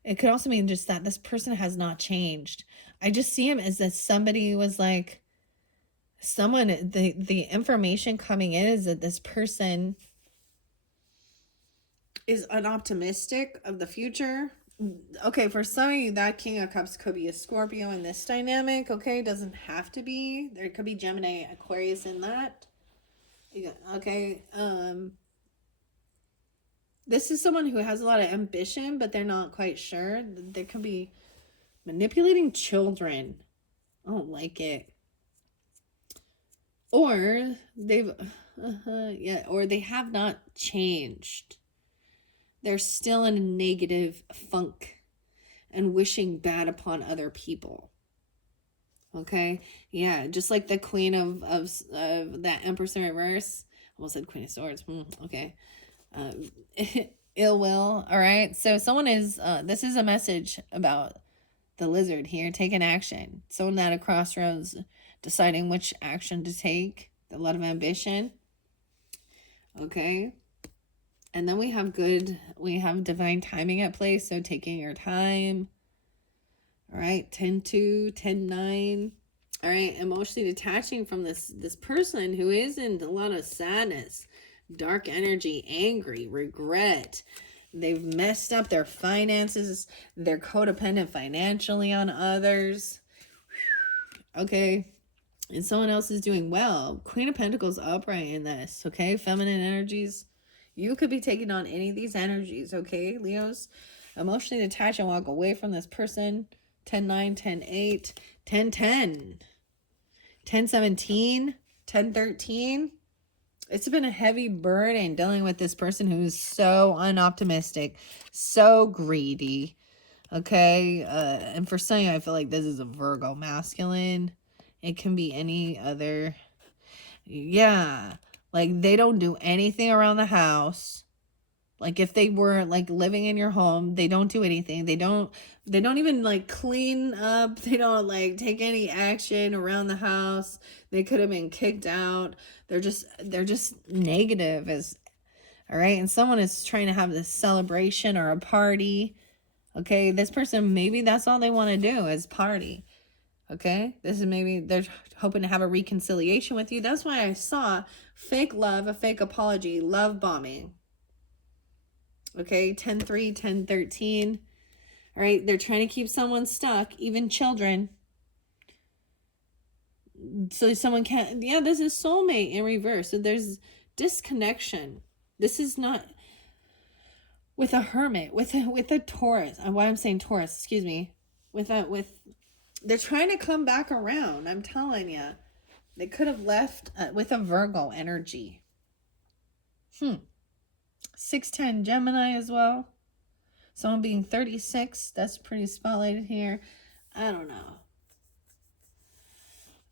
It could also mean just that this person has not changed. I just see him as that somebody was the information coming in is that this person is unoptimistic of the future. Okay, for some of you, that King of Cups could be a Scorpio in this dynamic, okay? Doesn't have to be. There could be Gemini, Aquarius in that. Okay, this is someone who has a lot of ambition, but they're not quite sure. There could be manipulating children. I don't like it. Or they've, yeah, or they have not changed. They're still in a negative funk and wishing bad upon other people. Okay, yeah, just like the Queen of that Empress in Reverse. Almost said Queen of Swords. Okay, um, ill will. All right, so someone is. This is a message about the lizard here taking action. Someone at a crossroads, deciding which action to take. A lot of ambition. Okay, and then we have divine timing at play. So taking your time. All right, 10-2, 10-9. All right, emotionally detaching from this person who is in a lot of sadness, dark energy, angry, regret. They've messed up their finances. They're codependent financially on others. Okay, and someone else is doing well. Queen of Pentacles upright in this. Okay, feminine energies. You could be taking on any of these energies. Okay, Leos, emotionally detach and walk away from this person. 10-9, 10-8, 10-10, 10-17, 10-13. It's been a heavy burden dealing with this person who's so unoptimistic, so greedy. Okay, and for some, I feel like this is a Virgo masculine. It can be any other. Yeah, like they don't do anything around the house. Like if they were like living in your home, they don't do anything. They don't even like clean up. They don't like take any action around the house. They could have been kicked out. They're just negative as all right. And someone is trying to have this celebration or a party. Okay, this person, maybe that's all they want to do is party. Okay, this is maybe they're hoping to have a reconciliation with you. That's why I saw fake love, a fake apology, love bombing. Okay, 10-3, 10-13. All right, they're trying to keep someone stuck, even children. So someone can't, yeah, this is soulmate in reverse. So there's disconnection. This is not with a hermit, with a Taurus. Why I'm saying Taurus, excuse me. They're trying to come back around. I'm telling you, they could have left with a Virgo energy. 6-10 Gemini as well. Someone being 36, that's pretty spotlighted here. I don't know.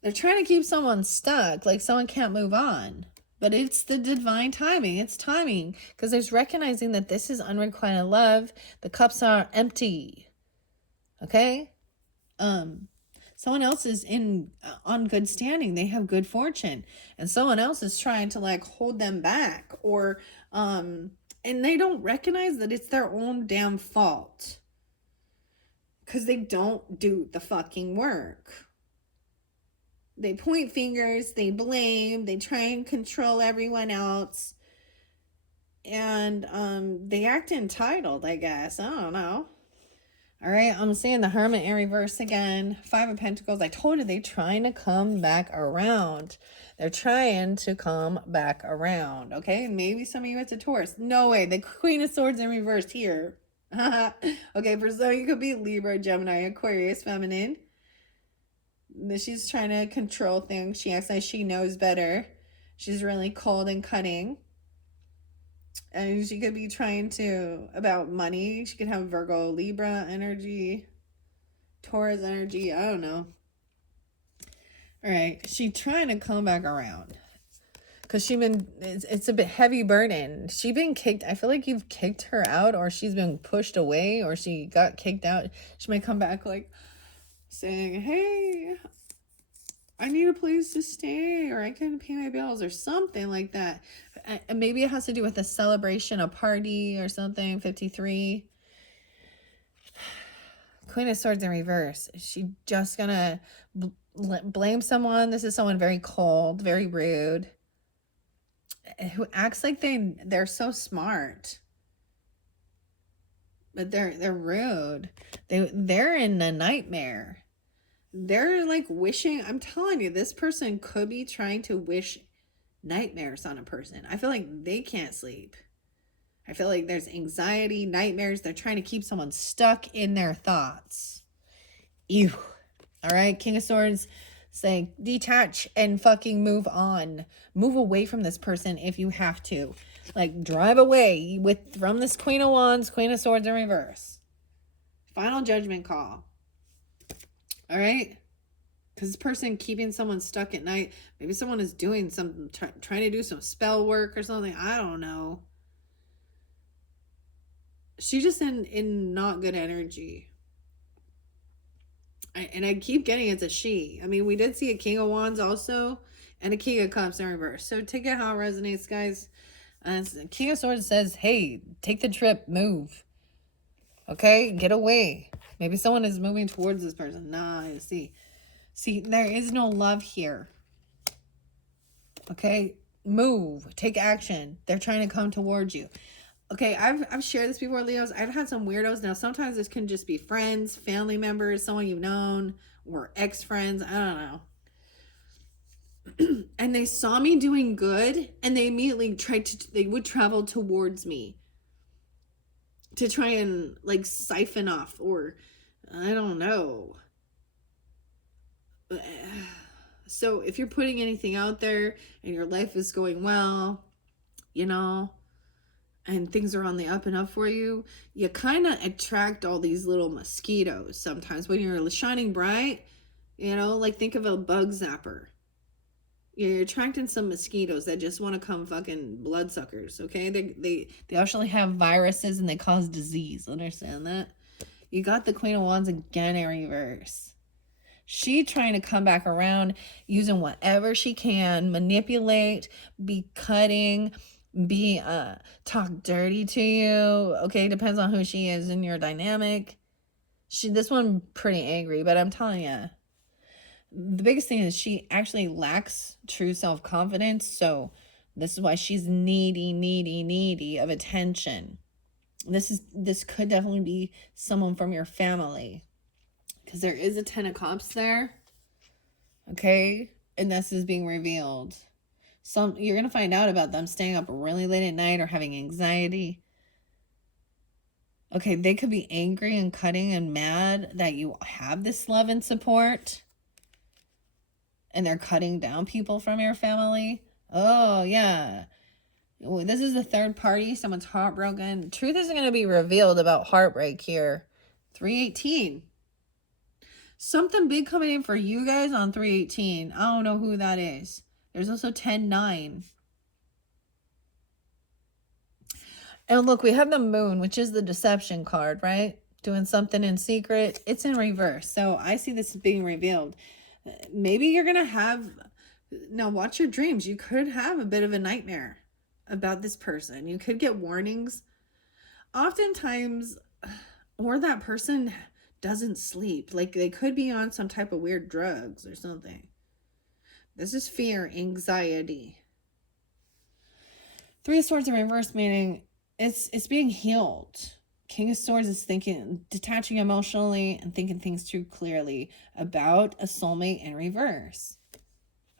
They're trying to keep someone stuck, like someone can't move on. But it's the divine timing. It's timing. Because there's recognizing that this is unrequited love. The cups are empty. Okay? Someone else is on good standing. They have good fortune. And someone else is trying to like hold them back. Or and they don't recognize that it's their own damn fault. Because they don't do the fucking work. They point fingers, they blame, they try and control everyone else. And they act entitled, I guess. I don't know. All right, I'm seeing the Hermit in reverse again. 5 of Pentacles. I told you they're trying to come back around. They're trying to come back around. Okay, maybe some of you it's a Taurus. No way. The Queen of Swords in reverse here. Okay, for some you could be Libra, Gemini, Aquarius, feminine. She's trying to control things. She acts like she knows better. She's really cold and cutting. And she could be trying to, about money. She could have Virgo, Libra energy, Taurus energy. I don't know. All right. She's trying to come back around. Because it's a bit heavy burden. She's been kicked. I feel like you've kicked her out, or she's been pushed away, or she got kicked out. She might come back like saying, hey, I need a place to stay, or I can pay my bills, or something like that. Maybe it has to do with a celebration, a party, or something. 53. Queen of Swords in reverse. She just gonna blame someone. This is someone very cold, very rude, who acts like they're so smart, but they're rude. They're in a nightmare. They're like wishing. I'm telling you, this person could be trying to wish nightmares on a person. I feel like they can't sleep. I feel like there's anxiety, nightmares. They're trying to keep someone stuck in their thoughts. Ew. All right, King of Swords saying detach and fucking move on. Move away from this person if you have to. Like, drive away from this Queen of Wands, Queen of Swords in reverse. Final judgment call. All right? Because this person keeping someone stuck at night. Maybe someone is doing something, trying to do some spell work or something. I don't know. She's just in not good energy. And I keep getting it's a she. I mean, we did see a King of Wands also, and a King of Cups in reverse. So take it how it resonates, guys. King of Swords says, hey, take the trip, move. Okay, get away. Maybe someone is moving towards this person. Nah, I see. See, there is no love here. Okay, move, take action. They're trying to come towards you. Okay, I've shared this before, Leos. I've had some weirdos. Now, sometimes this can just be friends, family members, someone you've known, or ex-friends. I don't know. And they saw me doing good, and they immediately they would travel towards me to try and, like, siphon off, or I don't know. So if you're putting anything out there and your life is going well, you know, and things are on the up and up for you, you kind of attract all these little mosquitoes sometimes when you're shining bright, you know, like think of a bug zapper. You're attracting some mosquitoes that just want to come fucking bloodsuckers, okay? They actually have viruses and they cause disease. Understand that? You got the Queen of Wands again in reverse. She trying to come back around using whatever she can, manipulate, be cutting, be talk dirty to you. Okay, depends on who she is in your dynamic. This one pretty angry, but I'm telling you, the biggest thing is she actually lacks true self-confidence. So this is why she's needy of attention. This could definitely be someone from your family, because there is a 10 of Cups there. Okay, and this is being revealed. You're gonna find out about them staying up really late at night or having anxiety. Okay, they could be angry and cutting and mad that you have this love and support, and they're cutting down people from your family. Oh yeah, this is a third party. Someone's heartbroken. Truth isn't going to be revealed about heartbreak here. 318. Something big coming in for you guys on 318. I don't know who that is. There's also 10-9. And look, we have the moon, which is the deception card, right? Doing something in secret. It's in reverse. So I see this being revealed. Maybe you're going to have... Now, watch your dreams. You could have a bit of a nightmare about this person. You could get warnings. Oftentimes, or that person doesn't sleep. Like, they could be on some type of weird drugs or something. This is fear, anxiety. 3 of Swords in reverse, meaning it's being healed. King of Swords is detaching emotionally and thinking things through clearly about a soulmate in reverse.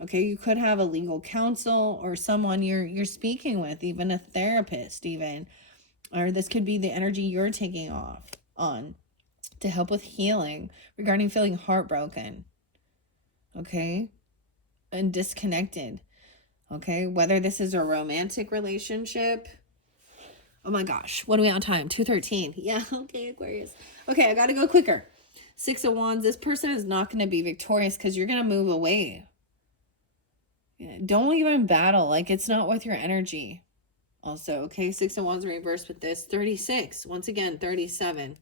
Okay, you could have a legal counsel or someone you're speaking with, even a therapist even. Or this could be the energy you're taking on to help with healing regarding feeling heartbroken. Okay? And disconnected. Okay? Whether this is a romantic relationship. Oh my gosh. What are we on time? 2:13. Yeah, okay, Aquarius. Okay, I gotta go quicker. 6 of Wands. This person is not going to be victorious because you're going to move away. Don't even battle. Like, it's not with your energy. Also, okay, 6 of Wands in reverse with this. 36. Once again, 37.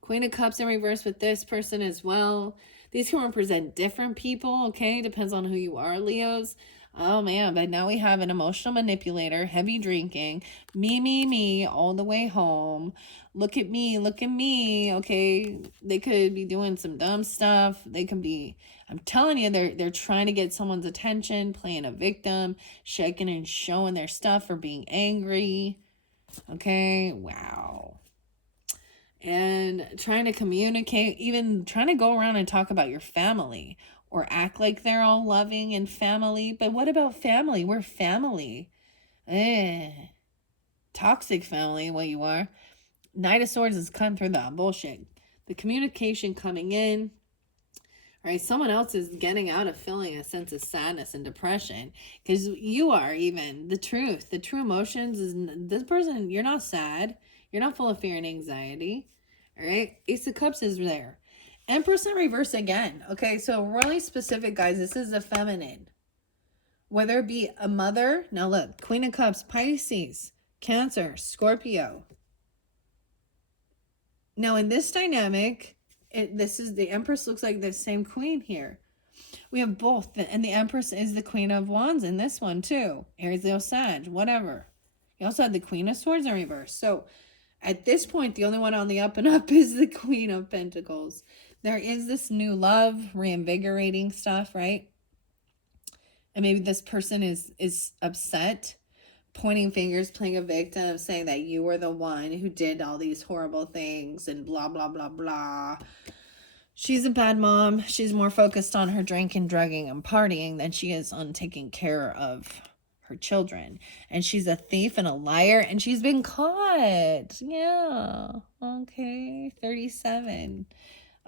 Queen of Cups in reverse with this person as well. These can represent different people, okay? Depends on who you are, Leos. Oh, man, but now we have an emotional manipulator, heavy drinking, me, all the way home. Look at me, okay? They could be doing some dumb stuff. They could be, I'm telling you, they're trying to get someone's attention, playing a victim, shaking and showing their stuff or being angry. Okay, wow. And trying to communicate, even trying to go around and talk about your family or act like they're all loving and family. But what about family? We're family. Toxic family, what you are. Knight of Swords is cutting through that bullshit. The communication coming in. right? Someone else is getting out of feeling a sense of sadness and depression, because you are, even the true emotions is, this person, you're not sad, you're not full of fear and anxiety. All right, Ace of Cups is there. Empress in reverse again. Okay, so really specific, guys. This is the feminine, whether it be a mother. Now look, Queen of Cups, Pisces, Cancer, Scorpio. Now in this dynamic, this is the Empress, looks like the same queen here. We have both, and the Empress is the Queen of Wands in this one too. Aries, Leo, Sag, whatever. You also had the Queen of Swords in reverse. So at this point, the only one on the up and up is the Queen of Pentacles. There is this new love, reinvigorating stuff, right? And maybe this person is upset, pointing fingers, playing a victim, saying that you were the one who did all these horrible things and blah, blah, blah, blah. She's a bad mom. She's more focused on her drinking, drugging, and partying than she is on taking care of her children. And she's a thief and a liar, and she's been caught. Yeah. Okay. 37.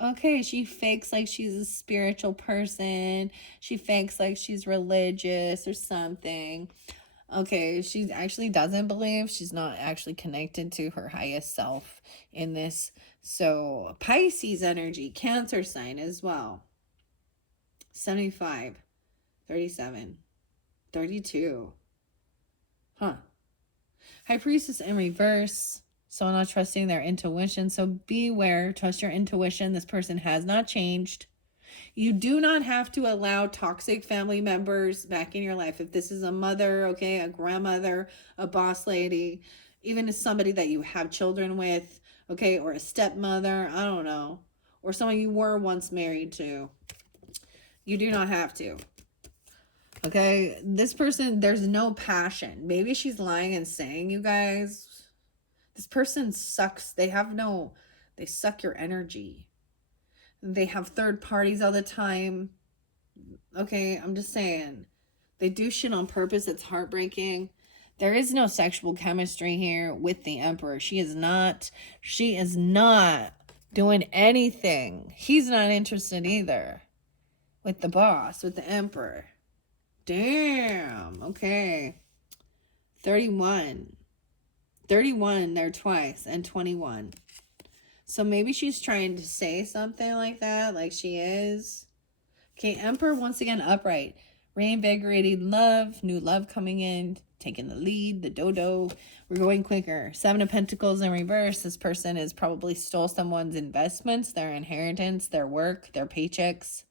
Okay, she fakes like she's a spiritual person. She fakes like she's religious or something. Okay, she actually doesn't believe. She's not actually connected to her highest self in this. So Pisces energy, Cancer sign as well. 75, 37, 32. Huh. High Priestess in reverse. So not trusting their intuition. So beware, trust your intuition. This person has not changed. You do not have to allow toxic family members back in your life. If this is a mother, okay, a grandmother, a boss lady, even somebody that you have children with, okay, or a stepmother, I don't know, or someone you were once married to, you do not have to. Okay, this person, there's no passion. Maybe she's lying and saying, you guys, this person sucks. They suck your energy. They have third parties all the time. Okay, I'm just saying. They do shit on purpose. It's heartbreaking. There is no sexual chemistry here with the Emperor. She is not doing anything. He's not interested either. With the boss, with the Emperor. Damn. Okay. 31. 31 there twice, and 21. So maybe she's trying to say something like that, like she is. Okay, Emperor once again upright. Reinvigorated love, new love coming in, taking the lead, the dodo. We're going quicker. 7 of Pentacles in reverse. This person has probably stole someone's investments, their inheritance, their work, their paychecks.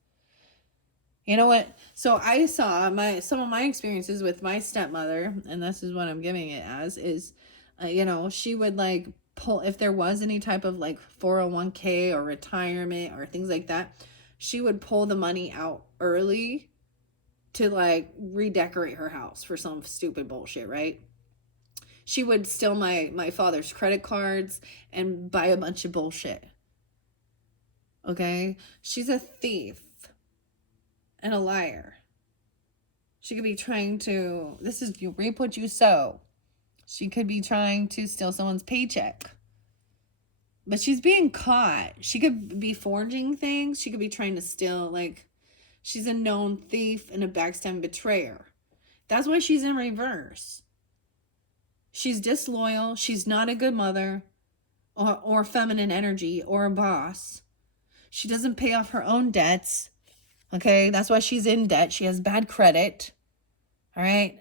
You know what? So I saw some of my experiences with my stepmother, and this is what I'm giving it as, is, she would like pull, if there was any type of like 401k or retirement or things like that, she would pull the money out early to like redecorate her house for some stupid bullshit, right? She would steal my father's credit cards and buy a bunch of bullshit. Okay? She's a thief and a liar. She could be trying to, this is, you reap what you sow. She could be trying to steal someone's paycheck. But she's being caught. She could be forging things. She could be trying to steal, like, she's a known thief and a backstabbing betrayer. That's why she's in reverse. She's disloyal. She's not a good mother or feminine energy or a boss. She doesn't pay off her own debts. Okay, that's why she's in debt. She has bad credit. All right.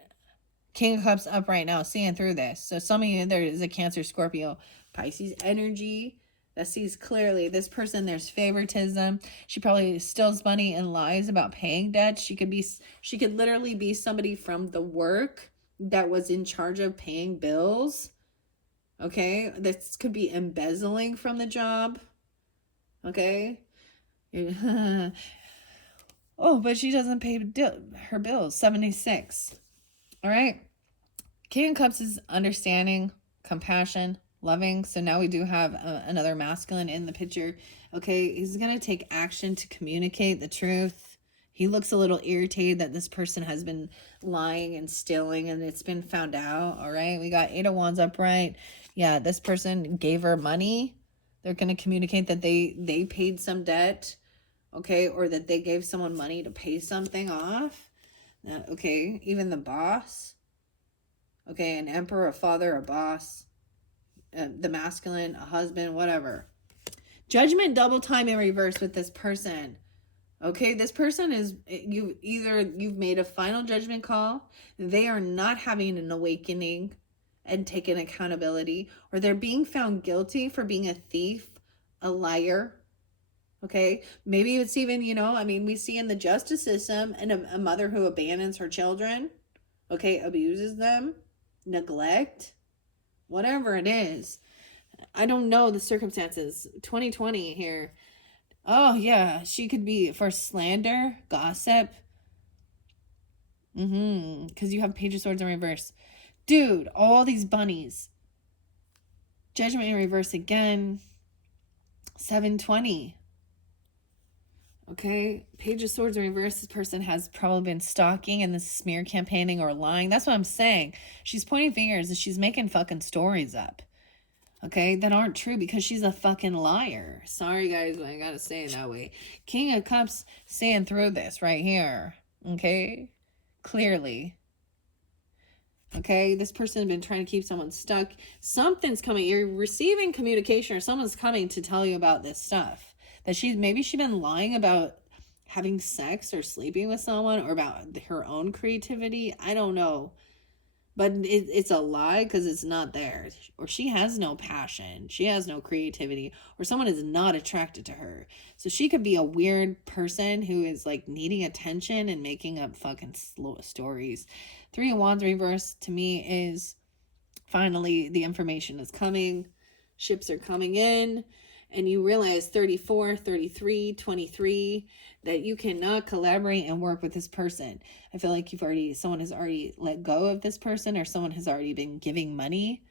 King of Cups up right now, seeing through this. So some of you, there is a Cancer, Scorpio, Pisces energy that sees clearly. This person, there's favoritism. She probably steals money and lies about paying debt. She could literally be somebody from the work that was in charge of paying bills. Okay, this could be embezzling from the job. Okay. Oh, but she doesn't pay her bills. 76. All right. King of Cups is understanding, compassion, loving. So now we do have another masculine in the picture. Okay, he's going to take action to communicate the truth. He looks a little irritated that this person has been lying and stealing and it's been found out. All right, we got 8 of Wands upright. Yeah, this person gave her money. They're going to communicate that they paid some debt. okay, or that they gave someone money to pay something off. Okay, even the boss. Okay, an emperor, a father, a boss, the masculine, a husband, whatever. Judgment double time in reverse with this person. Okay, this person is you've made a final judgment call. They are not having an awakening and taking accountability, or they're being found guilty for being a thief, a liar. Okay, maybe it's even, I mean, we see in the justice system and a mother who abandons her children, okay, abuses them, neglect, whatever it is. I don't know the circumstances. 2020 here. Oh, yeah, she could be for slander, gossip. Because you have Page of Swords in reverse. Dude, all these bunnies. Judgment in reverse again. 720. Okay, Page of Swords in reverse. This person has probably been stalking and this smear campaigning or lying. That's what I'm saying. She's pointing fingers and she's making fucking stories up. Okay, that aren't true because she's a fucking liar. Sorry, guys, but I gotta say it that way. King of Cups seeing through this right here. Okay, clearly. Okay, this person has been trying to keep someone stuck. Something's coming. You're receiving communication, or someone's coming to tell you about this stuff. That she's been lying about having sex or sleeping with someone, or about her own creativity. I don't know. But it's a lie because it's not there. Or she has no passion. She has no creativity. Or someone is not attracted to her. So she could be a weird person who is like needing attention and making up fucking stories. 3 of Wands reverse to me is finally the information is coming. Ships are coming in. And you realize 34, 33, 23, that you cannot collaborate and work with this person. I feel like someone has already let go of this person, or someone has already been giving money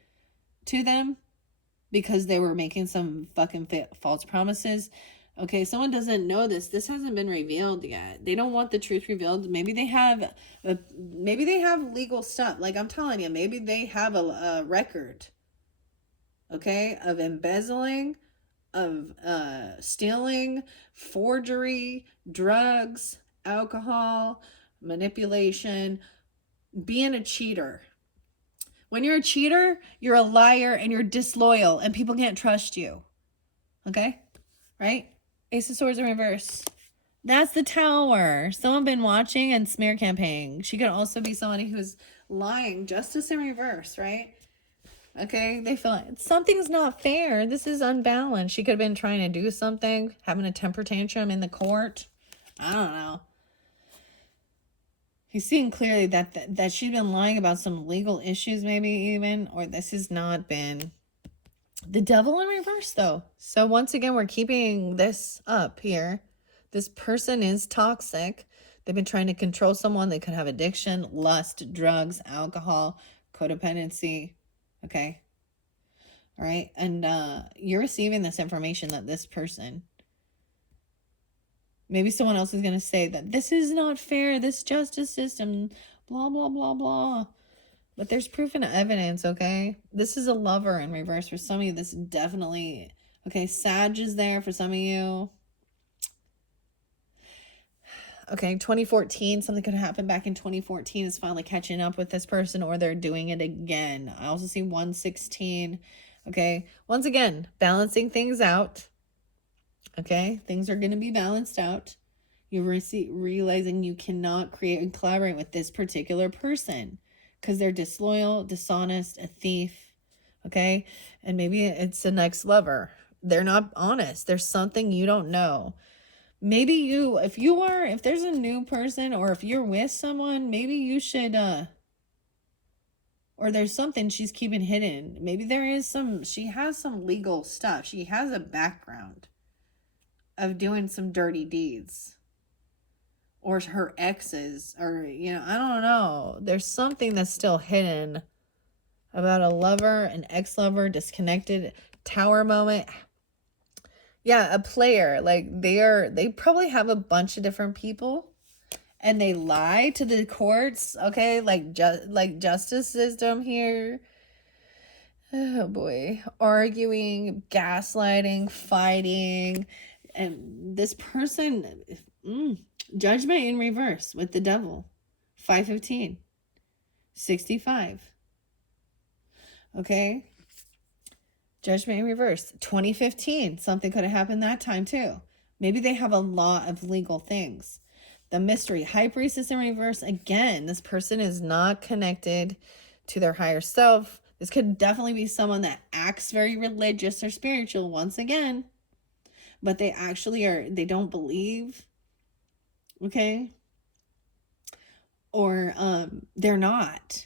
to them because they were making some fucking false promises. Okay, someone doesn't know this. This hasn't been revealed yet. They don't want the truth revealed. Maybe they have legal stuff. Like I'm telling you, maybe they have a record, okay, of embezzling, of stealing, forgery, drugs, alcohol, manipulation, being a cheater. When you're a cheater, you're a liar and you're disloyal and people can't trust you. Okay? Right? Ace of Swords in reverse. That's the Tower. Someone been watching and smear campaigning. She could also be somebody who's lying. Justice in reverse, right? Okay, they feel like something's not fair. This is unbalanced. She could have been trying to do something, having a temper tantrum in the court. I don't know. He's seeing clearly that she's been lying about some legal issues, maybe even, or this has not been. The Devil in reverse, though. So once again, we're keeping this up here. This person is toxic. They've been trying to control someone. They could have addiction, lust, drugs, alcohol, codependency. Okay. All right. And you're receiving this information that this person, maybe someone else is going to say that this is not fair, this justice system, blah, blah, blah, blah. But there's proof and evidence, okay? This is a Lover in reverse. For some of you, this definitely, okay, Sag is there for some of you. Okay, 2014, something could happen back in 2014 is finally catching up with this person, or they're doing it again. I also see 116. Okay, once again, balancing things out. Okay, things are going to be balanced out. You're realizing you cannot create and collaborate with this particular person because they're disloyal, dishonest, a thief. Okay, and maybe it's the next lover. They're not honest. There's something you don't know. Maybe if there's a new person, or if you're with someone, maybe you should, or there's something she's keeping hidden. Maybe she has some legal stuff. She has a background of doing some dirty deeds. Or her exes, or, I don't know. There's something that's still hidden about a lover, an ex-lover, disconnected, Tower moment. Yeah, a player. Like they probably have a bunch of different people and they lie to the courts, okay? Like justice system here. Oh boy. Arguing, gaslighting, fighting, And this person, judgment in reverse with the devil. 515. 65. Okay. Judgment in reverse. 2015. Something could have happened that time too. Maybe they have a lot of legal things. The mystery. High priestess in reverse. Again, this person is not connected to their higher self. This could definitely be someone that acts very religious or spiritual once again. But they actually are, they don't believe. Okay. Or they're not.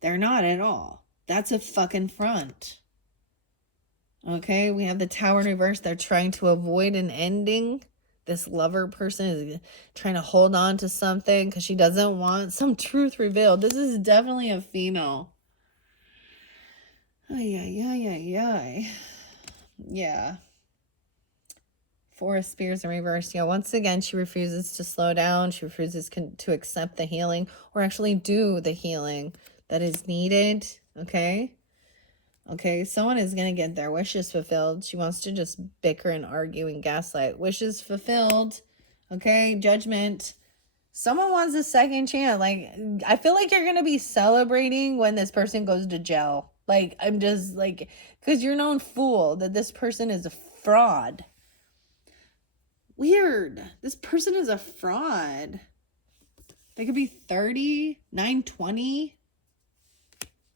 They're not at all. That's a fucking front. Okay, we have the Tower in reverse. They're trying to avoid an ending. This lover person is trying to hold on to something because she doesn't want some truth revealed. This is definitely a female. Ay, ay, ay, ay, ay. Yeah. Four of Spears in reverse. Yeah, once again, she refuses to slow down. She refuses to accept the healing or actually do the healing that is needed. Okay? Okay, someone is going to get their wishes fulfilled. She wants to just bicker and argue and gaslight. Wishes fulfilled. Okay, judgment. Someone wants a second chance. Like, I feel like you're going to be celebrating when this person goes to jail. Like, I'm just like, because you're known fool that this person is a fraud. Weird. This person is a fraud. They could be 30, 920.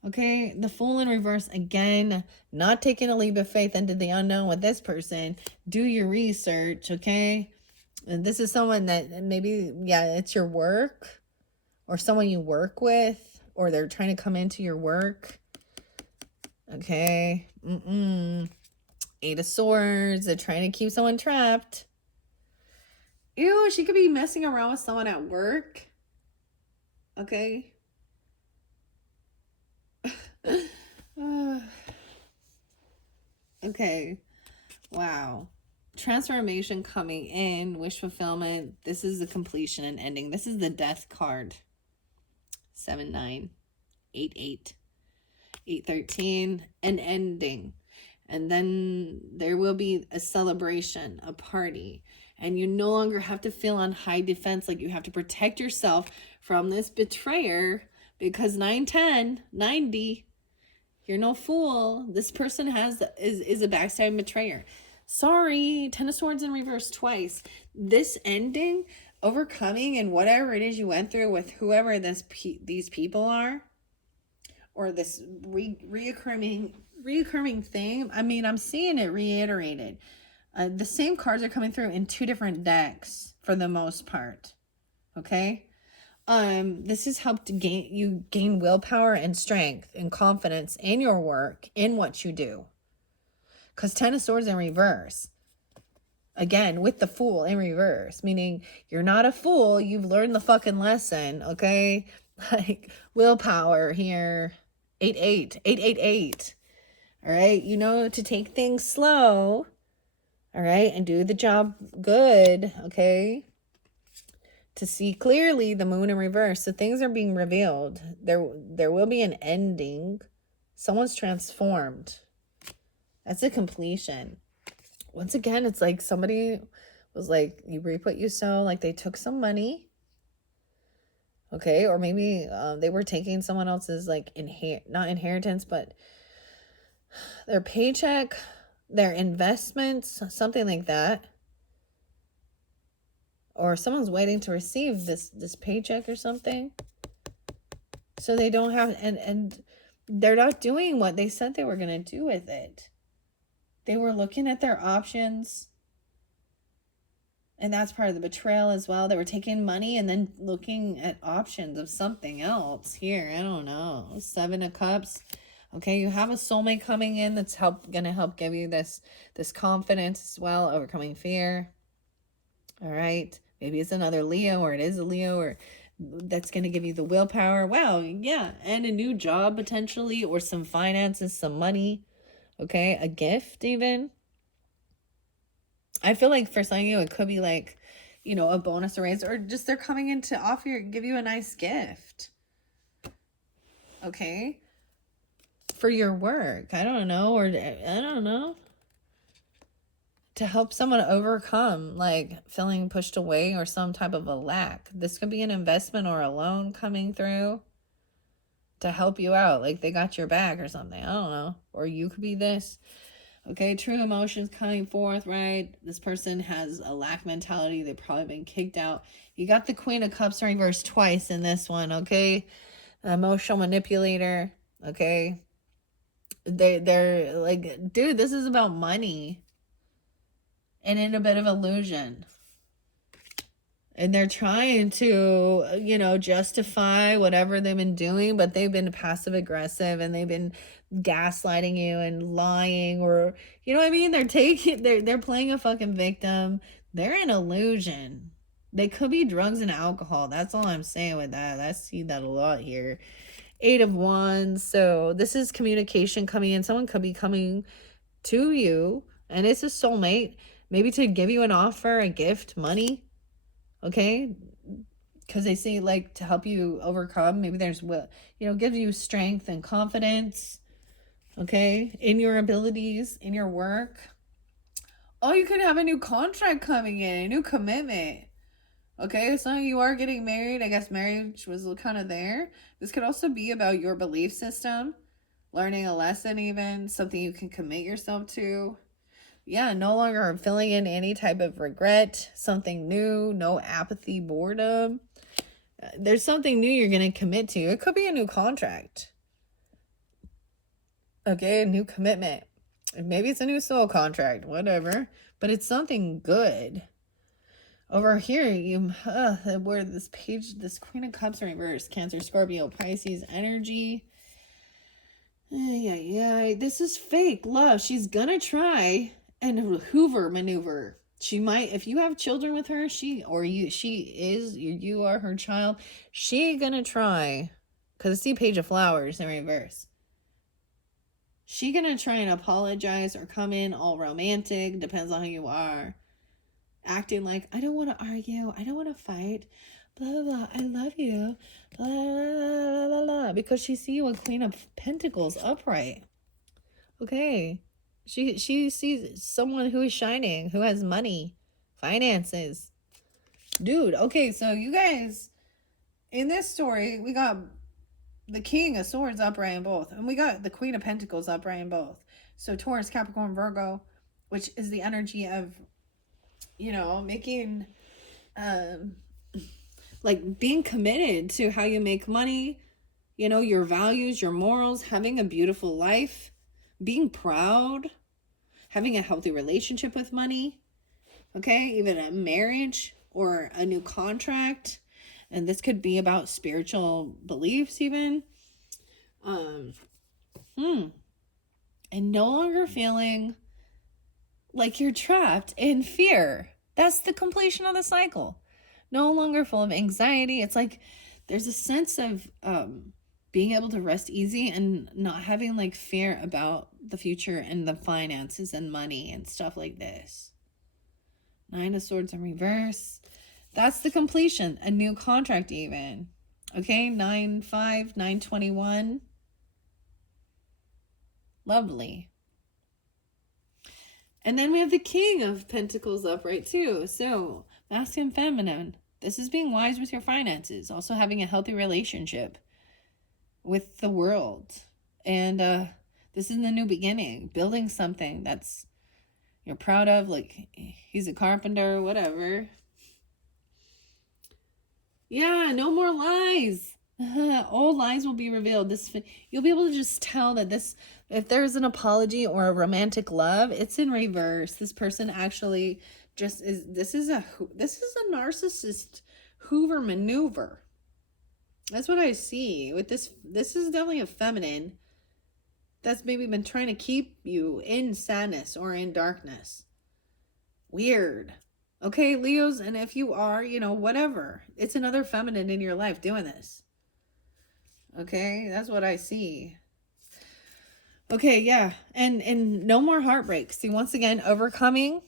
Okay, the Fool in reverse again, not taking a leap of faith into the unknown with this person. Do your research, okay? And this is someone that maybe, yeah, it's your work or someone you work with or they're trying to come into your work. Okay, Eight of Swords, they're trying to keep someone trapped. Ew, she could be messing around with someone at work. Okay. Okay. Wow. Transformation coming in. Wish fulfillment. This is the completion and ending. This is the death card. 7-9. 8-8. 8-13. An ending. And then there will be a celebration, a party. And you no longer have to feel on high defense, like you have to protect yourself from this betrayer, because 9-10, 90, you're no fool. This person is a backside betrayer. Sorry, Ten of Swords in reverse twice. This ending, overcoming, and whatever it is you went through with whoever these people are, or this reoccurring thing. I mean, I'm seeing it reiterated. The same cards are coming through in two different decks for the most part. Okay. This has helped gain willpower and strength and confidence in your work, in what you do. Because Ten of Swords in reverse. Again, with the Fool in reverse, meaning you're not a fool. You've learned the fucking lesson. Okay. Like willpower here. 8-8. 8-8-8. All right. You know to take things slow. All right. And do the job good. Okay. To see clearly, the Moon in reverse. So things are being revealed. There will be an ending. Someone's transformed. That's a completion. Once again, it's like somebody was like, you reap what you sow. Like they took some money. Okay. Or maybe they were taking someone else's like not inheritance, but their paycheck, their investments, something like that. Or someone's waiting to receive this paycheck or something. So they don't have, and they're not doing what they said they were going to do with it. They were looking at their options. And that's part of the betrayal as well. They were taking money and then looking at options of something else here. I don't know. 7 of Cups. Okay, you have a soulmate coming in that's going to help give you this confidence as well, overcoming fear. All right. Maybe it's another Leo, or it is a Leo, or that's going to give you the willpower. Wow. Yeah. And a new job potentially, or some finances, some money. Okay. A gift even. I feel like for some of you, it could be like, you know, a bonus or raise, or just they're coming in to give you a nice gift. Okay. For your work. I don't know. Or I don't know. to help someone overcome like feeling pushed away or some type of a lack. This could be an investment or a loan coming through to help you out. Like they got your back or something. I don't know. Or you could be this. Okay, true emotions coming forth, right? This person has a lack mentality. They've probably been kicked out. You got the Queen of Cups reversed twice in this one, okay? Emotional manipulator, okay? They're like, dude, this is about money and in a bit of illusion. And they're trying to, you know, justify whatever they've been doing, but they've been passive aggressive and they've been gaslighting you and lying, or you know what I mean? They're playing a fucking victim. They're an illusion. They could be drugs and alcohol. That's all I'm saying with that. I see that a lot here. 8 of Wands. So this is communication coming in. Someone could be coming to you, and it's a soulmate, maybe to give you an offer, a gift, money. Okay, because they say like to help you overcome. Maybe there's will, you know, gives you strength and confidence. Okay, in your abilities, in your work. Oh, you could have a new contract coming in, a new commitment. Okay, so you are getting married. I guess marriage was kind of there. This could also be about your belief system, learning a lesson, even something you can commit yourself to. Yeah, no longer filling in any type of regret, something new, no apathy, boredom. There's something new you're going to commit to. It could be a new contract. Okay, a new commitment. Maybe it's a new soul contract, whatever. But it's something good. Over here, where this page, this Queen of Cups reverse, Cancer, Scorpio, Pisces energy. Yeah. This is fake love. She's going to try and Hoover maneuver. She might, if you have children with her, you are her child. She gonna try, because I see Page of Flowers in reverse. She gonna try and apologize or come in all romantic, depends on who you are, acting like, I don't want to argue, I don't want to fight, blah blah blah, I love you, blah blah blah blah, because she see you a Queen of Pentacles upright. Okay, she sees someone who is shining, who has money, finances. Dude, okay, so you guys, in this story, we got the King of Swords upright in both, and we got the Queen of Pentacles upright in both. So Taurus, Capricorn, Virgo, which is the energy of, you know, making, like being committed to how you make money, you know, your values, your morals, having a beautiful life, being proud, having a healthy relationship with money, okay, even a marriage or a new contract. And this could be about spiritual beliefs even. And no longer feeling like you're trapped in fear. That's the completion of the cycle. No longer full of anxiety. It's like there's a sense of being able to rest easy and not having like fear about the future and the finances and money and stuff like this. 9 of Swords in reverse. That's the completion. A new contract even. Okay, 9/5, 9/21. Lovely. And then we have the King of Pentacles upright too. So, masculine, feminine. This is being wise with your finances. Also having a healthy relationship with the world. And this is the new beginning. Building something that's you're proud of. Like, he's a carpenter, whatever. Yeah, no more lies. All lies will be revealed. You'll be able to just tell that this, if there's an apology or a romantic love, it's in reverse. This person actually just is. This is a narcissist Hoover maneuver. That's what I see with this. This is definitely a feminine that's maybe been trying to keep you in sadness or in darkness. Weird. Okay, Leos, and if you are, you know, whatever, it's another feminine in your life doing this. Okay, that's what I see. Okay, yeah, and no more heartbreak. See, once again, overcoming,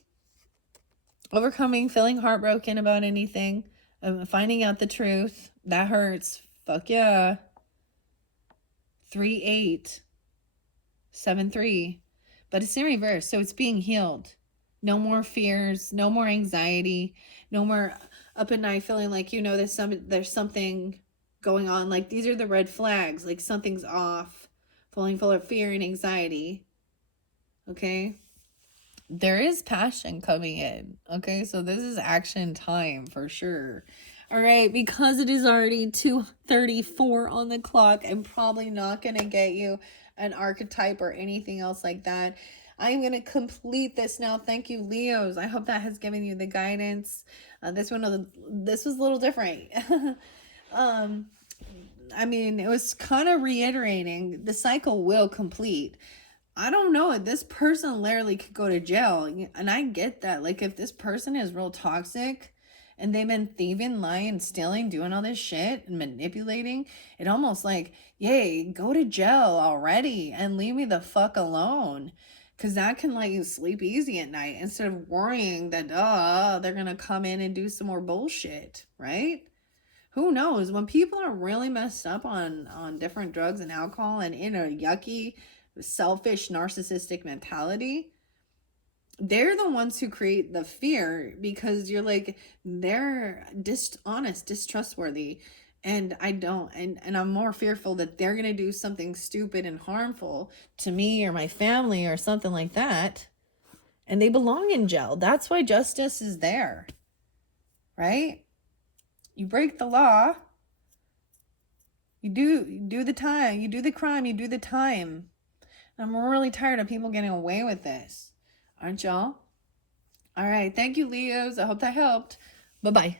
feeling heartbroken about anything, finding out the truth, that hurts. Fuck yeah. 3/8, 7/3, but it's in reverse, so it's being healed. No more fears, no more anxiety, no more up at night feeling like, you know, there's something going on. Like, these are the red flags, like something's off, feeling full of fear and anxiety. Okay? There is passion coming in. Okay? So this is action time for sure. All right, because it is already 2:34 on the clock, I'm probably not going to get you an archetype or anything else like that. I'm going to complete this now. Thank you, Leos. I hope that has given you the guidance. This was a little different. I mean, it was kind of reiterating the cycle will complete. I don't know. This person literally could go to jail. And I get that. Like, if this person is real toxic and they've been thieving, lying, stealing, doing all this shit and manipulating, it almost like, yay, go to jail already and leave me the fuck alone. Because that can let you sleep easy at night instead of worrying that, they're going to come in and do some more bullshit, right? Who knows? When people are really messed up on different drugs and alcohol and in a yucky, selfish, narcissistic mentality, they're the ones who create the fear because you're like, they're dishonest, distrustworthy. And I don't, and I'm more fearful that they're going to do something stupid and harmful to me or my family or something like that. And they belong in jail. That's why justice is there, right? You break the law, you do the time, you do the crime, you do the time. I'm really tired of people getting away with this. Aren't y'all? All right. Thank you, Leos. I hope that helped. Bye-bye.